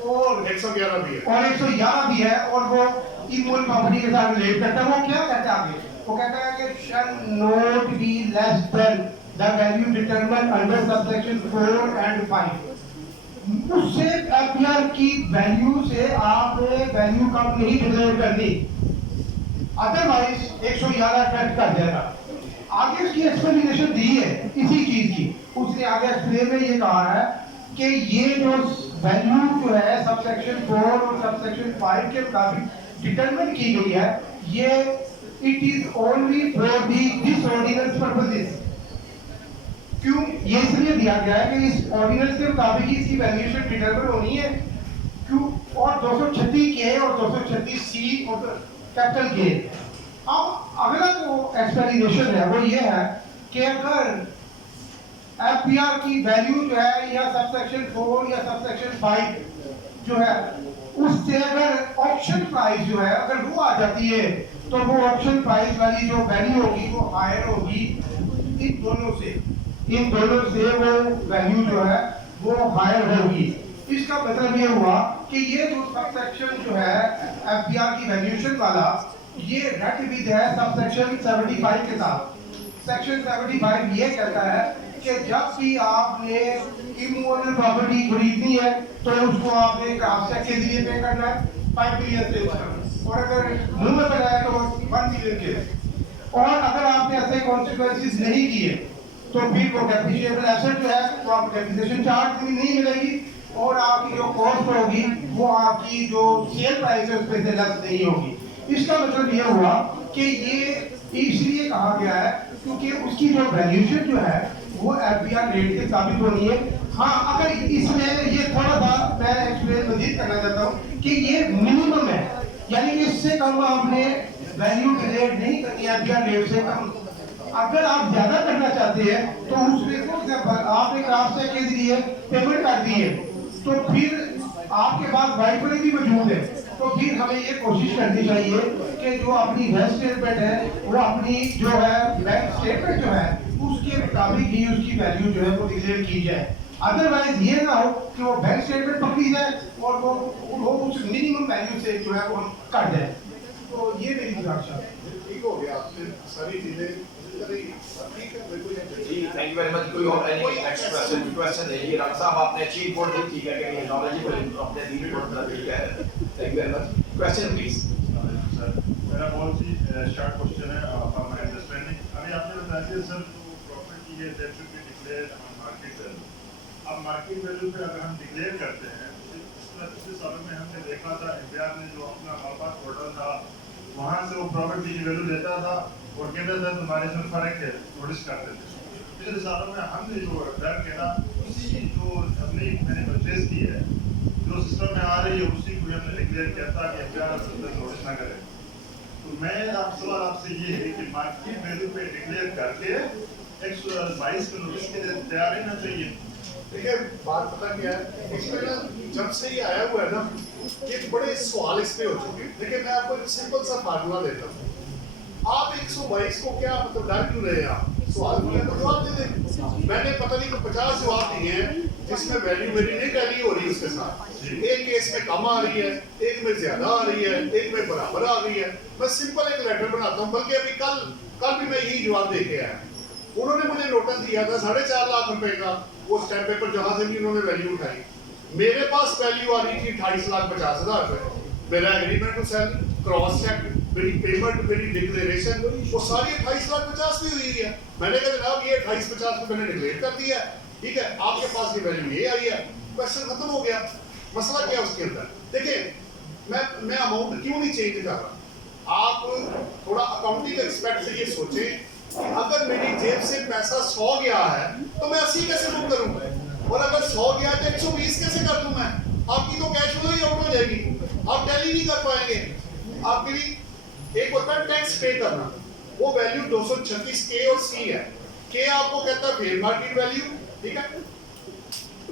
और 111 भी है। 111 भी है और वो इमूवेबल प्रॉपर्टी के साथ रिलेट करता है। वो क्या कहता है आगे? वो कहता है कि shall not be less than the value determined under subsection 4 and 5। उससे एफडीआर की वैल्यू से आपने वैल्यू कम नहीं डिक्लेयर करनी, अदरवाइज 111 अट्रैक्ट कर देगा। आगे उसकी एक्सप्लेनेशन दी है इसी चीज की। उसने आगे एक्सप्लेन में ये कहा है कि ये जो वैल्यू जो है सबसेक्शन 4 और सबसेक्शन 5 के मुताबिक डिटरमाइन की गई है, ये it is only for this ordinance purposes. क्यों ये इसलिए दिया गया है कि इस ऑर्डिनेंस के मुताबिक ही इसकी वैल्यूएशन डिटरमाइन होनी है। क्यों? और 236 के और 236 सी और कैपिटल के। अब अगला जो एक्सप्लेनेशन है वो ये है कि अगर एफडीआर की वैल्यू जो है या सबसेक्शन 4 या सबसेक्शन 5 जो है उससे अगर ऑक्शन प्राइस जो है अगर वो आ जाती है तो वो ऑक्शन प्राइस वाली जो वैल्यू होगी वो हायर होगी इन दोनों से वो वैल्यू जो है वो हायर होगी। इसका मतलब ये हुआ कि ये जो सबसेक्शन जो है एफडीआर की वैल्यूएशन वाला ये रट विद है सबसेक्शन 75 के साथ। सेक्शन 75 ये कहता है कि जब भी आपने इमूवेबल प्रॉपर्टी खरीदनी है तो उसको आपने क्रॉस चेक के जरिए पे करना है 5 मिलियन से ऊपर, और अगर मुंह में बनाया तो 1 मिलियन के, और अगर आपने ऐसे कॉन्सिक्वेंसेस नहीं किए तो फिर वो डेप्रिशिएबल एसेट जो है वो आपको डेप्रिसिएशन चार्ज भी नहीं मिलेगी और आपकी जो कॉस्ट होगी वो आपकी जो सेल प्राइस है उसमें से लेस नहीं होगी। इसका मतलब ये हुआ कि ये इसलिए कहा गया है क्योंकि उसकी जो वैल्यूएशन जो है वो एफडीआर रेट के साबित होनी है। हाँ, अगर इसमें ये थोड़ा सा मैं एक्सप्लेन मजीद करना चाहता हूँ कि ये मिनिमम है, यानी कि इससे कम आपने वैल्यू डिक्लेयर नहीं करनी एफडीआर रेट से कम। अगर आप ज्यादा करना चाहते हैं तो उसमें फॉर एग्जांपल आपने क्रॉस चेक के जरिए पेमेंट कर दी है तो फिर आपके पास वाइट मनी भी मौजूद है तो फिर हमें ये कोशिश करनी चाहिए कि जो अपनी बैंक स्टेटमेंट है वो अपनी जो है बैंक स्टेटमेंट जो है उसके मुताबिक ही उसकी वैल्यू जो है वो डिक्लेयर की जाए। अदरवाइज ये ना हो कि वो बैंक स्टेटमेंट पकड़ी जाए और वो उस मिनिमम वैल्यू से जो है वो कट जाए। तो ये मेरी गुजारिश है। ठीक हो गया, आपने सारी चीजें ठीक है, मेरे को जी, थैंक यू वेरी मच। कोई और एनी नेक्स्ट क्वेश्चन है? ये राणा साहब आपने चीट बोर्ड भी ठीक है कि नॉलेजेबल अपने रीड बोर्ड का ठीक है। Thank you very much. Question please. Sir मेरा बहुत ही शॉर्ट क्वेश्चन है फॉर माय अंडरस्टैंडिंग। अभी आपने बताया सर जो प्रॉपर्टी है that should be declared on market value. अब मार्केट वैल्यू पे अगर हम डिक्लेयर करते हैं पिछले सालों में हमने देखा था इंडिया ने जो अपना हमारे पास पोर्टल था वहाँ से वो प्रॉपर्टी की वैल्यू देता था और कहता था तुम्हारे इसमें फर्क है, नोटिस करते थे। पिछले सालों में हमने जो डर के ना उसी जो हमने मैंने परचेज की है जो सिस्टम में आ रही है उसी को हमने डिक्लेयर किया था कि नोटिस ना करें। तो मैं आप सवाल आपसे ये है कि मार्केट वैल्यू पे डिक्लेयर करके 122 का नोटिस के लिए तैयार रहना चाहिए। देखिए बात पता क्या है, इसमें ना जब से ये आया हुआ है ना ये बड़े सवाल इसमें हो चुके हैं। देखिए मैं आपको एक सिंपल सा फार्मूला देता हूँ। आप 122 को क्या मतलब डर क्यों रहे हैं? आप सवाल पूछे तो जवाब दे दें। मैंने पता नहीं 50 जवाब दिए हैं जिसमें वैल्यू मेरी नहीं टैली हो रही उसके साथ। एक केस में कम आ रही है, एक में ज्यादा आ रही है, एक में बराबर आ रही है। मैं सिंपल एक लेटर बनाता हूँ, बल्कि अभी कल भी मैं यही जवाब दे के आया। उन्होंने मुझे नोटिस दिया था 4.5 लाख रुपए का, वो स्टैम्प पेपर जहां से भी उन्होंने वैल्यू उठाई। मेरे पास वैल्यू आ रही थी 28,50,000 रुपए। मेरा agreement to sell, cross cheque, मेरी पेमेंट, मेरी डिक्लेरेशन, वो सारी 28,50,000 की हुई है। मैंने कहा जनाब ये 28,50 को मैंने डिक्लेयर कर दिया है, ठीक है, आपके पास ये वैल्यू ये आई है, क्वेश्चन खत्म हो गया। मसला क्या है उसके अंदर? देखिए मैं अमाउंट क्यों नहीं चेंज कर रहा। आप थोड़ा अकाउंटिंग एक्सपेक्ट से ये सोचें कि अगर मेरी जेब से पैसा 100 गया है तो मैं 80 कैसे बुक करूंगा, और अगर 100 गया है तो 120 कैसे कर दूं मैं? आपकी तो कैश फ्लो ही आउट हो जाएगी, आप टैली नहीं कर पाएंगे। आपके लिए एक होता है टैक्स पे करना, वो वैल्यू 236 के और सी है। के आपको कहता है फेयर मार्केट वैल्यू, ठीक है,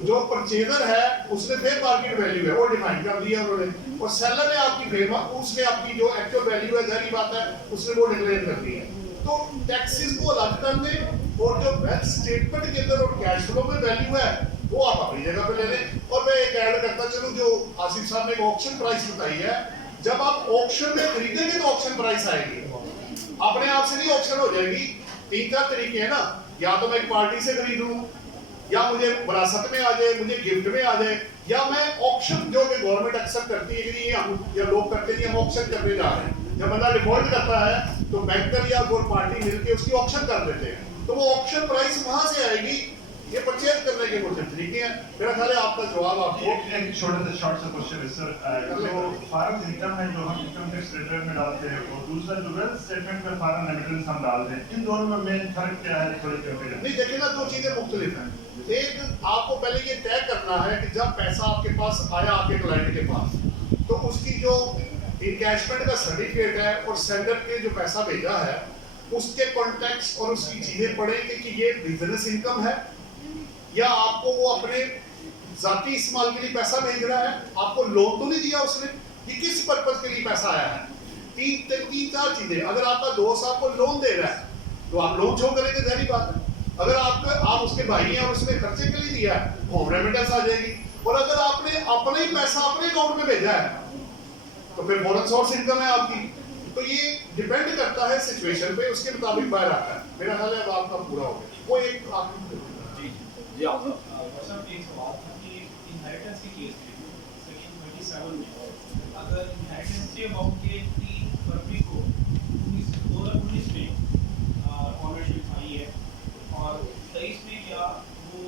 जो परचेजर है उसने फेयर मार्केट वैल्यू है वो डिफाइन कर दिया उन्होंने, और सेलर ने आपकी फेयर उसने आपकी जो एक्चुअल वैल्यू है जारी बात है उसने वो डिक्लेयर कर दी है। तो टैक्सेस को अलग कर दें और जो बैंक स्टेटमेंट के अंदर और कैश फ्लो में वैल्यू है वो आप अपनी जगह पे ले लें। और मैं एक ऐड करता चलूं, जो आसिफ साहब ने एक ऑक्शन प्राइस बताई है, जब आप ऑक्शन में खरीदेंगे तो ऑक्शन प्राइस आएगी, अपने आप से नहीं ऑक्शन हो जाएगी। 3-4 तरीके हैं ना, या तो मैं एक पार्टी से खरीदूं, या मुझे विरासत में आ जाए, मुझे गिफ्ट में आ जाए, या मैं ऑक्शन जो कि गवर्नमेंट एक्सेप्ट करती है कि हम या लोग करते हैं, हम ऑक्शन करने जा रहे हैं। जब बंदा डिफॉल्ट करता है तो बैंकर या कोई पार्टी मिलके उसकी ऑक्शन कर देते हैं, तो वो ऑक्शन प्राइस वहां से आएगी। ये परचेज करने के कुछ तरीके हैं। मेरा ख्याल है आपका जवाब आपको एक छोटा सा शॉर्ट सा क्वेश्चन है सर। जो फॉरेन इनकम है जो हम इनकम टैक्स रिटर्न में डालते हैं और दूसरा जो वेल्थ स्टेटमेंट में फॉरेन रेमिटेंस हम डालते हैं, इन दोनों में मेन फर्क क्या है? थोड़ी कंपेयर नहीं, देखिए ना, दो चीजें मुख्तलिफ हैं। एक आपको पहले ये तय करना है कि जब पैसा आपके पास आया आपके क्लाइंट के पास, तो उसकी जो इनकैशमेंट का सर्टिफिकेट है और सेंडर के जो पैसा भेजा है उसके कॉन्टेक्स्ट और उसकी चीजें पढ़ेंगे कि ये बिजनेस इनकम है या आपको वो अपने जाती इस्तेमाल के लिए पैसा भेज रहा है, आपको लोन तो नहीं दिया उसने, ये किस पर्पस के लिए पैसा आया है। 3-4 चीजें। अगर आपका दोस्त आपको लोन दे रहा है तो आप लोन शो करेंगे, जारी बात है। अगर आप उसके भाई हैं और उसने खर्चे के लिए दिया है, होम रेमिटेंस आ जाएगी। और अगर आपने अपना ही पैसा अपने अकाउंट में भेजा है तो फिर फॉरेन सोर्स इनकम है आपकी। तो ये डिपेंड करता है सिचुएशन पे, उसके मुताबिक बाहर आता है। मेरा ख्याल है अब आपका पूरा हो गया। वो एक आपकी जी आप सर एक सवाल था कि इनहेरिटेंस की केस में सेक्शन 27 में अगर इनहेरिटेंस के अमाउंट के 3 फरवरी को 2019 में कॉन्वर्शन आई है और 23 में क्या वो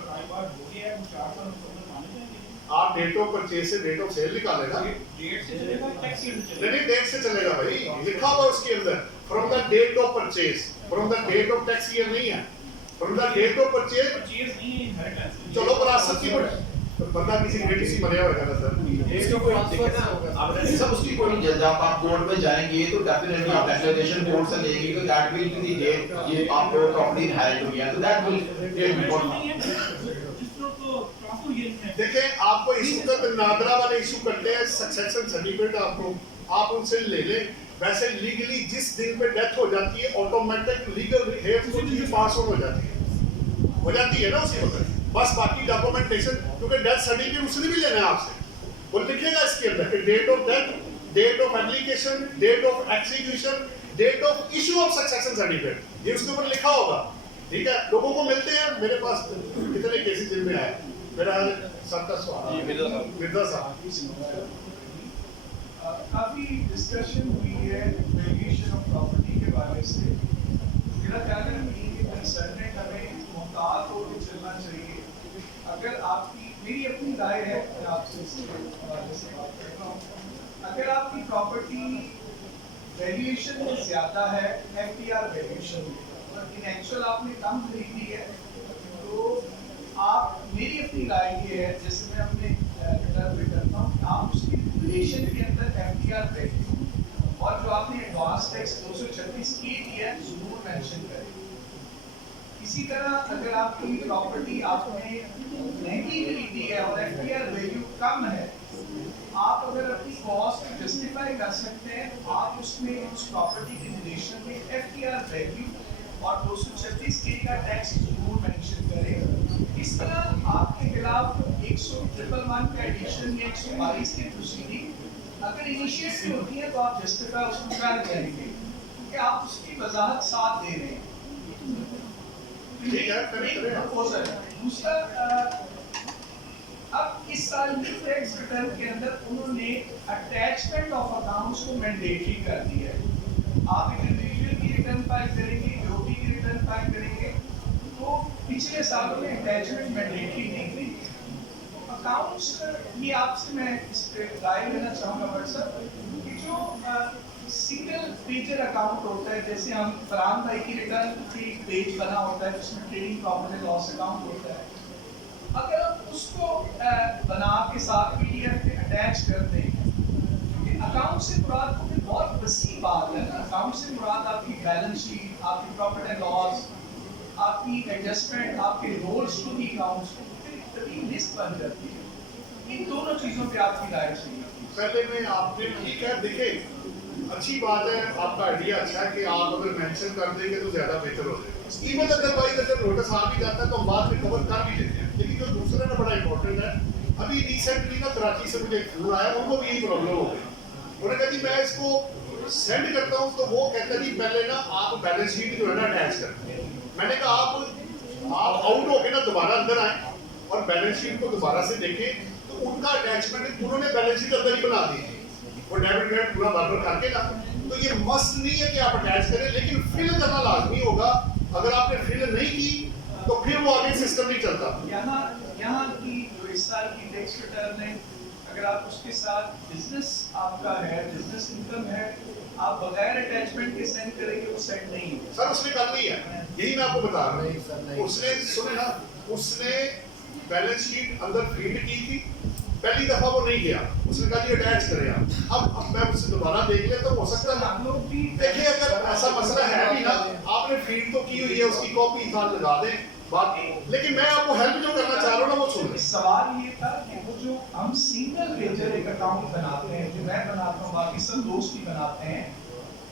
टाइम हो गया है, वो 4 साल माने जाएंगे? आप डेट ऑफ परचेज से डेट ऑफ सेल निकाले ना, डेट से चलेगा, टैक्स से चलेगा? नहीं डेट से चलेगा भाई, लिखा हुआ उसके अंदर from the date of purchase, from the date of tax year नहीं है, from the date of purchase. Purchase नहीं है, इनहेरिटेंस। चलो विरासत की बंदा किसी किसी मरे होगा ना सर, इसको कोई दिक्कत ना आप सब उसकी कोई नहीं। जब आप कोर्ट में जाएंगे तो डेफिनेटली आप डेक्लेरेशन कोर्ट से लेंगे कि that will be the date ये आपको प्रॉपर्टी इनहेरिट हो गया, तो दैट विल डेट रिपोर्ट। जिस तरह को ट्रांसफर आपको ये नहीं है। देखें आपको इशू कर नादरा वाले इशू करते हैं सक्सेशन सर्टिफिकेट आपको आप उनसे ले लें। वैसे लीगली जिस दिन पे डेथ हो जाती है ऑटोमेटिक लीगल हेयर्स को चीज पास ऑन हो जाती है ना उसी वक्त। बस बाकी डॉक्यूमेंटेशन क्योंकि डेथ सर्टिफिकेट उसने भी लेना है आपसे, वो लिखेगा इसके अंदर कि date of death, date of application, date of execution, date of issue of succession certificate, ये उसके ऊपर लिखा होगा। ठीक है, लोगों को मिलते हैं। मेरे पास कितने केसेस जिनमें आए, मेरा सबका सवाल मिर्जा साहब काफी डिस्कशन हुई है वैल्यूएशन ऑफ प्रॉपर्टी के बारे से। मेरा ख्याल है कि कंसर्नेट हमें मुहतात होकर चलना चाहिए। अगर आपकी, मेरी अपनी राय है, मैं आपसे इसके हवाले से बात कर रहा हूँ, अगर आपकी प्रॉपर्टी वैल्यूएशन में ज्यादा है एफटीआर वैल्यूएशन में, और इन एक्चुअल आपने कम खरीदी है, तो आप, मेरी अपनी राय ये है, जैसे मैं अपने रिटर्न पे करता हूँ, आप उसकी रिलेशन के अंदर एफटीआर वैल्यू और जो आपने एडवांस टैक्स 236 की है जरूर मेंशन करें। इसी तरह अगर आपकी प्रॉपर्टी आपने महंगी खरीदी है और एफटीआर वैल्यू कम है, आप अगर अपनी कॉस्ट जस्टिफाई कर सकते हैं, आप उसमें उस प्रॉपर्टी के रिलेशन में एफटीआर वैल्यू और 236 के का टैक्स जरूर मेंशन करें। इस तरह आपके खिलाफ 100-111 का एडिशन या 122 की प्रोसीडिंग अगर इनिशिएट भी होती है तो आप जस्टिफाई उसको कर देंगे क्योंकि आप उसकी वजाहत साथ दे रहे हैं। ठीक है, करें। प्रपोजल दूसरा, अब इस साल की टैक्स रिटर्न के अंदर उन्होंने अटैचमेंट ऑफ अकाउंट्स को मैंडेटरी कर दिया है। आप एक इंडिविजुअल की रिटर्न फाइल करेंगे, यूपी की रिटर्न फाइल करेंगे, तो पिछले सालों में अटैचमेंट मैंडेटरी नहीं थी। अकाउंट्स, ये आपसे मैं इस पे राय लेना चाहूँगा बट सर, कि जो सिंगल पेजर अकाउंट होता है, जैसे हम फरहान भाई की रिटर्न की पेज बना होता है जिसमें trading profit and loss account होता है, अगर हम उसको बना के साथ पीडीएफ पे अटैच करते हैं, क्योंकि अकाउंट से मुराद तो बहुत वसी बात है ना। अकाउंट से मुराद आपकी बैलेंस शीट, आपकी प्रॉफिट एंड लॉस, आपकी एडजस्टमेंट, आपके रोल्स टू दी अकाउंट्स, तभी लिस्ट बन जाती है। इन दोनों चीजों पे आपकी राय चाहिए। पहले में आपने ठीक है, देखिए अच्छी बात है, आपका आइडिया अच्छा है कि आप अगर मेंशन कर देंगे तो ज्यादा बेहतर हो जाएगा। इवन अदरवाइज अगर नोटिस आ भी जाता है तो हम बाद में कवर कर भी लेते हैं। लेकिन जो दूसरा ना बड़ा इंपॉर्टेंट है, अभी रिसेंटली ना कराची से मुझे एक फोन आया, उनको भी यही प्रॉब्लम हो गई। उन्होंने कहा जी मैं इसको सेंड करता हूँ तो वो कहता जी पहले ना आप बैलेंस शीट जो है ना अटैच करें। मैंने कहा आप आउट होके ना दोबारा अंदर आए और बैलेंस शीट को दोबारा से देखें, तो उनका अटैचमेंट उन्होंने बैलेंस शीट अंदर ही बना दी थी, वो डेबिट क्रेडिट पूरा बराबर करके ना। तो ये मस्ट नहीं है कि आप अटैच करें, लेकिन फिल करना लाजमी होगा। अगर आपने फिल नहीं की तो फिर वो आगे सिस्टम नहीं चलता। यहाँ की जो इस साल की टैक्स रिटर्न है, अगर आप उसके साथ बिजनेस आपका है, बिजनेस इनकम है, आप बगैर अटैचमेंट के सेंड करेंगे, वो सेंड नहीं है। सर उसने कर ली है, यही मैं आपको बता रहा हूँ। उसने सुने ना, उसने बैलेंस शीट अंदर फीड की थी, पहली दफा वो नहीं गया, उसने कहा जी अटैच करें आप। अब मैं उससे दोबारा देख लेता हूँ, हो सकता है हम लोग भी देखिए अगर ऐसा मसला है भी ना, आपने फीड तो की हुई है, उसकी कॉपी साथ लगा दें बाकी। लेकिन मैं आपको हेल्प जो करना चाह रहा हूँ ना वो सुन लें। सवाल ये था कि वो जो हम सिंगल पेजर एक अकाउंट बनाते हैं, जो मैं बनाता हूँ, बाकी सब दोस्त भी बनाते हैं,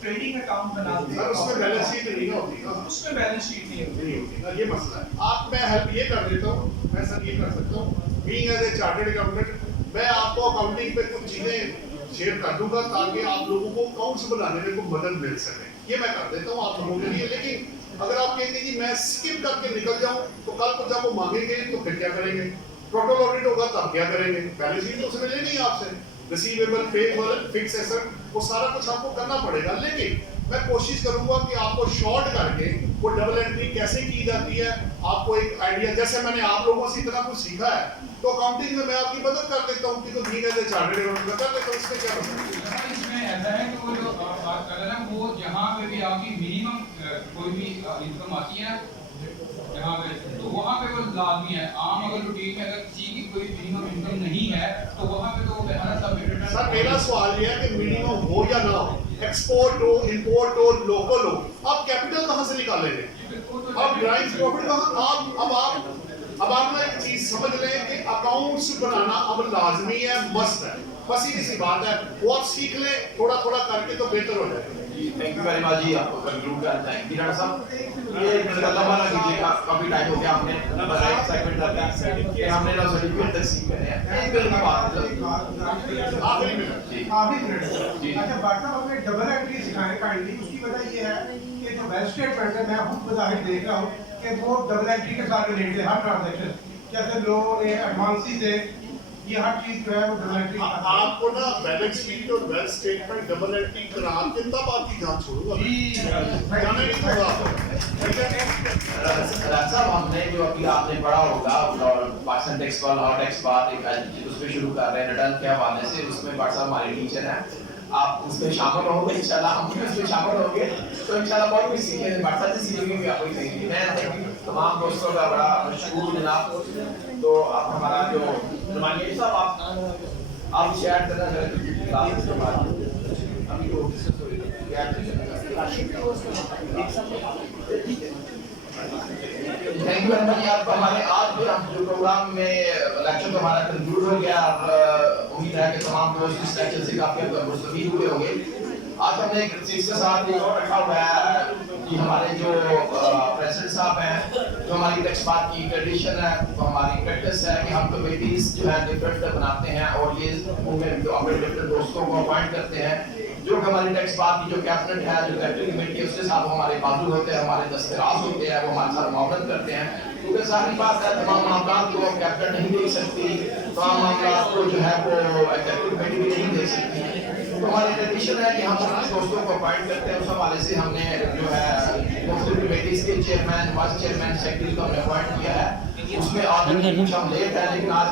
ट्रेडिंग अकाउंट बनाते हैं, सर उसमें बैलेंस शीट नहीं होती ना, उसमें बैलेंस शीट नहीं होती ना, ये मसला है। आप मैं हेल्प ये कर देता हूँ, मैं सर ये कर सकता हूँ, being as a chartered accountant मैं आपको अकाउंटिंग पे कुछ चीजें शेयर कर दूंगा ताकि आप लोगों को अकाउंट्स बनाने में कोई मदद मिल सके। ये मैं कर देता हूँ आप लोगों के लिए। लेकिन अगर आप कहते हैं कि मैं स्किप करके निकल जाऊं तो कल को जब वो मांगेंगे तो फिर क्या करेंगे? टोटल ऑडिट होगा तब क्या करेंगे? बैलेंस शीट तो उसमें लेनी है आपसे, रिसीवेबल, पेएबल, फिक्स एसेट, वो सारा कुछ आपको करना पड़ेगा। लेकिन मैं कोशिश करूंगा कि आपको शॉर्ट करके वो डबल एंट्री कैसे की जाती है आपको एक आइडिया, जैसे मैंने आप लोगों से इतना कुछ सीखा है तो अकाउंटिंग में मैं आपकी मदद कर देता हूँ कि तो ठीक है चार्टर्ड अकाउंटेंट कर देता हूँ, इसमें क्या मसला है? इसमें ऐसा है कि वो जो बात कर रहे हैं वो जहाँ पे भी आपकी मिनिमम कोई भी इनकम आती है जहाँ पे, तो वहाँ पे वो लाजमी है। आम अगर रूटीन में अगर किसी की कोई मिनिमम इनकम नहीं है तो वहाँ पे तो बेहतर सबमिट। सर मेरा सवाल ये है कि मिनिमम हो या ना हो, एक्सपोर्ट हो, इंपोर्ट हो, लोकल हो, आप कैपिटल कहाँ से निकालेंगे? अब ड्राइंग प्रॉफिट कहाँ? अब आप अब आप ना एक चीज समझ लें कि अकाउंट्स बनाना अब लाजमी है, मस्त है, बस सीधी सी बात है, वो आप सीख लें थोड़ा थोड़ा करके तो बेहतर हो जाएगा। थैंक यू वेरी मच जी, आपको कंक्लूड करना चाहेंगे किरण साहब। ये लंबा ना कीजिएगा, काफी टाइम हो गया, आपने बड़ा एक्साइटमेंट रखा कि हमने ना सर्टिफिकेट तकसीम करे हैं। एक मिनट की बात है आखिरी मिनट जी। आखिरी मिनट। अच्छा बाटा साहब ने डबल एंट्री सिखाए काइंडली, उसकी वजह ये है कि जो वेल्थ स्टेटमेंट है, मैं खुद बजाहिर देख रहा हूँ कि वो डबल एंट्री के साथ रिलेटेड है हर ट्रांजैक्शन, जैसे लो एडवांसी से ये हर चीज जो है वो डबल एंट्री आपको ना बैलेंस शीट और वेल्थ स्टेटमेंट डबल एंट्री करा के तब आपकी जान छोड़ूंगा मैं। जाने नहीं दूंगा आपको, ठीक है? साहब हमने जो अभी आपने पढ़ा होगा और पाकिस्तान टैक्स वाला और टैक्स बात एक उसमें शुरू कर रहे हैं रिटर्न के हवाले से, उसमें पाकिस्तान हमारे टीचर हैं, आप उसमें शामिल होंगे इंशाल्लाह, हम भी उसमें शामिल होंगे तो इंशाल्लाह बहुत कुछ सीखेंगे, पाकिस्तान से सीखेंगे भी, आपको सीखेंगे। मैं तमाम दोस्तों का बड़ा मशहूर जनाब, तो आप हमारा जो नुमाइंदे साहब आप शेयर करना चाहते हैं क्लास के बाद अभी तो थैंक यू वेरी मच आप हमारे आज जो प्रोग्राम में लेक्चर तो हमारा कंक्लूड हो गया, और उम्मीद है कि तमाम दोस्त इस लेक्चर से काफी मुस्तफीद हुए होंगे। आज हमने एक चीज के साथ एक और रखा हुआ है कि हमारे जो प्रेसिडेंट साहब हैं, जो हमारी टैक्स बात की ट्रेडिशन है, तो हमारी प्रैक्टिस है कि हम कमेटीज जो है डिफरेंट बनाते हैं और ये उनमें जो अपने डिफरेंट दोस्तों को अपॉइंट करते हैं, जो हमारी टैक्स बात की जो कैबिनेट है, जो कैबिनेट कमेटी है, उसके साथ हमारे बाजू होते हैं, हमारे दस्तराज होते हैं, वो हमारे साथ मुआवनत करते हैं, क्योंकि सारी बात है तमाम मामला को कैबिनेट नहीं देख सकती, तमाम मामला को जो है वो एग्जीक्यूटिव कमेटी भी नहीं देख सकती। तो हमारी ट्रेडिशन है कि हम अपने दोस्तों को अपॉइंट करते हैं, उस हवाले से हमने जो है मुख्तलिफ कमेटीज के चेयरमैन, वाइस चेयरमैन, सेक्रेटरी को हमने अपॉइंट किया है। उसमें ऑलरेडी हम लेट है, लेकिन आज